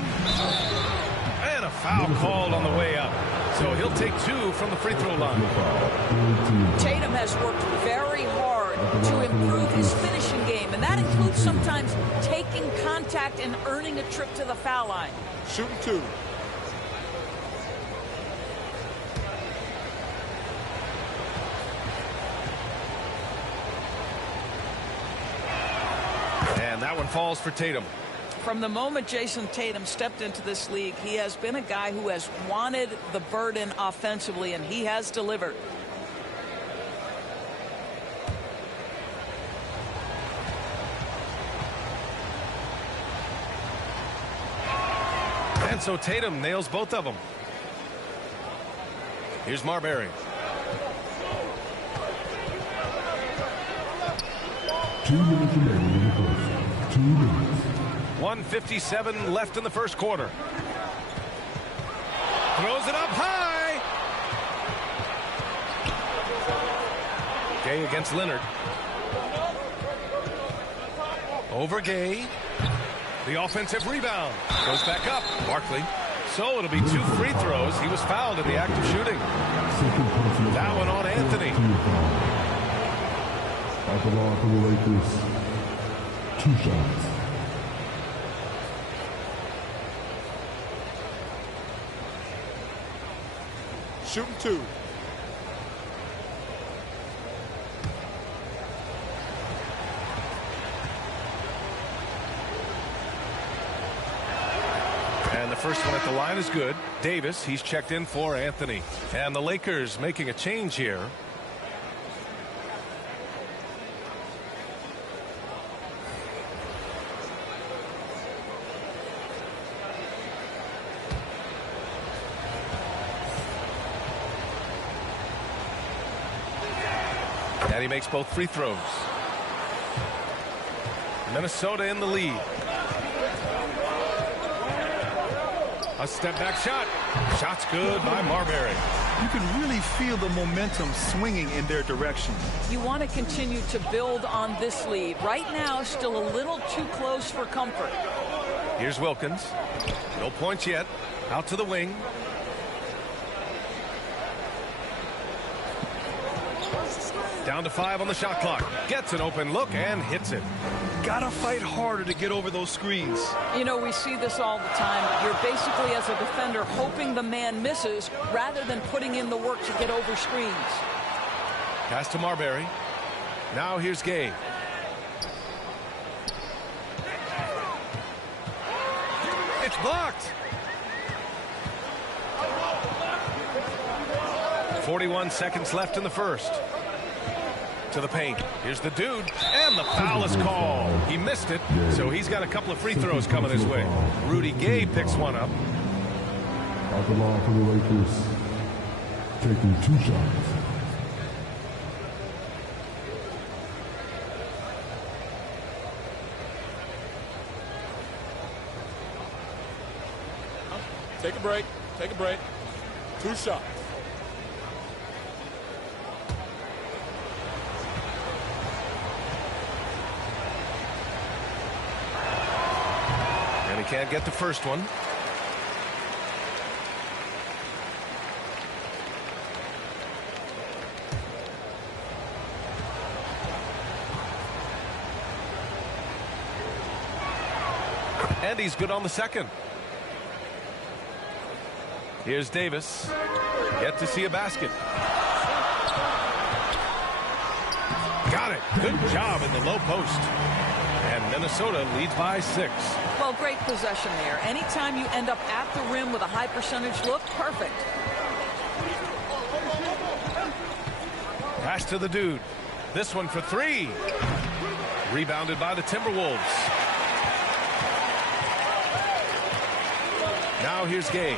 And a foul called on the way up. So he'll take 2 from the free throw line. Tatum has worked very hard to improve his finishing game, and that includes sometimes taking contact and earning a trip to the foul line. Shooting 2. And that one falls for Tatum. From the moment Jason Tatum stepped into this league, he has been a guy who has wanted the burden offensively, and he has delivered. And so Tatum nails both of them. Here's Marbury. 2 minutes remaining in the first. 2 minutes. 1:57 left in the first quarter. Throws it up high. Gay against Leonard. Over Gay. The offensive rebound. Goes back up. Barkley. So it'll be 2 free throws. He was fouled in the act of shooting. That one on Anthony. At the line for the Lakers. 2 shots. Shooting 2. And the first one at the line is good. Davis, he's checked in for Anthony. And the Lakers making a change here. And he makes both free throws. Minnesota in the lead. A step back shot. Shot's good by Marbury. You can really feel the momentum swinging in their direction. You want to continue to build on this lead. Right now, still a little too close for comfort. Here's Wilkins. No points yet. Out to the wing. Down to 5 on the shot clock. Gets an open look and hits it. Gotta fight harder to get over those screens. You know, we see this all the time. You're basically, as a defender, hoping the man misses rather than putting in the work to get over screens. Pass to Marbury. Now here's Gay. It's blocked. 41 seconds left in the first. To the paint. Here's the dude. And the foul is called. He missed it, so he's got a couple of free throws coming his way. Rudy Gay picks one up. Out the line for the Lakers. Taking 2 shots. Take a break. Take a break. 2 shots. And he can't get the first one. And he's good on the second. Here's Davis. Yet to see a basket. Got it. Good job in the low post. And Minnesota leads by 6. Well, great possession there. Anytime you end up at the rim with a high percentage look, perfect. Pass to the dude. This one for 3. Rebounded by the Timberwolves. Now here's Gay.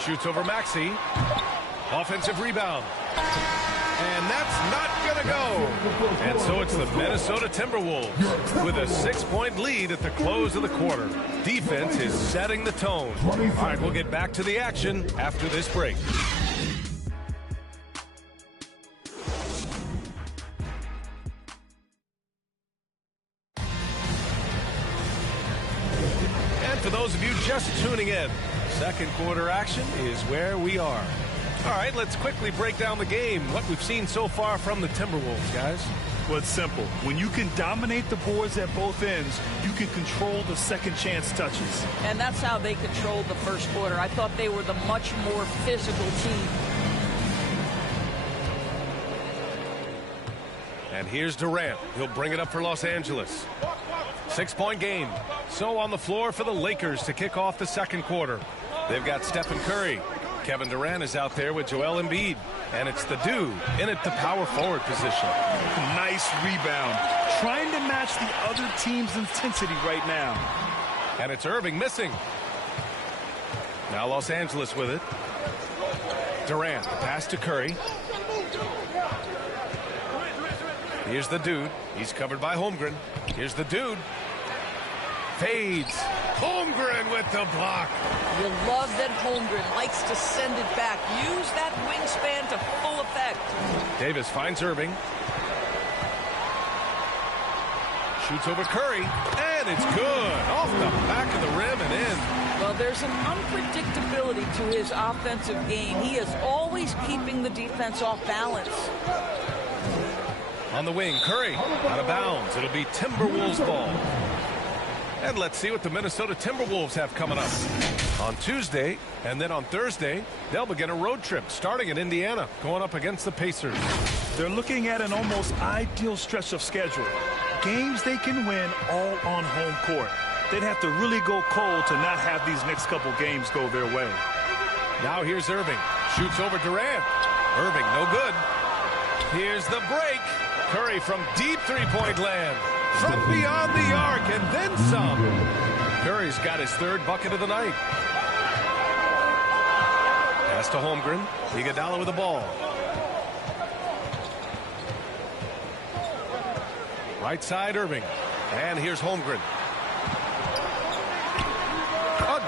Shoots over Maxey. Offensive rebound. And that's not going to go. And so it's the Minnesota Timberwolves with a 6-point lead at the close of the quarter. Defense is setting the tone. All right, we'll get back to the action after this break. And for those of you just tuning in, second quarter action is where we are. All right, let's quickly break down the game, what we've seen so far from the Timberwolves, guys. Well, it's simple. When you can dominate the boards at both ends, you can control the second chance touches. And that's how they controlled the first quarter. I thought they were the much more physical team. And here's Durant. He'll bring it up for Los Angeles. 6-point game. So on the floor for the Lakers to kick off the second quarter. They've got Stephen Curry. Kevin Durant is out there with Joel Embiid. And it's the dude in at the power forward position. Nice rebound. Trying to match the other team's intensity right now. And it's Irving missing. Now Los Angeles with it. Durant, pass to Curry. Here's the dude. He's covered by Holmgren. Here's the dude. Fades. Holmgren with the block. You love that Holmgren likes to send it back. Use that wingspan to full effect. Davis finds Irving. Shoots over Curry. And it's good. Off the back of the rim and in. Well, there's an unpredictability to his offensive game. He is always keeping the defense off balance. On the wing, Curry out of bounds. It'll be Timberwolves ball. And let's see what the Minnesota Timberwolves have coming up. On Tuesday and then on Thursday, they'll begin a road trip starting in Indiana, going up against the Pacers. They're looking at an almost ideal stretch of schedule. Games they can win all on home court. They'd have to really go cold to not have these next couple games go their way. Now here's Irving. Shoots over Durant. Irving, no good. Here's the break. Curry from deep three-point land. From beyond the arc and then some. Curry's got his third bucket of the night. Pass to Holmgren. Iguodala with the ball. Right side, Irving. And here's Holmgren.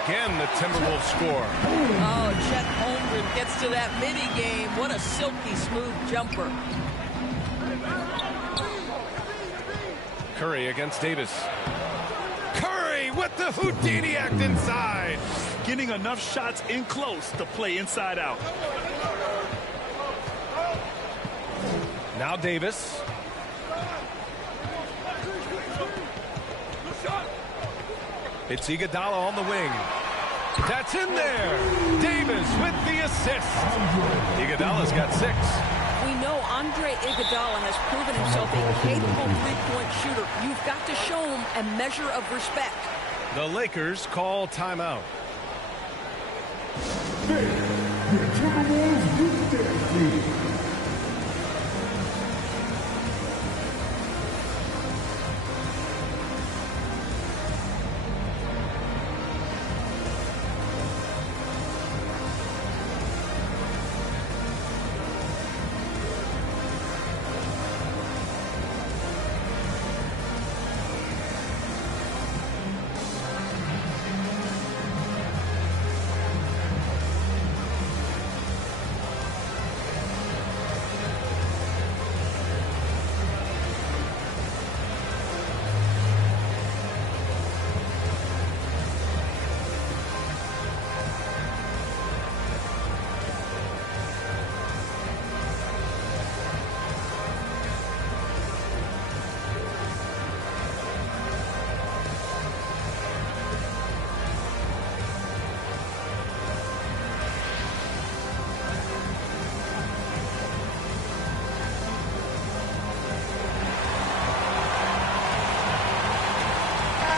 Again, the Timberwolves score. Oh, Chet Holmgren gets to that midi game. What a silky smooth jumper. Curry against Davis. Curry with the Houdini act inside. Getting enough shots in close to play inside out. Now Davis. It's Iguodala on the wing. That's in there. Davis with the assist. Iguodala's got 6. We know Andre Iguodala has proven himself a capable three-point shooter. You've got to show him a measure of respect. The Lakers call timeout. The Timberwolves with Derek.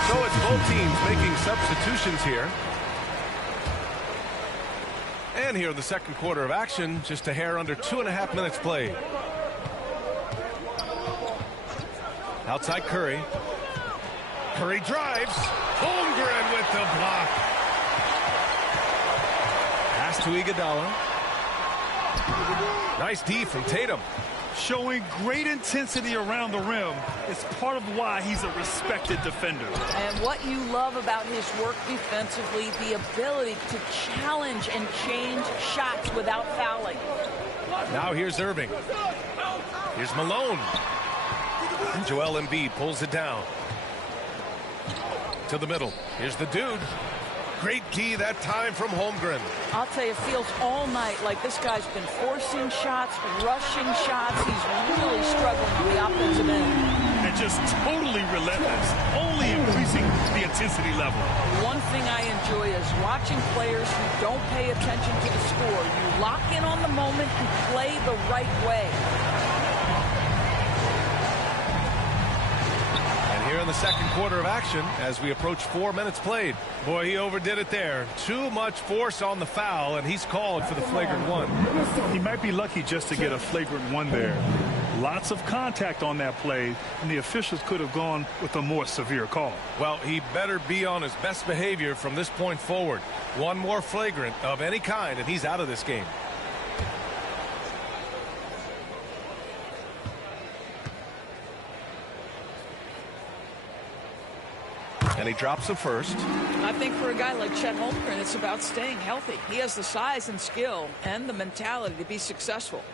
So it's both teams making substitutions here. And here in the second quarter of action, just a hair under 2.5 minutes played. Outside Curry. Curry drives. Holmgren with the block. Pass to Iguodala. Nice D from Tatum. Showing great intensity around the rim is part of why he's a respected defender. And what you love about his work defensively, the ability to challenge and change shots without fouling. Now here's Irving. Here's Malone. And Joel Embiid pulls it down. To the middle. Here's the dude. Great D that time from Holmgren. I'll tell you, it feels all night like this guy's been forcing shots, rushing shots. He's really struggling on the offensive end. And just totally relentless, only increasing the intensity level. One thing I enjoy is watching players who don't pay attention to the score. You lock in on the moment and play the right way. Here in the second quarter of action as we approach 4 minutes played. Boy, he overdid it there. Too much force on the foul, and he's called for the flagrant one. He might be lucky just to get a flagrant one there. Lots of contact on that play, and the officials could have gone with a more severe call. Well, he better be on his best behavior from this point forward. One more flagrant of any kind, and he's out of this game. And he drops the first. I think for a guy like Chet Holmgren, it's about staying healthy. He has the size and skill and the mentality to be successful.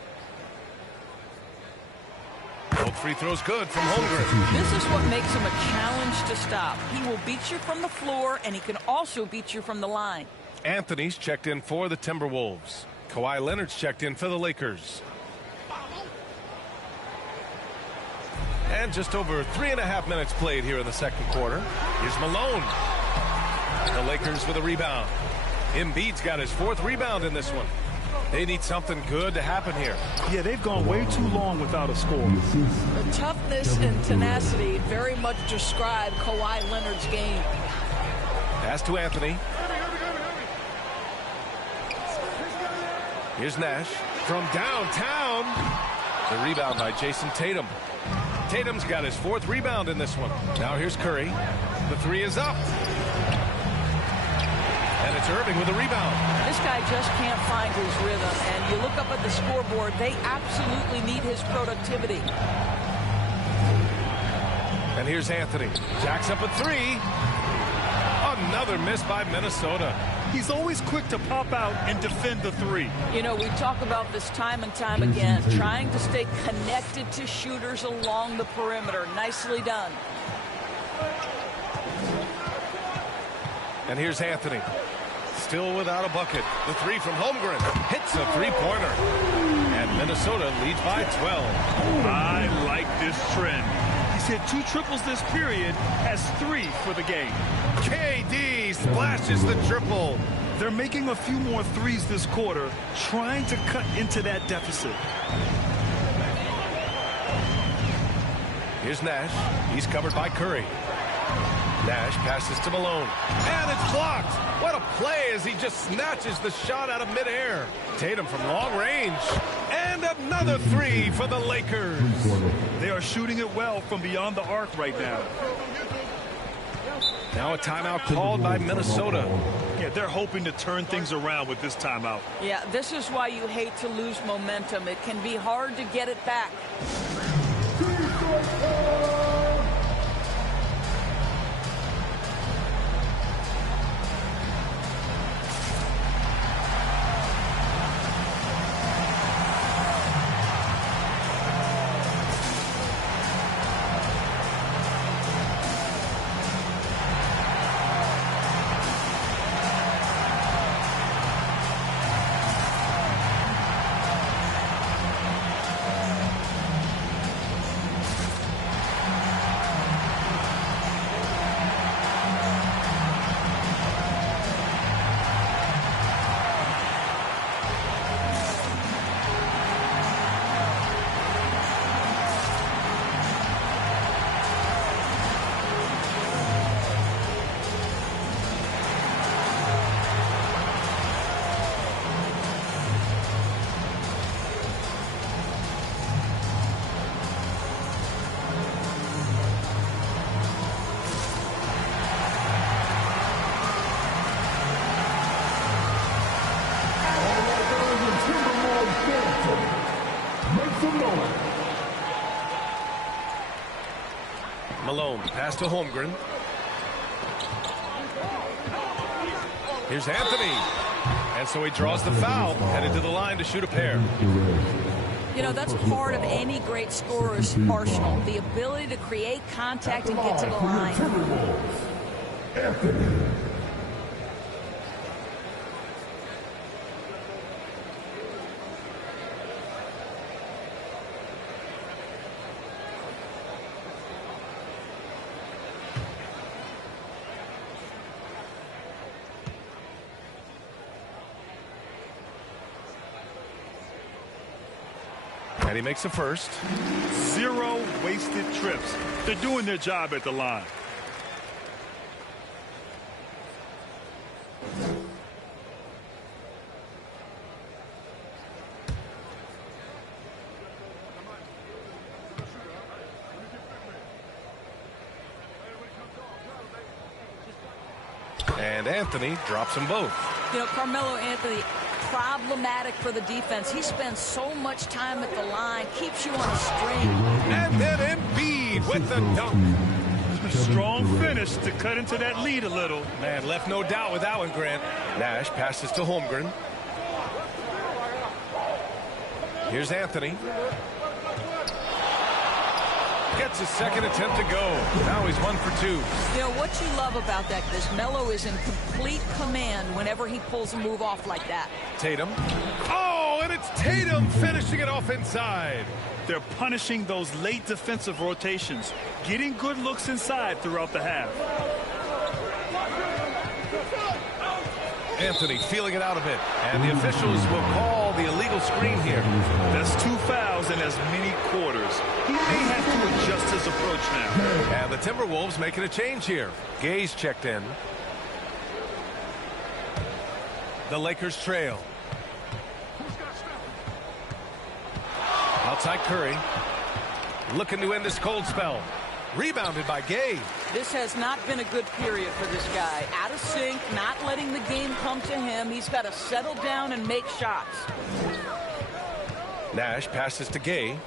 Both free throws good from Holmgren. This is what makes him a challenge to stop. He will beat you from the floor, and he can also beat you from the line. Anthony's checked in for the Timberwolves. Kawhi Leonard's checked in for the Lakers. And just over 3.5 minutes played here in the second quarter. Here's Malone. The Lakers with a rebound. Embiid's got his 4th rebound in this one. They need something good to happen here. Yeah, they've gone way too long without a score. The toughness and tenacity very much describe Kawhi Leonard's game. Pass to Anthony. Here's Nash from downtown. The rebound by Jason Tatum. Tatum's got his 4th rebound in this one. Now here's Curry. The 3 is up. And it's Irving with a rebound. This guy just can't find his rhythm. And you look up at the scoreboard, they absolutely need his productivity. And here's Anthony. Jacks up a 3. Another miss by Minnesota. He's always quick to pop out and defend the 3. You know, we talk about this time and time again, trying to stay connected to shooters along the perimeter. Nicely done. And here's Anthony. Still without a bucket. The 3 from Holmgren. Hits a 3-pointer. And Minnesota leads by 12. I like this trend. He's hit 2 triples this period, has 3 for the game. KD splashes the triple. They're making a few more 3s this quarter, trying to cut into that deficit. Here's Nash. He's covered by Curry. Nash passes to Malone. And it's blocked. What a play as he just snatches the shot out of midair. Tatum from long range. And another three for the Lakers. They are shooting it well from beyond the arc right now. Now a timeout called by Minnesota. Yeah, they're hoping to turn things around with this timeout. Yeah, this is why you hate to lose momentum. It can be hard to get it back. Malone, pass to Holmgren. Here's Anthony. And so he draws the foul, headed to the line to shoot a pair. You know, that's part of any great scorer's arsenal, the ability to create contact and get to the line. Anthony. And he makes a first. 0 wasted trips. They're doing their job at the line. And Anthony drops them both. You know, Carmelo Anthony, problematic for the defense. He spends so much time at the line, keeps you on a string. And then Embiid with the dunk. Strong finish to cut into that lead a little. Man, left no doubt with that one, Grant. Nash passes to Holmgren. Here's Anthony. Gets his second attempt to go. Now he's 1 for 2. You know, what you love about that is Melo is in complete command whenever he pulls a move off like that. Tatum. Oh, and it's Tatum finishing it off inside. They're punishing those late defensive rotations, getting good looks inside throughout the half. Anthony feeling it out a bit. And the officials will call the illegal screen here. That's 2 fouls in as many quarters. He may have to adjust his approach now. And the Timberwolves making a change here. Gay's checked in. The Lakers trail. Outside Curry. Looking to end this cold spell. Rebounded by Gay. This has not been a good period for this guy. Out of sync, not letting the game come to him. He's got to settle down and make shots. Nash passes to Gay.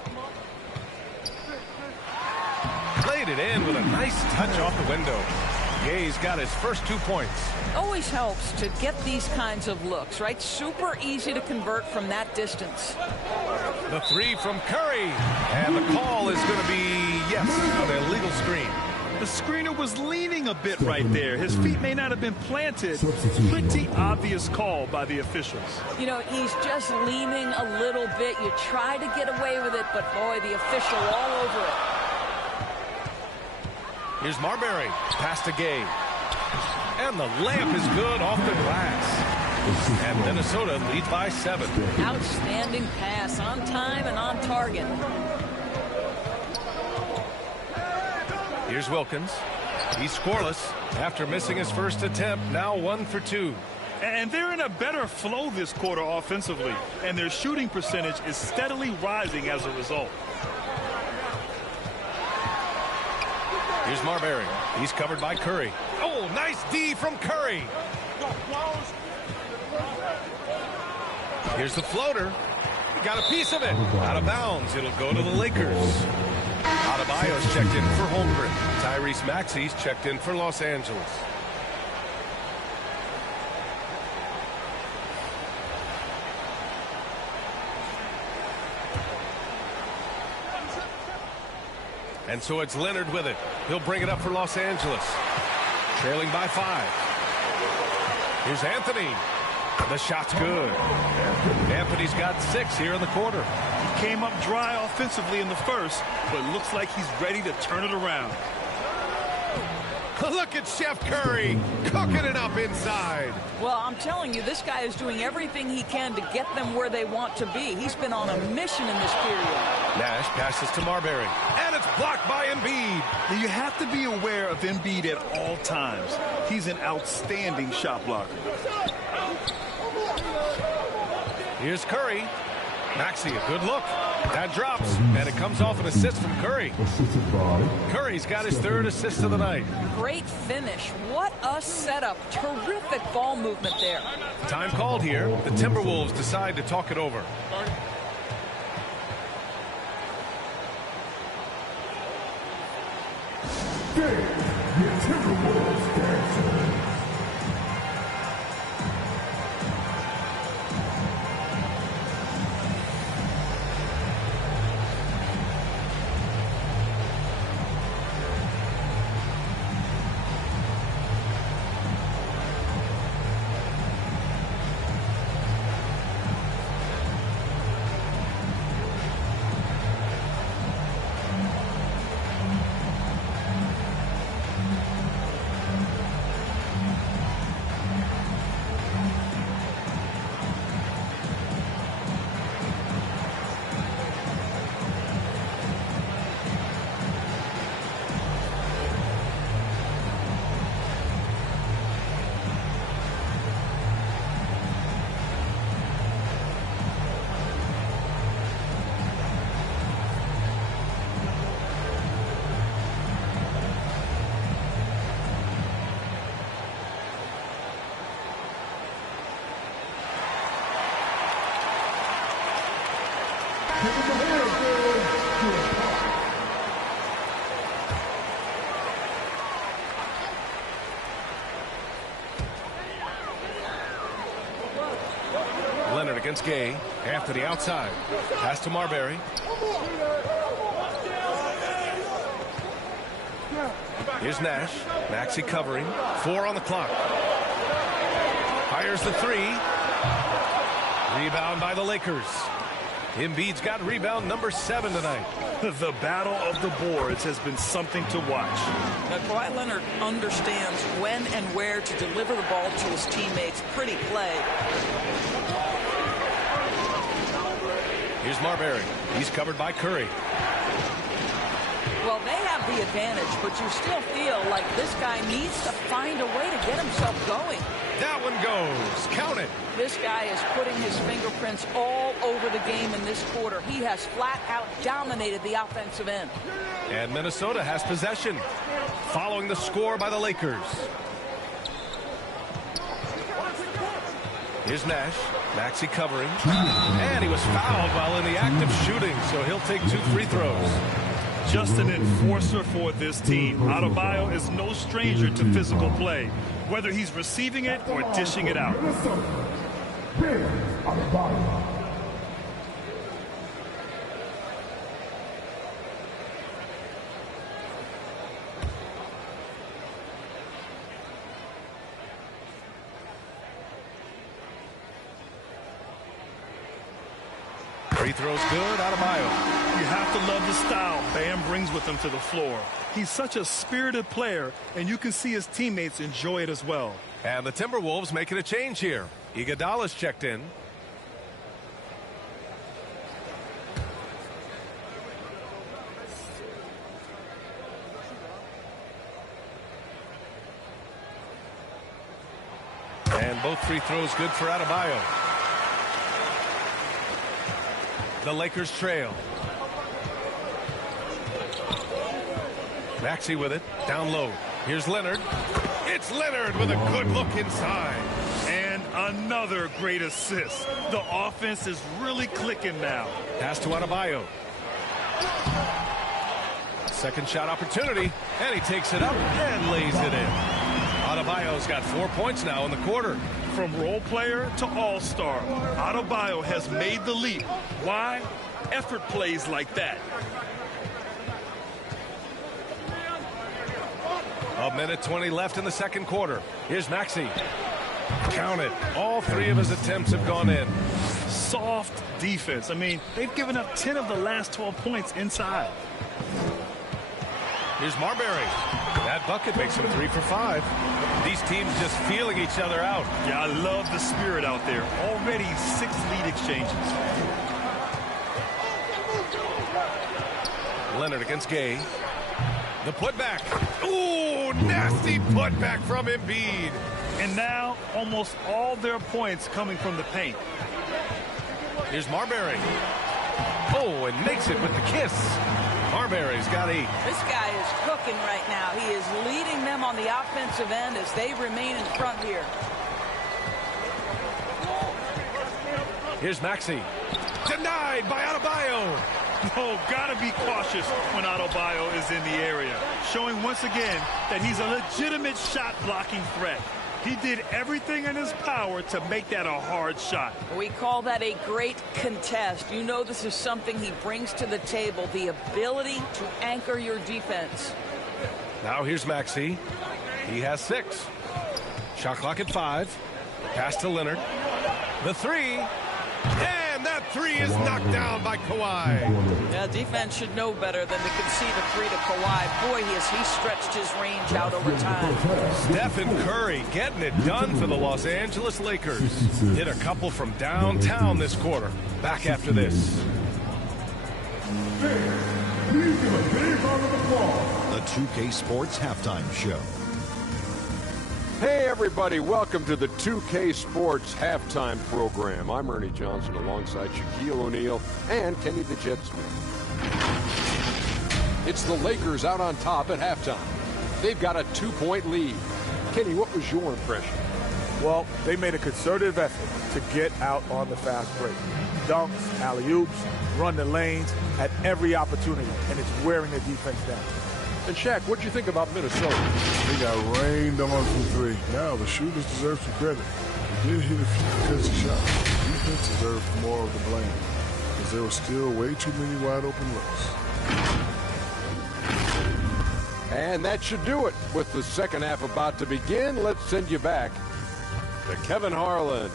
Played it in with a nice touch off the window. Gay's got his first 2 points. Always helps to get these kinds of looks, right? Super easy to convert from that distance. The three from Curry. And the call is going to be, yes, an illegal screen. The screener was leaning a bit right there. His feet may not have been planted. Pretty obvious call by the officials. You know, he's just leaning a little bit. You try to get away with it, but boy, the official all over it. Here's Marbury. Pass to Gay. And the layup is good off the glass. And Minnesota leads by 7. Outstanding pass, on time and on target. Here's Wilkins. He's scoreless after missing his first attempt. Now 1 for 2. And they're in a better flow this quarter offensively, and their shooting percentage is steadily rising as a result. Here's Marbury. He's covered by Curry. Oh, nice D from Curry. Here's the floater. He got a piece of it. Out of bounds. It'll go to the Lakers. Adebayo's checked in for Holmgren. Tyrese Maxey's checked in for Los Angeles. And so it's Leonard with it. He'll bring it up for Los Angeles. Trailing by 5. Here's Anthony. The shot's good. Anthony's got 6 here in the quarter. He came up dry offensively in the first, but looks like he's ready to turn it around. Look at Chef Curry cooking it up inside. Well, I'm telling you, this guy is doing everything he can to get them where they want to be. He's been on a mission in this period. Nash passes to Marbury, and it's blocked by Embiid. And you have to be aware of Embiid at all times. He's an outstanding shot blocker. Here's Curry. Maxey, a good look. That drops, and it comes off an assist from Curry. Curry's got his 3rd assist of the night. Great finish. What a setup. Terrific ball movement there. Time called here. The Timberwolves decide to talk it over. Leonard against Gay. Anthony outside. Pass to Marbury. Here's Nash. Maxey covering. 4 on the clock. Fires the 3. Rebound by the Lakers. Embiid's got rebound number 7 tonight. The battle of the boards has been something to watch. Now, Kawhi Leonard understands when and where to deliver the ball to his teammates. Pretty play. Here's Marbury. He's covered by Curry. Well, they have the advantage, but you still feel like this guy needs to find a way to get himself going. That one goes. Count it. This guy is putting his fingerprints all over the game in this quarter. He has flat out dominated the offensive end. And Minnesota has possession, following the score by the Lakers. Here's Nash. Maxey covering. And he was fouled while in the act of shooting, so he'll take 2 free throws. Just an enforcer for this team. Adebayo is no stranger to physical play, whether he's receiving it or dishing it out. Free throws good. Adebayo. You have to love the style Bam brings with him to the floor. He's such a spirited player, and you can see his teammates enjoy it as well. And the Timberwolves making a change here. Iguodala's checked in. And both free throws good for Adebayo. The Lakers trail. Maxey with it, down low. Here's Leonard. It's Leonard with a good look inside. And another great assist. The offense is really clicking now. Pass to Adebayo. Second shot opportunity, and he takes it up and lays it in. Adebayo's got 4 points now in the quarter. From role player to all-star, Adebayo has made the leap. Why? Effort plays like that. A minute 20 left in the second quarter. Here's Maxey. Count it. All 3 of his attempts have gone in. Soft defense. I mean, they've given up 10 of the last 12 points inside. Here's Marbury. That bucket makes him 3 for 5. These teams just feeling each other out. Yeah, I love the spirit out there. Already 6 lead exchanges. Leonard against Gay. The putback. Ooh, nasty putback from Embiid. And now almost all their points coming from the paint. Here's Marbury. Oh, and makes it with the kiss. Marbury's got 8. This guy is cooking right now. He is leading them on the offensive end as they remain in front here. Here's Maxey. Denied by Adebayo. Oh, gotta be cautious when Adebayo is in the area. Showing once again that he's a legitimate shot blocking threat. He did everything in his power to make that a hard shot. We call that a great contest. You know this is something he brings to the table, the ability to anchor your defense. Now here's Maxey. He has 6. Shot clock at 5. Pass to Leonard. The 3. And that 3 is knocked down by Kawhi. Yeah, defense should know better than to concede a 3 to Kawhi. Boy, has he stretched his range out over time. Stephen Curry getting it done for the Los Angeles Lakers. Hit a couple from downtown this quarter. Back after this. The 2K Sports Halftime Show. Hey everybody, welcome to the 2K Sports Halftime Program. I'm Ernie Johnson alongside Shaquille O'Neal and Kenny the Jet Smith. It's the Lakers out on top at halftime. They've got a 2-point lead. Kenny, what was your impression? Well, they made a concerted effort to get out on the fast break. Dunks, alley-oops, run the lanes at every opportunity, and it's wearing the defense down. And Shaq, what'd you think about Minnesota? They got rained on from 3. Now the shooters deserve some credit. They did hit a few contested shots. The defense deserved more of the blame because there were still way too many wide open looks. And that should do it. With the second half about to begin, let's send you back to Kevin Harlan.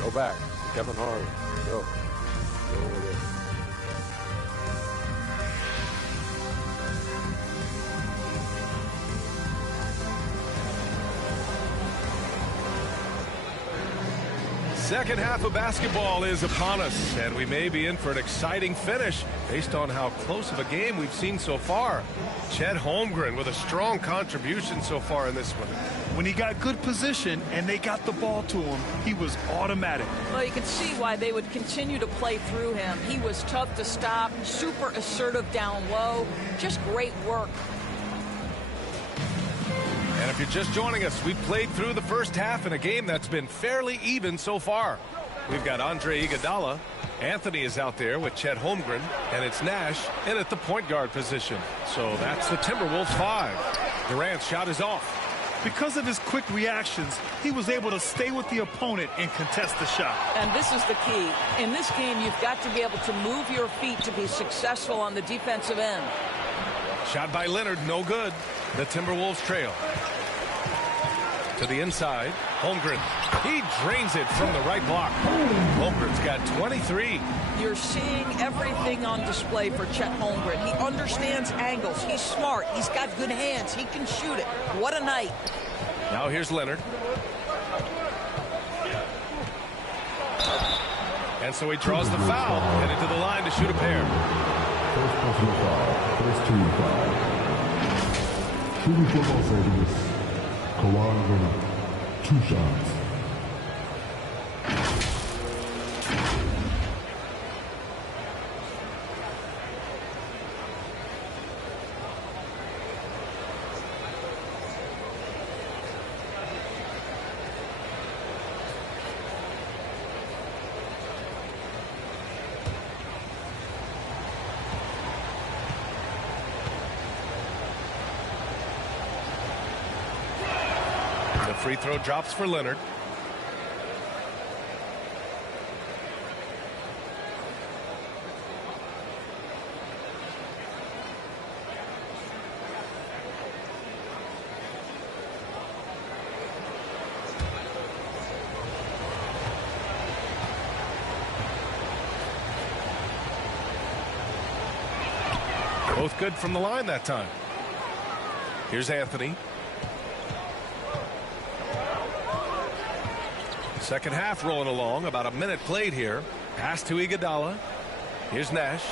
Go back to Kevin Harlan. Go. Go over there. Second half of basketball is upon us, and we may be in for an exciting finish based on how close of a game we've seen so far. Chet Holmgren with a strong contribution so far in this one. When he got good position and they got the ball to him, he was automatic. Well, you can see why they would continue to play through him. He was tough to stop, super assertive down low, just great work. And if you're just joining us, we've played through the first half in a game that's been fairly even so far. We've got Andre Iguodala. Anthony is out there with Chet Holmgren, and it's Nash in at the point guard position. So that's the Timberwolves 5. Durant's shot is off. Because of his quick reactions, he was able to stay with the opponent and contest the shot. And this is the key. In this game, you've got to be able to move your feet to be successful on the defensive end. Shot by Leonard, no good. The Timberwolves trail. To the inside, Holmgren. He drains it from the right block. Holmgren's got 23. You're seeing everything on display for Chet Holmgren. He understands angles. He's smart. He's got good hands. He can shoot it. What a night. Now here's Leonard. And so he draws the foul, headed to the line to shoot a pair. First personal foul. First team foul. Shooting for Los Angeles, Kawhi Leonard. 2 shots. Free throw drops for Leonard. Both good from the line that time. Here's Anthony. Second half rolling along. About a minute played here. Pass to Iguodala. Here's Nash.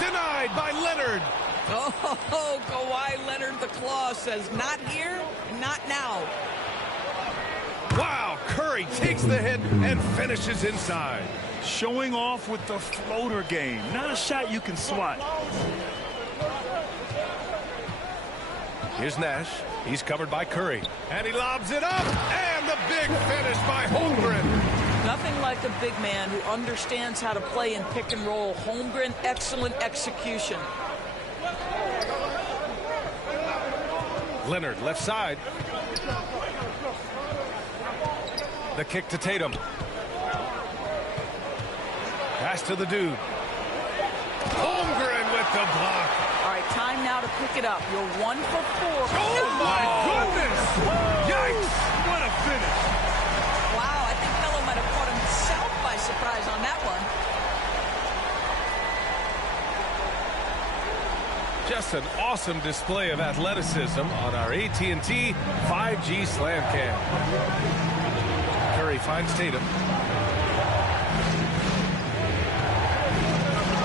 Denied by Leonard. Oh, Kawhi Leonard, the claw says not here, not now. Wow, Curry takes the hit and finishes inside. Showing off with the floater game. Not a shot you can swat. Here's Nash. He's covered by Curry. And he lobs it up. And the big finish by Holmgren. Nothing like a big man who understands how to play in pick and roll. Holmgren, excellent execution. Leonard, left side. The kick to Tatum. Pass to the dude. Holmgren with the block. All right, time now to pick it up. You're 1 for 4. Oh, my goodness! Yikes! What a finish! Wow, I think Melo might have caught himself by surprise on that one. Just an awesome display of athleticism on our AT&T 5G Slam Cam. Curry finds Tatum.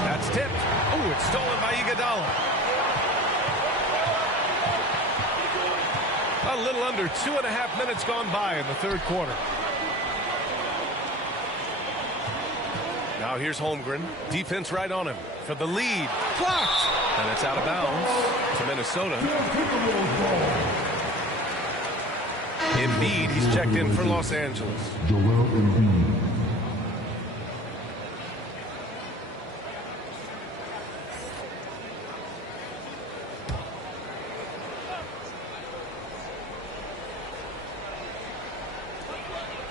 That's tipped. Oh, it's stolen by Iguodala. A little under 2.5 minutes gone by in the third quarter. Now here's Holmgren. Defense right on him for the lead. Blocked. And it's out of bounds to Minnesota. Embiid, he's checked in for Los Angeles. Joel Embiid.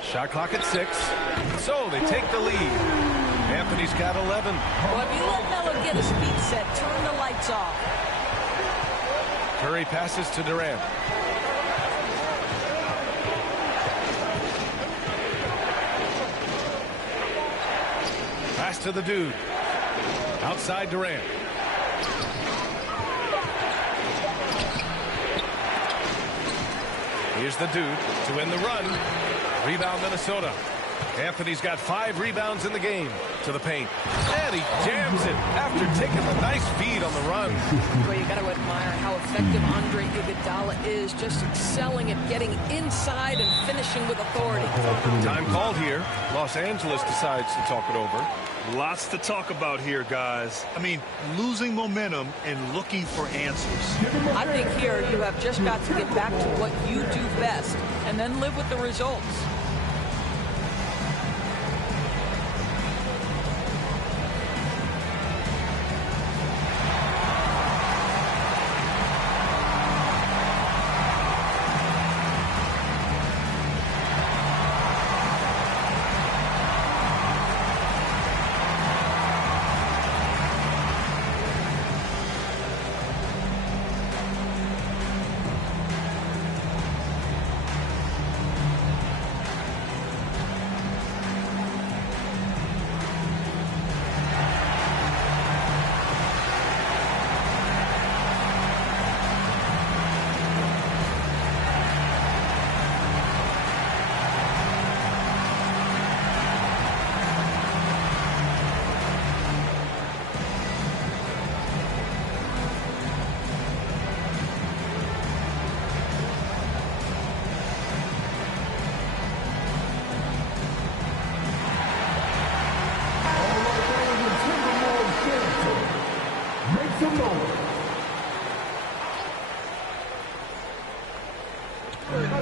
Shot clock at 6. So they take the lead. Anthony's got 11. Well, if you let Melo get his feet set, turn the lights off. Curry passes to Durant. Pass to the dude. Outside Durant. Here's the dude to win the run. Rebound Minnesota. Anthony's got 5 rebounds in the game. To the paint. And he jams it after taking a nice feed on the run. Well, you got to admire how effective Andre Iguodala is, just excelling at getting inside and finishing with authority. Time called here. Los Angeles decides to talk it over. Lots to talk about here, guys. I mean, losing momentum and looking for answers. I think here you have just got to get back to what you do best and then live with the results.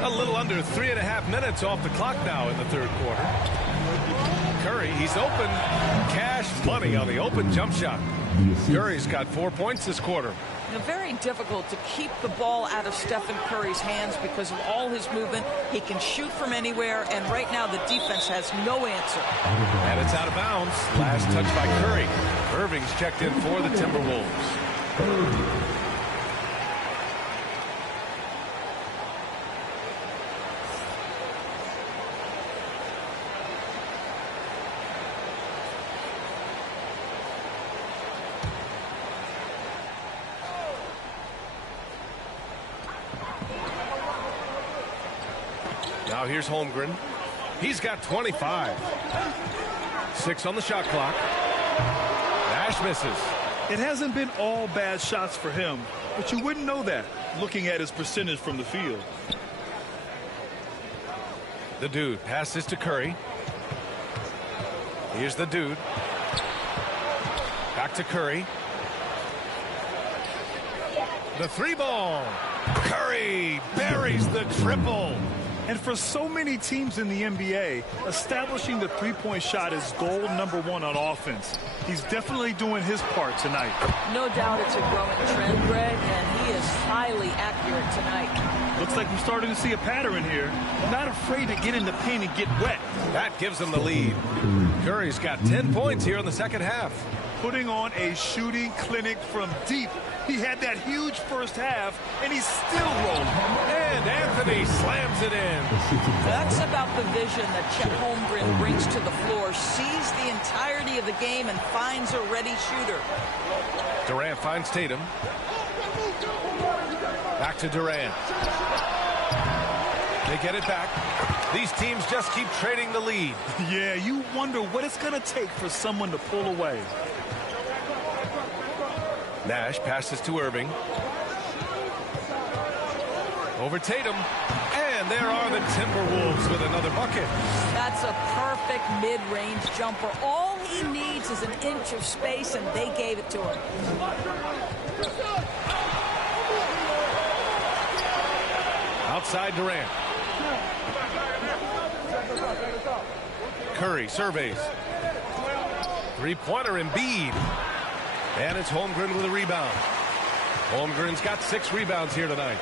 A little under 3.5 minutes off the clock now in the third quarter. Curry, he's open. Cash money on the open jump shot. Curry's got 4 points this quarter. Very difficult to keep the ball out of Stephen Curry's hands because of all his movement. He can shoot from anywhere, and right now the defense has no answer. And it's out of bounds. Last touch by Curry. Irving's checked in for the Timberwolves. Now here's Holmgren. He's got 25. 6 on the shot clock. Nash misses. It hasn't been all bad shots for him, but you wouldn't know that looking at his percentage from the field. The dude passes to Curry. Here's the dude. Back to Curry. The 3-ball. Curry buries the triple. And for so many teams in the NBA, establishing the three-point shot is goal number 1 on offense. He's definitely doing his part tonight. No doubt it's a growing trend, Greg, and he is highly accurate tonight. Looks like we're starting to see a pattern here. Not afraid to get in the paint and get wet. That gives him the lead. Curry's got 10 points here in the second half. Putting on a shooting clinic from deep. He had that huge first half, and he's still rolling. And Anthony slams it in. That's about the vision that Chet Holmgren brings to the floor. Sees the entirety of the game and finds a ready shooter. Durant finds Tatum. Back to Durant. They get it back. These teams just keep trading the lead. Yeah, you wonder what it's going to take for someone to pull away. Nash passes to Irving. Over Tatum. And there are the Timberwolves with another bucket. That's a perfect mid-range jumper. All he needs is an inch of space, and they gave it to him. Outside Durant. Curry surveys. Three-pointer Embiid. And it's Holmgren with a rebound. Holmgren's got 6 rebounds here tonight.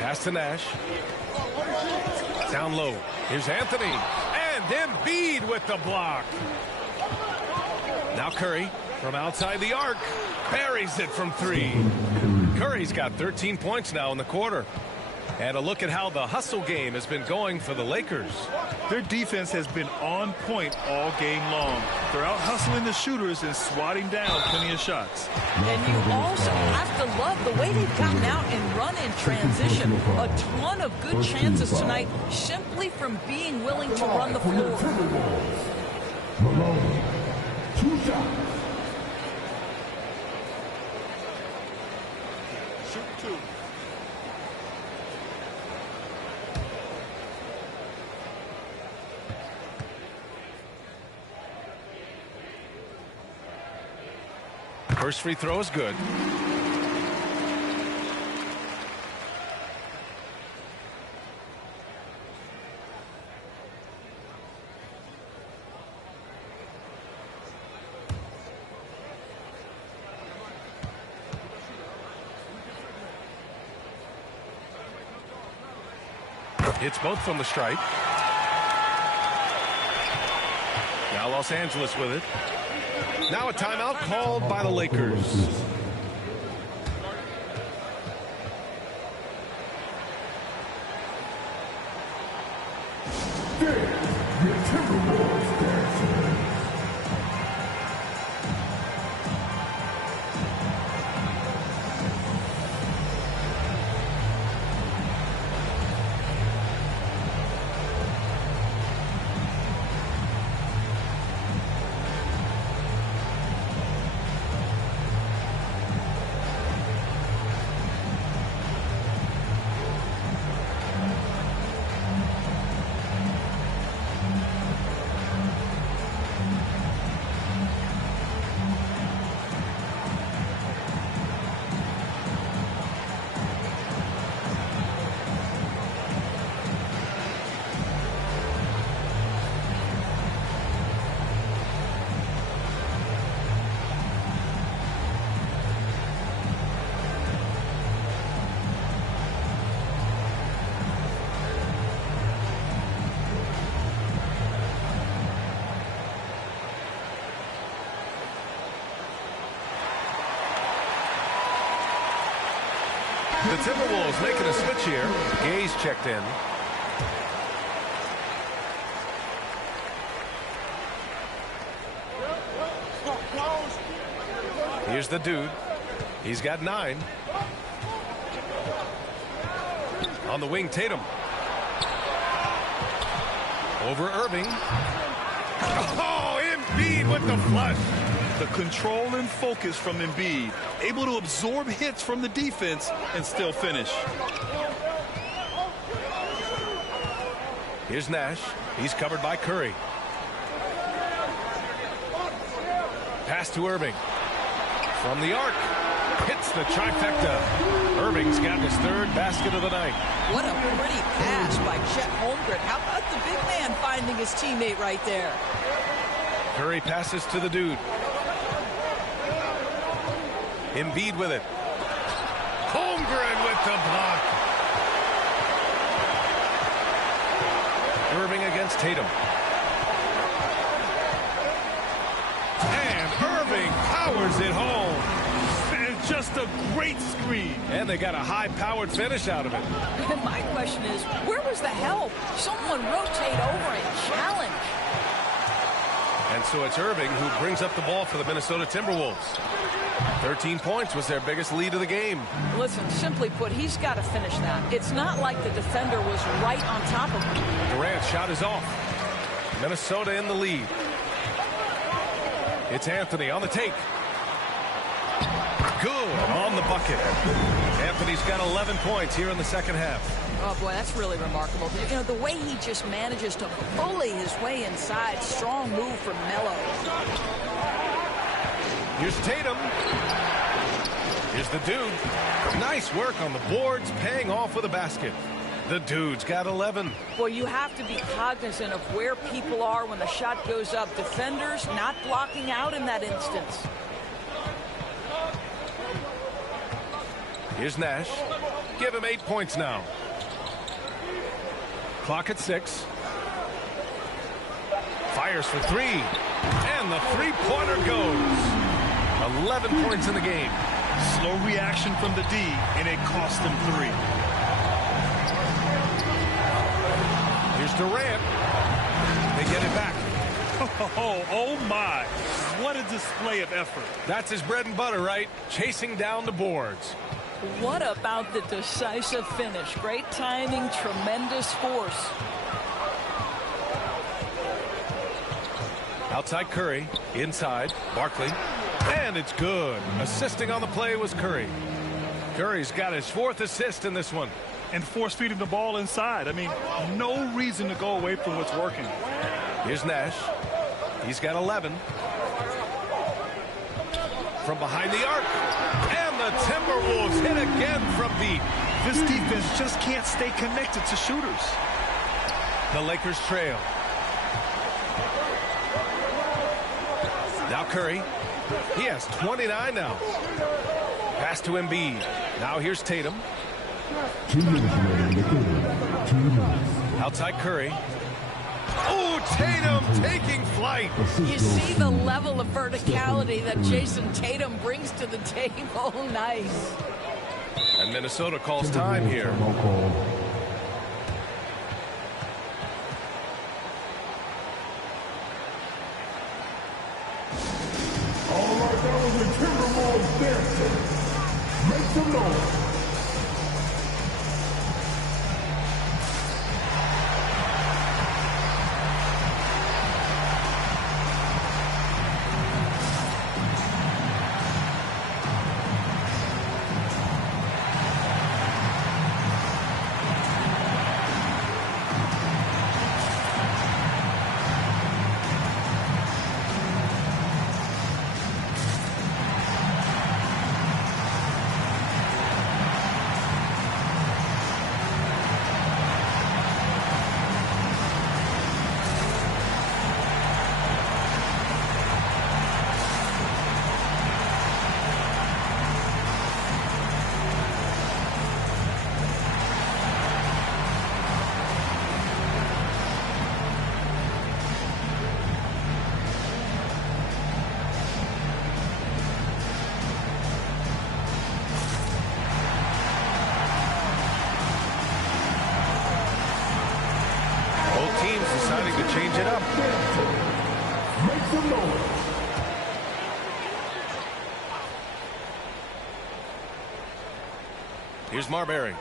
Pass to Nash. Down low. Here's Anthony. And Embiid with the block. Now Curry from outside the arc. Buries it from 3. Curry's got 13 points now in the quarter. And a look at how the hustle game has been going for the Lakers. Their defense has been on point all game long. They're out hustling the shooters and swatting down plenty of shots. And you also have to love the way they've gotten out and run in transition. A ton of good chances tonight simply from being willing to run the floor. Malone, 2 shots. Shoot 2. First free throw is good. Hits both from the stripe. Now Los Angeles with it. Now a timeout called by the Lakers. The Timberwolves making a switch here. Gay's checked in. Here's the dude. He's got 9. On the wing, Tatum. Over Irving. Oh, Embiid with the flush. The control and focus from Embiid. Able to absorb hits from the defense and still finish. Here's Nash. He's covered by Curry. Pass to Irving. From the arc. Hits the trifecta. Irving's got his 3rd basket of the night. What a pretty pass by Chet Holmgren. How about the big man finding his teammate right there? Curry passes to the dude. Embiid with it. Holmgren with the block. Irving against Tatum. And Irving powers it home. And just a great screen. And they got a high-powered finish out of it. My question is, where was the help? Someone rotate over and challenge. And so it's Irving who brings up the ball for the Minnesota Timberwolves. 13 points was their biggest lead of the game. Listen, simply put, he's got to finish that. It's not like the defender was right on top of him. Durant's shot is off. Minnesota in the lead. It's Anthony on the take. Good on the bucket. Anthony's got 11 points here in the second half. Oh, boy, that's really remarkable. You know, the way he just manages to bully his way inside. Strong move from Melo. Here's Tatum. Here's the dude. Nice work on the boards, paying off with a basket. The dude's got 11. Well, you have to be cognizant of where people are when the shot goes up. Defenders not blocking out in that instance. Here's Nash. Give him 8 points now. Clock at 6. Fires for 3. And the three-pointer goes. 11 points in the game. Slow reaction from the D, and it cost them 3. Here's Durant. They get it back. Oh my. What a display of effort. That's his bread and butter, right? Chasing down the boards. What about the decisive finish? Great timing, tremendous force. Outside Curry. Inside. Barkley. And it's good. Assisting on the play was Curry. Curry's got his 4th assist in this one. And force feeding the ball inside. I mean, no reason to go away from what's working. Here's Nash. He's got 11. From behind the arc. And the Timberwolves hit again from deep. This defense just can't stay connected to shooters. The Lakers trail. Now Curry. He has 29 now. Pass to Embiid. Now here's Tatum. 2 minutes remaining in the third. 2 minutes. Outside Curry. Oh, Tatum taking flight. You see the level of verticality that Jason Tatum brings to the table. Nice. And Minnesota calls time here. All right, that was the Timberwolves dancing. Make some noise. change it up. Make some noise. Here's Marbury.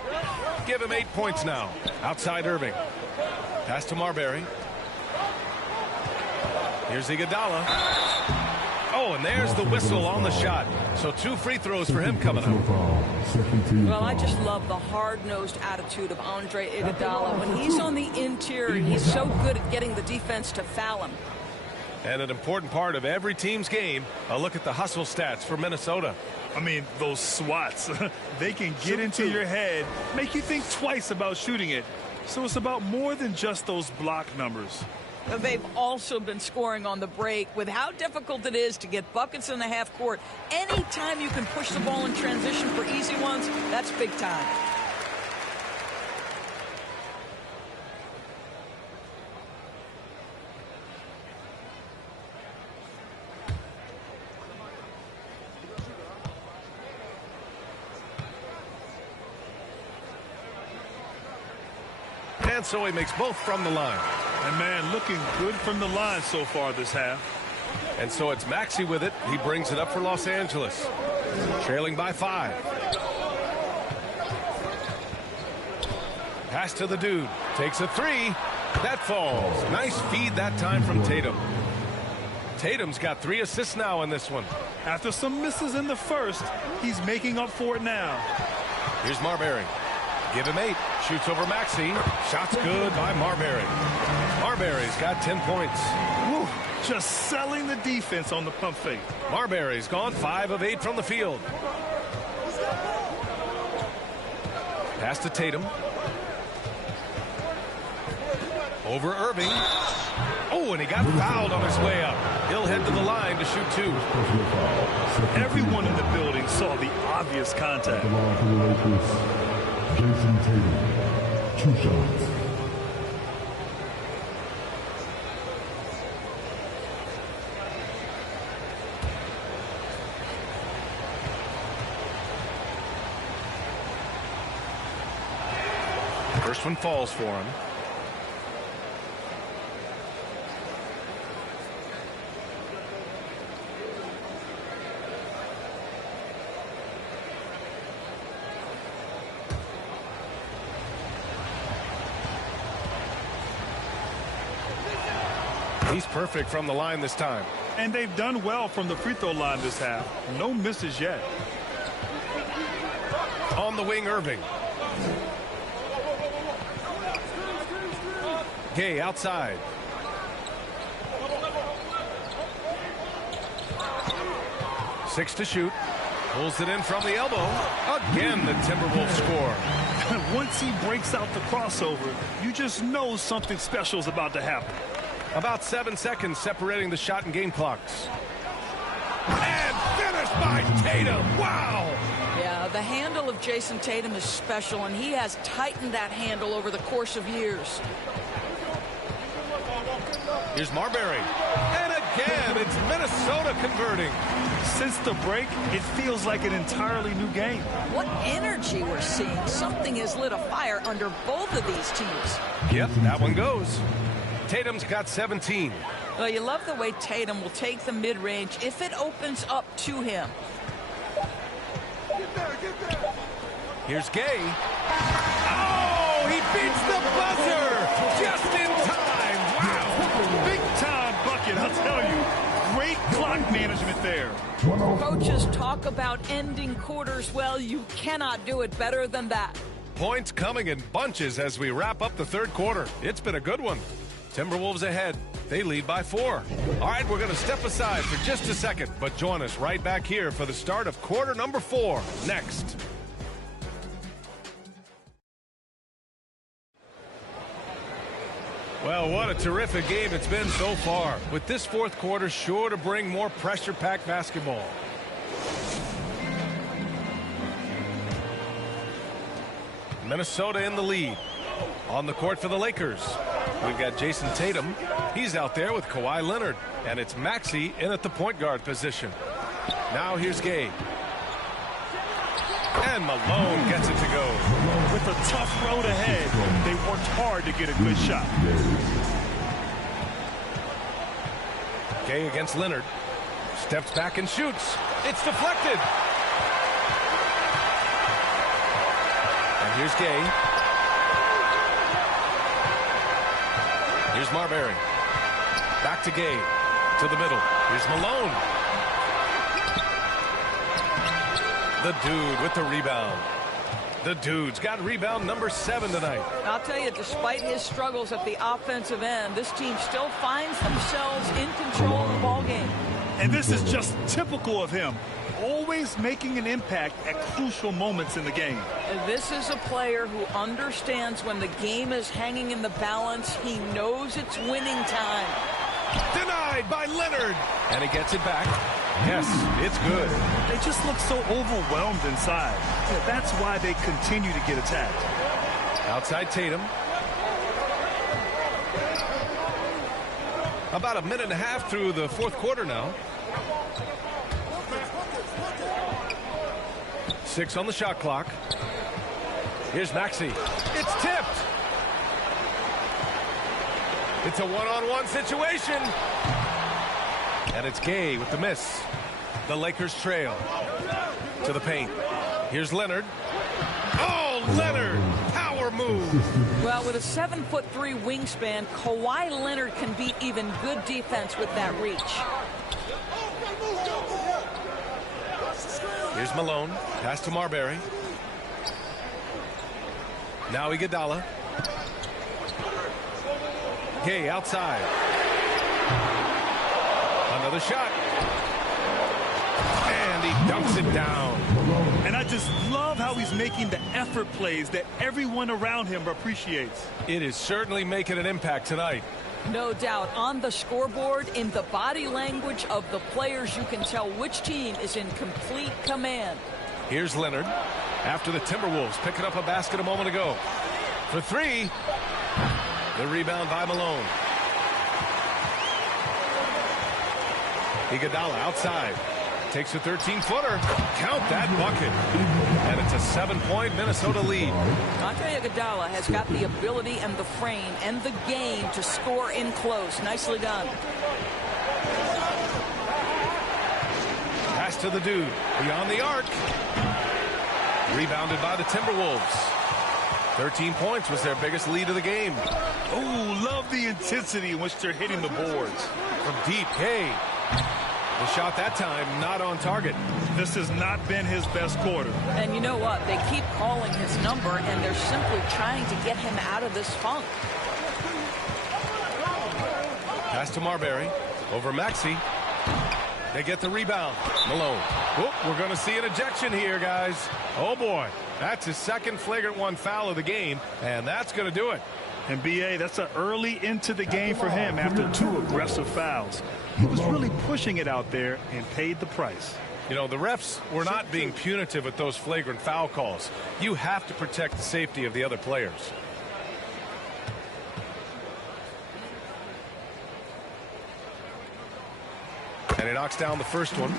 Give him 8 points now. Outside Irving. Pass to Marbury. Here's Iguodala. Oh, and there's the whistle on the shot. So 2 free throws for him coming up. Well, I just love the hard-nosed attitude of Andre Iguodala. When he's on the interior, he's so good at getting the defense to foul him. And an important part of every team's game, a look at the hustle stats for Minnesota. I mean, those swats, they can get into your head, make you think twice about shooting it. So it's about more than just those block numbers. They've also been scoring on the break. With how difficult it is to get buckets in the half court, anytime you can push the ball in transition for easy ones, that's big time. And so he makes both from the line. And, man, looking good from the line so far this half. And so it's Maxey with it. He brings it up for Los Angeles. Trailing by 5. Pass to the dude. Takes a 3. That falls. Nice feed that time from Tatum. Tatum's got 3 assists now in this one. After some misses in the first, he's making up for it now. Here's Marbury. Give him 8. Shoots over Maxey. Shot's good by Marbury. Marbury's got 10 points. Woo, just selling the defense on the pump fake. Marbury's gone 5 of 8 from the field. Pass to Tatum. Over Irving. Oh, and he got fouled on his way up. He'll head to the line to shoot 2. Everyone in the building saw the obvious contact. Jason Tatum, 2 shots. First one falls for him. He's perfect from the line this time. And they've done well from the free throw line this half. No misses yet. On the wing, Irving. Gay outside. Six to shoot. Pulls it in from the elbow. Again, the Timberwolves score. Once he breaks out the crossover, you just know something special is about to happen. About 7 seconds separating the shot and game clocks. And finished by Tatum. Wow! Yeah, the handle of Jason Tatum is special, and he has tightened that handle over the course of years. Here's Marbury. And again, it's Minnesota converting. Since the break, it feels like an entirely new game. What energy we're seeing. Something has lit a fire under both of these teams. Yep, that one goes. Tatum's got 17. Well, you love the way Tatum will take the mid-range if it opens up to him. Here's Gay. Oh, he beats the buzzer just in time. Wow. Big time bucket, I'll tell you. Great clock management there. Coaches talk about ending quarters. Well, you cannot do it better than that. Points coming in bunches as we wrap up the third quarter. It's been a good one. Timberwolves ahead. They lead by 4. All right, we're going to step aside for just a second, but join us right back here for the start of quarter number 4 next. Well, what a terrific game it's been so far, with this fourth quarter sure to bring more pressure-packed basketball. Minnesota in the lead. On the court for the Lakers, we've got Jason Tatum. He's out there with Kawhi Leonard, and it's Maxey in at the point guard position. Now here's Gay. And Malone gets it to go. With a tough road ahead, they worked hard to get a good shot. Gay against Leonard. Steps back and shoots. It's deflected. And here's Gay. Here's Marbury. Back to Gay. To the middle. Here's Malone. The dude with the rebound. The dude's got rebound number 7 tonight. I'll tell you, despite his struggles at the offensive end, this team still finds themselves in control of the ball game. And this is just typical of him. Always making an impact at crucial moments in the game. And this is a player who understands when the game is hanging in the balance. He knows it's winning time. Denied by Leonard. And he gets it back. Yes, it's good. They just look so overwhelmed inside. That's why they continue to get attacked. Outside Tatum. About a minute and a half through the fourth quarter now. 6 on the shot clock. Here's Maxey. It's tipped. It's a one-on-one situation. And it's Gay with the miss. The Lakers trail to the paint. Here's Leonard. Oh, Leonard! Power move. Well, with a 7'3" wingspan, Kawhi Leonard can beat even good defense with that reach. Here's Malone. Pass to Marbury. Now Iguodala. Gay outside. Another shot. And he dumps it down. And I just love how he's making the effort plays that everyone around him appreciates. It is certainly making an impact tonight. No doubt. On the scoreboard, in the body language of the players, you can tell which team is in complete command. Here's Leonard. After the Timberwolves picking up a basket a moment ago. For 3. The rebound by Malone. Iguodala outside. Takes a 13-footer. Count that bucket. And it's a 7-point Minnesota lead. Andre Iguodala has got the ability and the frame and the game to score in close. Nicely done. Pass to the dude. Beyond the arc. Rebounded by the Timberwolves. 13 points was their biggest lead of the game. Oh, love the intensity in which they're hitting the boards. From deep, Gay. The shot that time not on target. This has not been his best quarter. And you know what? They keep calling his number, and they're simply trying to get him out of this funk. Pass to Marbury. Over Maxey. They get the rebound. Malone. Whoop, we're going to see an ejection here, guys. Oh, boy. That's his second flagrant 1 foul of the game, and that's going to do it. And, B.A., that's an early into the game for him after 2 aggressive fouls. He was really pushing it out there and paid the price. You know, the refs were not being punitive with those flagrant foul calls. You have to protect the safety of the other players. And he knocks down the first one.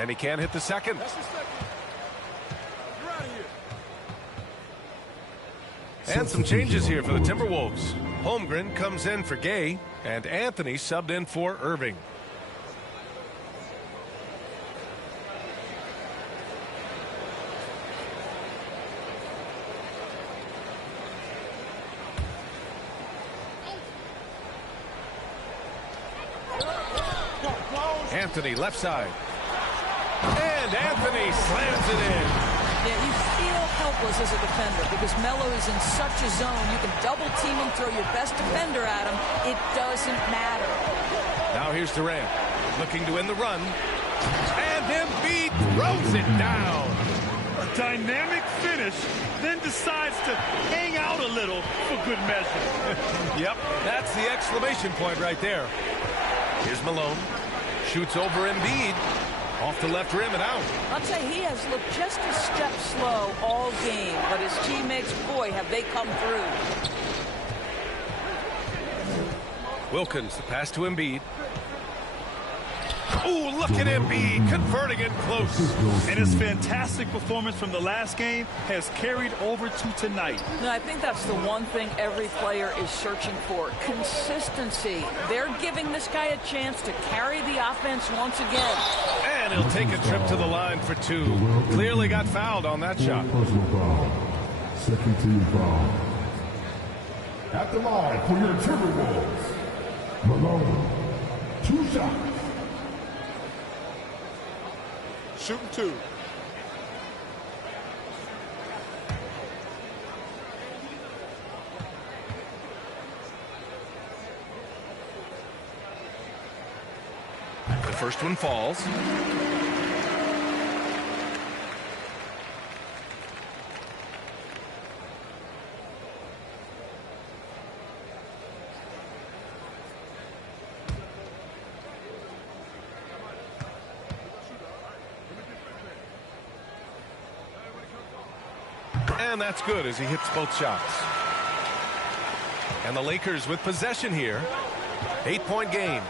And he can't hit the second. And some changes here for the Timberwolves. Holmgren comes in for Gay, and Anthony subbed in for Irving. Anthony left side. And Anthony slams it in. Yeah, you feel helpless as a defender because Melo is in such a zone. You can double team him, throw your best defender at him. It doesn't matter. Now here's Durant looking to win the run. And Embiid throws it down. A dynamic finish, then decides to hang out a little for good measure. Yep, that's the exclamation point right there. Here's Malone. Shoots over Embiid. Off the left rim and out. I'll tell you, he has looked just a step slow all game, but his teammates, boy, have they come through. Wilkins, the pass to Embiid. Ooh, look at Embiid converting it close. And his fantastic performance from the last game has carried over to tonight. No, I think that's the one thing every player is searching for. Consistency. They're giving this guy a chance to carry the offense once again. And he'll take a trip to the line for two. Clearly got fouled on that shot. Personal foul. Second team foul. At the line for your Timberwolves, Malone. 2 shots. Shooting 2. The first one falls. And that's good as he hits both shots. And the Lakers with possession here. 8-point game.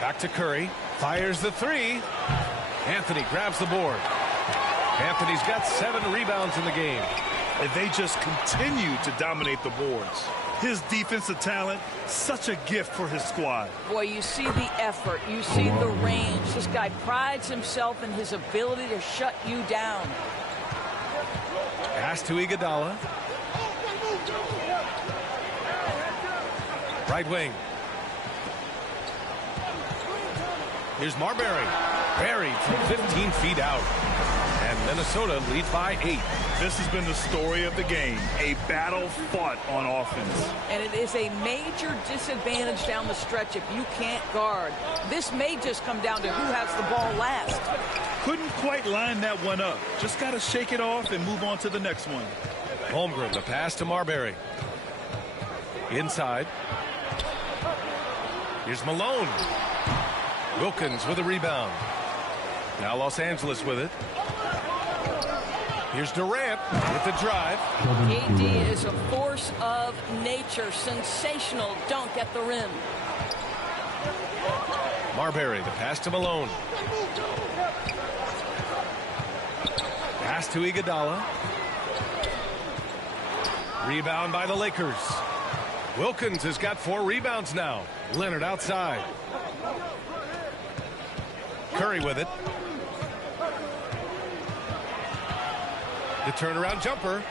Back to Curry. Fires the three. Anthony grabs the board. Anthony's got 7 rebounds in the game. And they just continue to dominate the boards. His defensive talent, such a gift for his squad. Boy, you see the effort. You see the range. This guy prides himself in his ability to shut you down. Pass to Iguodala. Right wing. Here's Marbury. Buried from 15 feet out. And Minnesota leads by 8. This has been the story of the game. A battle fought on offense. And it is a major disadvantage down the stretch if you can't guard. This may just come down to who has the ball last. Couldn't quite line that one up. Just got to shake it off and move on to the next one. Holmgren, the pass to Marbury. Inside. Here's Malone. Wilkins with a rebound. Now Los Angeles with it. Here's Durant with the drive. AD is a force of nature. Sensational dunk at the rim. Marbury, the pass to Malone. Pass to Iguodala. Rebound by the Lakers. Wilkins has got 4 rebounds now. Leonard outside. Curry with it. The turnaround jumper.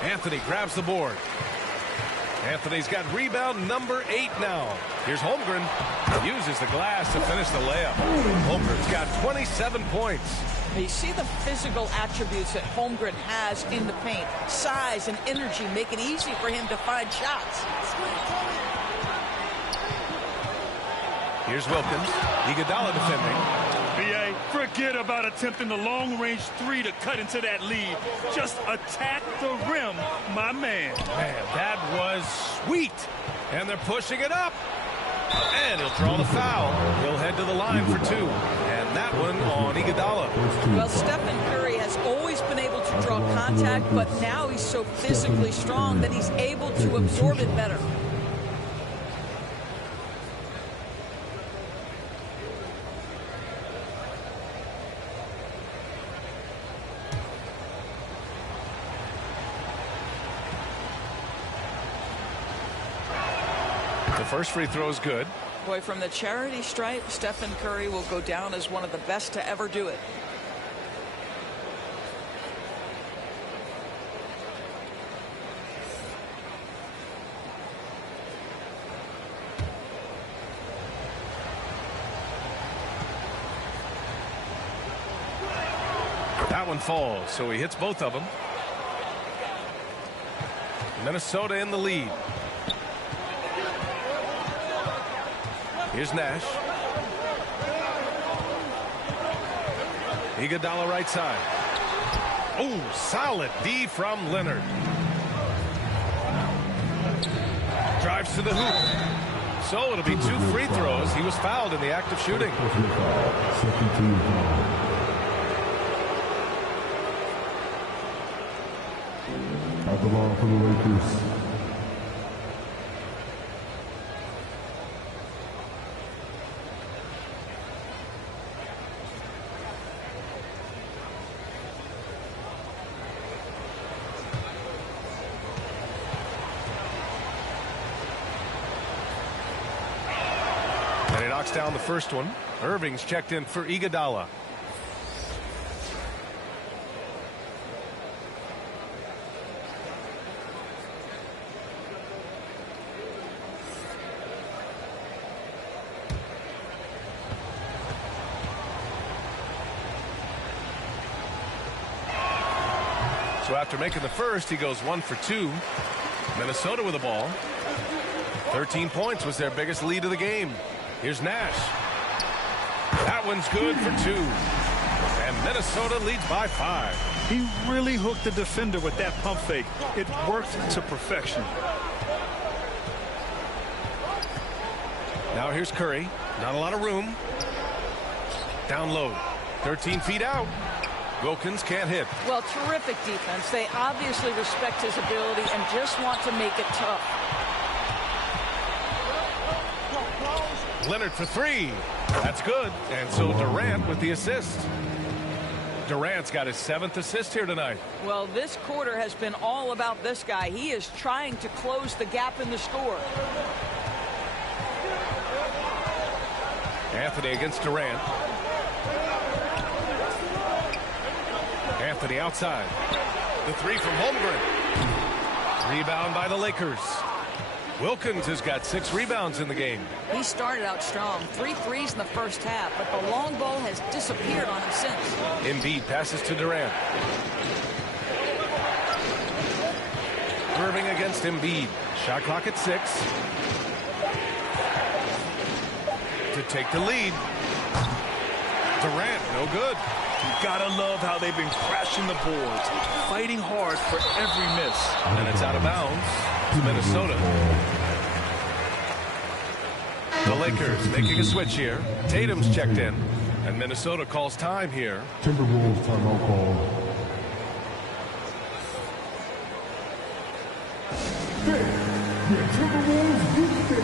Anthony grabs the board. Anthony's got rebound number 8 now. Here's Holmgren. Uses the glass to finish the layup. Holmgren's got 27 points. You see the physical attributes that Holmgren has in the paint. Size and energy make it easy for him to find shots. Here's Wilkins. Iguodala defending. B.A., forget about attempting the long-range 3 to cut into that lead. Just attack the rim, my man. Man, that was sweet. And they're pushing it up. And he'll draw the foul. He'll head to the line for 2. And that one on Iguodala. Well, Stephen Curry has always been able to draw contact, but now he's so physically strong that he's able to absorb it better. The first free throw is good. Boy, from the charity stripe, Stephen Curry will go down as one of the best to ever do it. That one falls, so he hits both of them. Minnesota in the lead. Here's Nash. Iguodala right side. Oh, solid D from Leonard. Drives to the hoop. So it'll be 2 free throws. He was fouled in the act of shooting. At the line for the Lakers, knocks down the first one. Irving's checked in for Iguodala. So after making the first, he goes 1 for 2. Minnesota with the ball. 13 points was their biggest lead of the game. Here's Nash. That one's good for 2. And Minnesota leads by 5. He really hooked the defender with that pump fake. It worked to perfection. Now here's Curry. Not a lot of room. Down low. 13 feet out. Wilkins can't hit. Well, terrific defense. They obviously respect his ability and just want to make it tough. Leonard for 3. That's good. And so Durant with the assist. Durant's got his 7th assist here tonight. Well, this quarter has been all about this guy. He is trying to close the gap in the score. Anthony against Durant. Anthony outside. The 3 from Holmgren. Rebound by the Lakers. Wilkins has got 6 rebounds in the game. He started out strong. 3 threes in the first half, but the long ball has disappeared on him since. Embiid passes to Durant. Irving against Embiid. Shot clock at 6. To take the lead. Durant, no good. You gotta love how they've been crashing the boards, fighting hard for every miss. And it's out of bounds to Minnesota. The Lakers making a switch here. Tatum's checked in, and Minnesota calls time here. Timberwolves timeout call. The Timberwolves beat the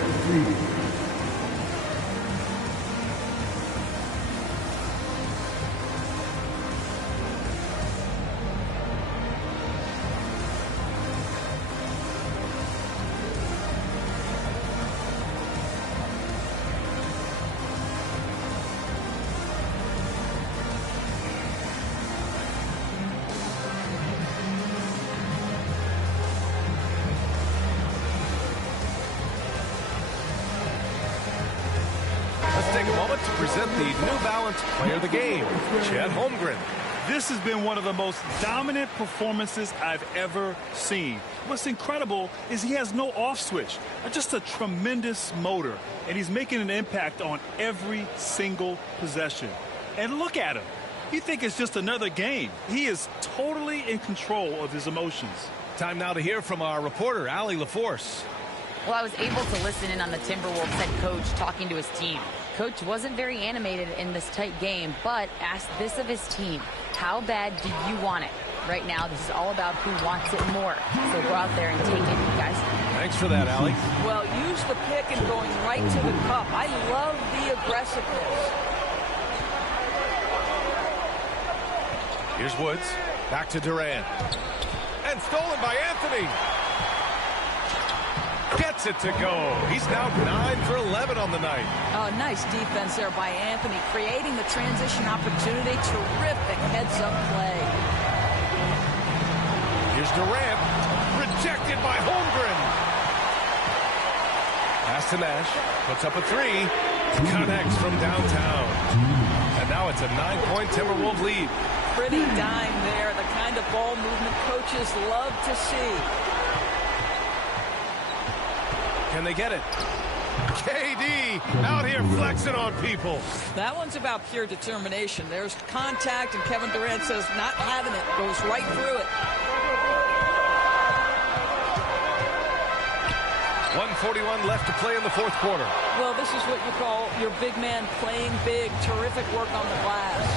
Present the New Balance Player of the Game, Chet Holmgren. This has been one of the most dominant performances I've ever seen. What's incredible is he has no off switch, just a tremendous motor, and he's making an impact on every single possession. And look at him. You think it's just another game. He is totally in control of his emotions. Time now to hear from our reporter, Allie LaForce. Well, I was able to listen in on the Timberwolves head coach talking to his team. Coach wasn't very animated in this tight game, but asked this of his team. How bad do you want it? Right now, this is all about who wants it more. So go out there and take it, guys. Thanks for that, Allie. Well, use the pick and going right to the cup. I love the aggressiveness. Here's Woods. Back to Durant. And stolen by Anthony. Gets it to go. He's now 9 for 11 on the night. Oh, nice defense there by Anthony, creating the transition opportunity. Terrific heads-up play. Here's Durant. Rejected by Holmgren. Pass to Nash. Puts up a 3. Connects from downtown. And now it's a 9-point Timberwolves lead. Pretty dime there. The kind of ball movement coaches love to see. Can they get it? KD out here flexing on people. That one's about pure determination. There's contact, and Kevin Durant says not having it. Goes right through it. 1:41 left to play in the fourth quarter. Well, this is what you call your big man playing big. Terrific work on the glass.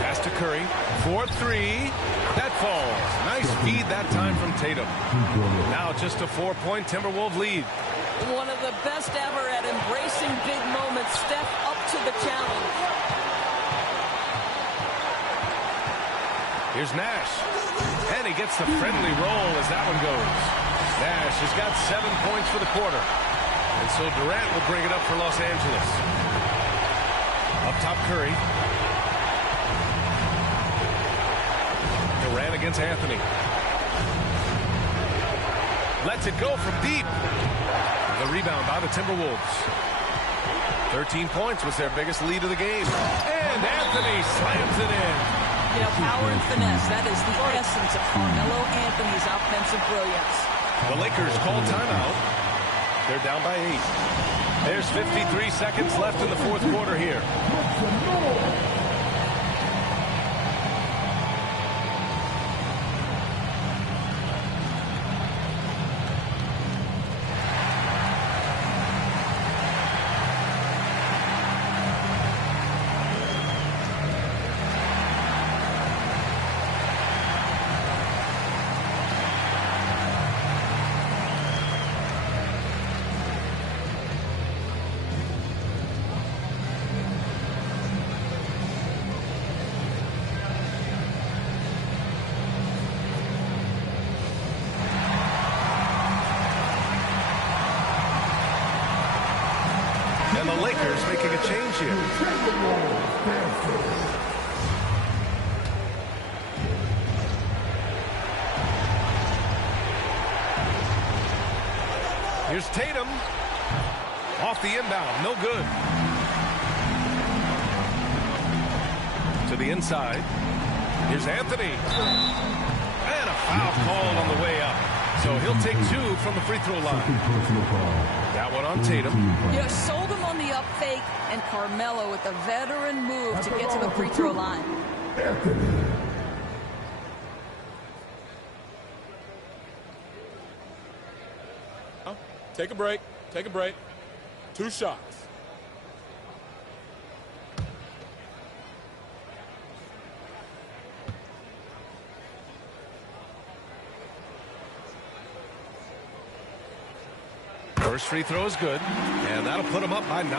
Pass to Curry. 4-3. That falls. Nice feed that time from Tatum. Now just a 4-point Timberwolves lead. One of the best ever at embracing big moments. Step up to the challenge. Here's Nash. And he gets the friendly roll as that one goes. Nash has got 7 points for the quarter. And so Durant will bring it up for Los Angeles. Up top, Curry. Durant against Anthony. Lets it go from deep. The rebound by the Timberwolves. 13 points was their biggest lead of the game. And Anthony slams it in. You know, power and finesse, that is the essence of Carmelo Anthony's offensive brilliance. The Lakers call timeout. They're down by 8. There's 53 seconds left in the fourth quarter here. And the Lakers making a change here. Here's Tatum. Off the inbound. No good. To the inside. Here's Anthony. And a foul called on the way up. So he'll take 2 from the free throw line. That one on Tatum. You know, sold him on the up fake, and Carmelo with a veteran move to get to the free throw line. Take a break. Take a break. 2 shots. First free throw is good, and that'll put him up by 9.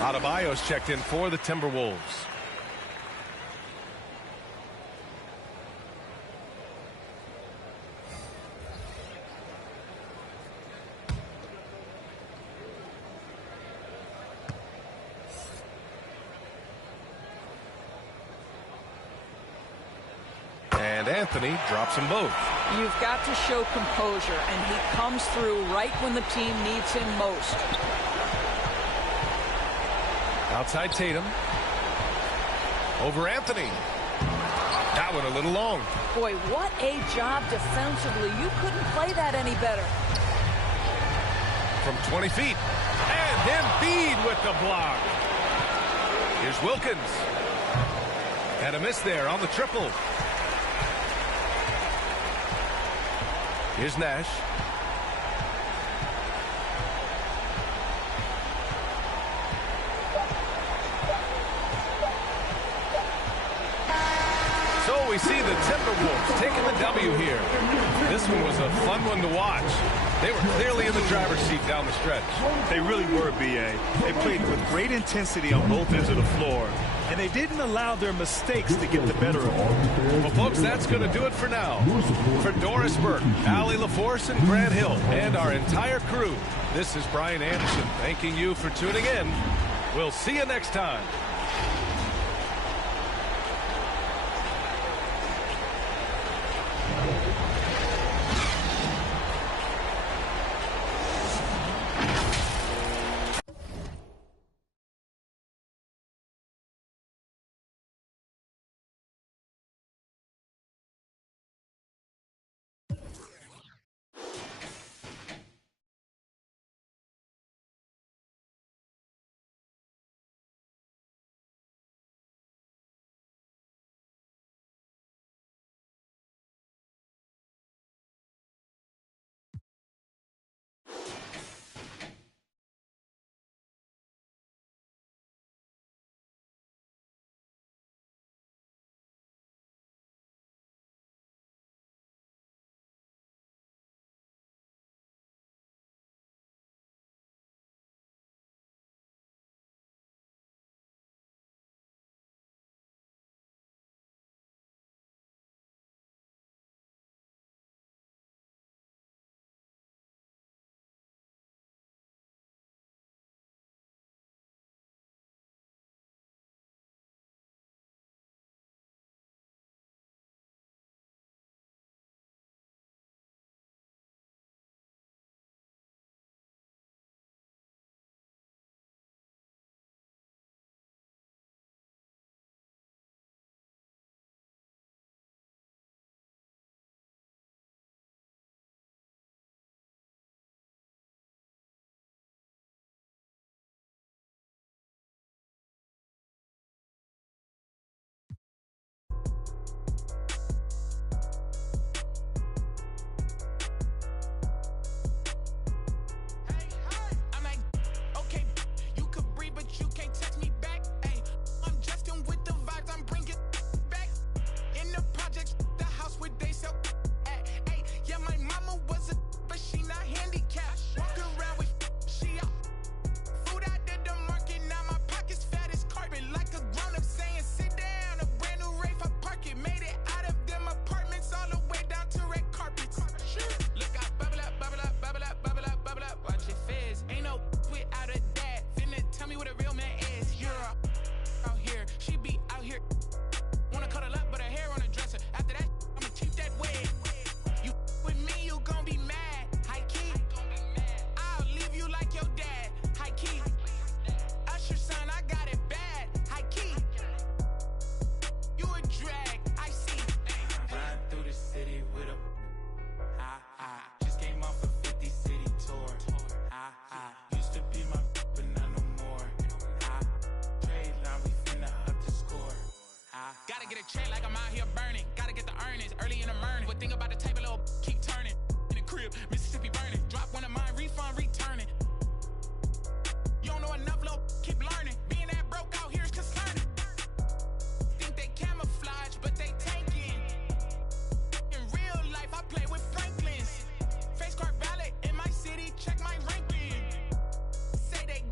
Adebayo's checked in for the Timberwolves. And Anthony drops them both. You've got to show composure, and he comes through right when the team needs him most. Outside Tatum. Over Anthony. That one a little long. Boy, what a job defensively. You couldn't play that any better. From 20 feet. And Embiid with the block. Here's Wilkins. And a miss there on the triple. Here's Nash. So we see the Timberwolves taking the W here. This one was a fun one to watch. They were clearly in the driver's seat down the stretch. They really were, B.A. They played with great intensity on both ends of the floor, and they didn't allow their mistakes to get the better of them. Well, folks, that's going to do it for now. For Doris Burke, Allie LaForce, and Grant Hill, and our entire crew, this is Brian Anderson thanking you for tuning in. We'll see you next time. be cash. Walking around with she out. Food out the market, now my pockets fat as carpet. Like a grown-up saying, sit down. A brand new Wraith, I park it. Made it out of them apartments all the way down to red carpets. Look out, bubble up, bubble up, bubble up, bubble up, bubble up. Watch your fizz. Ain't no without a dad. Finna tell me what a real man is. You're out here, she be out here. Wanna cuddle up, but her hair on the dresser. After that, I'ma keep that wig. You with me, you gon' be mad. High key. I'll leave you like your dad. High key. Usher son, I got it bad. High key. You a drag, I see. Ride through the city with a just came off a 50 city tour. Used to be my but not no more. Trade line, we finna up the score. Gotta get a check like I'm out here burning. Gotta get the earnings early in the morning. What think about the table, little keep turning. In the crib, Mississippi burning. Drop one of mine, refund, returning. You don't know enough, little keep learning. Being that broke out here is concerning. Think they camouflage, but they tanking. In real life, I play with Franklins. Face card valid in my city, check my ranking. Say they,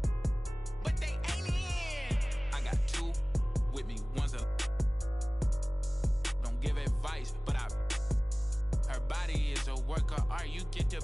but they ain't in. I got two with me, one's a. Don't give advice, but her body is a work of art. You get to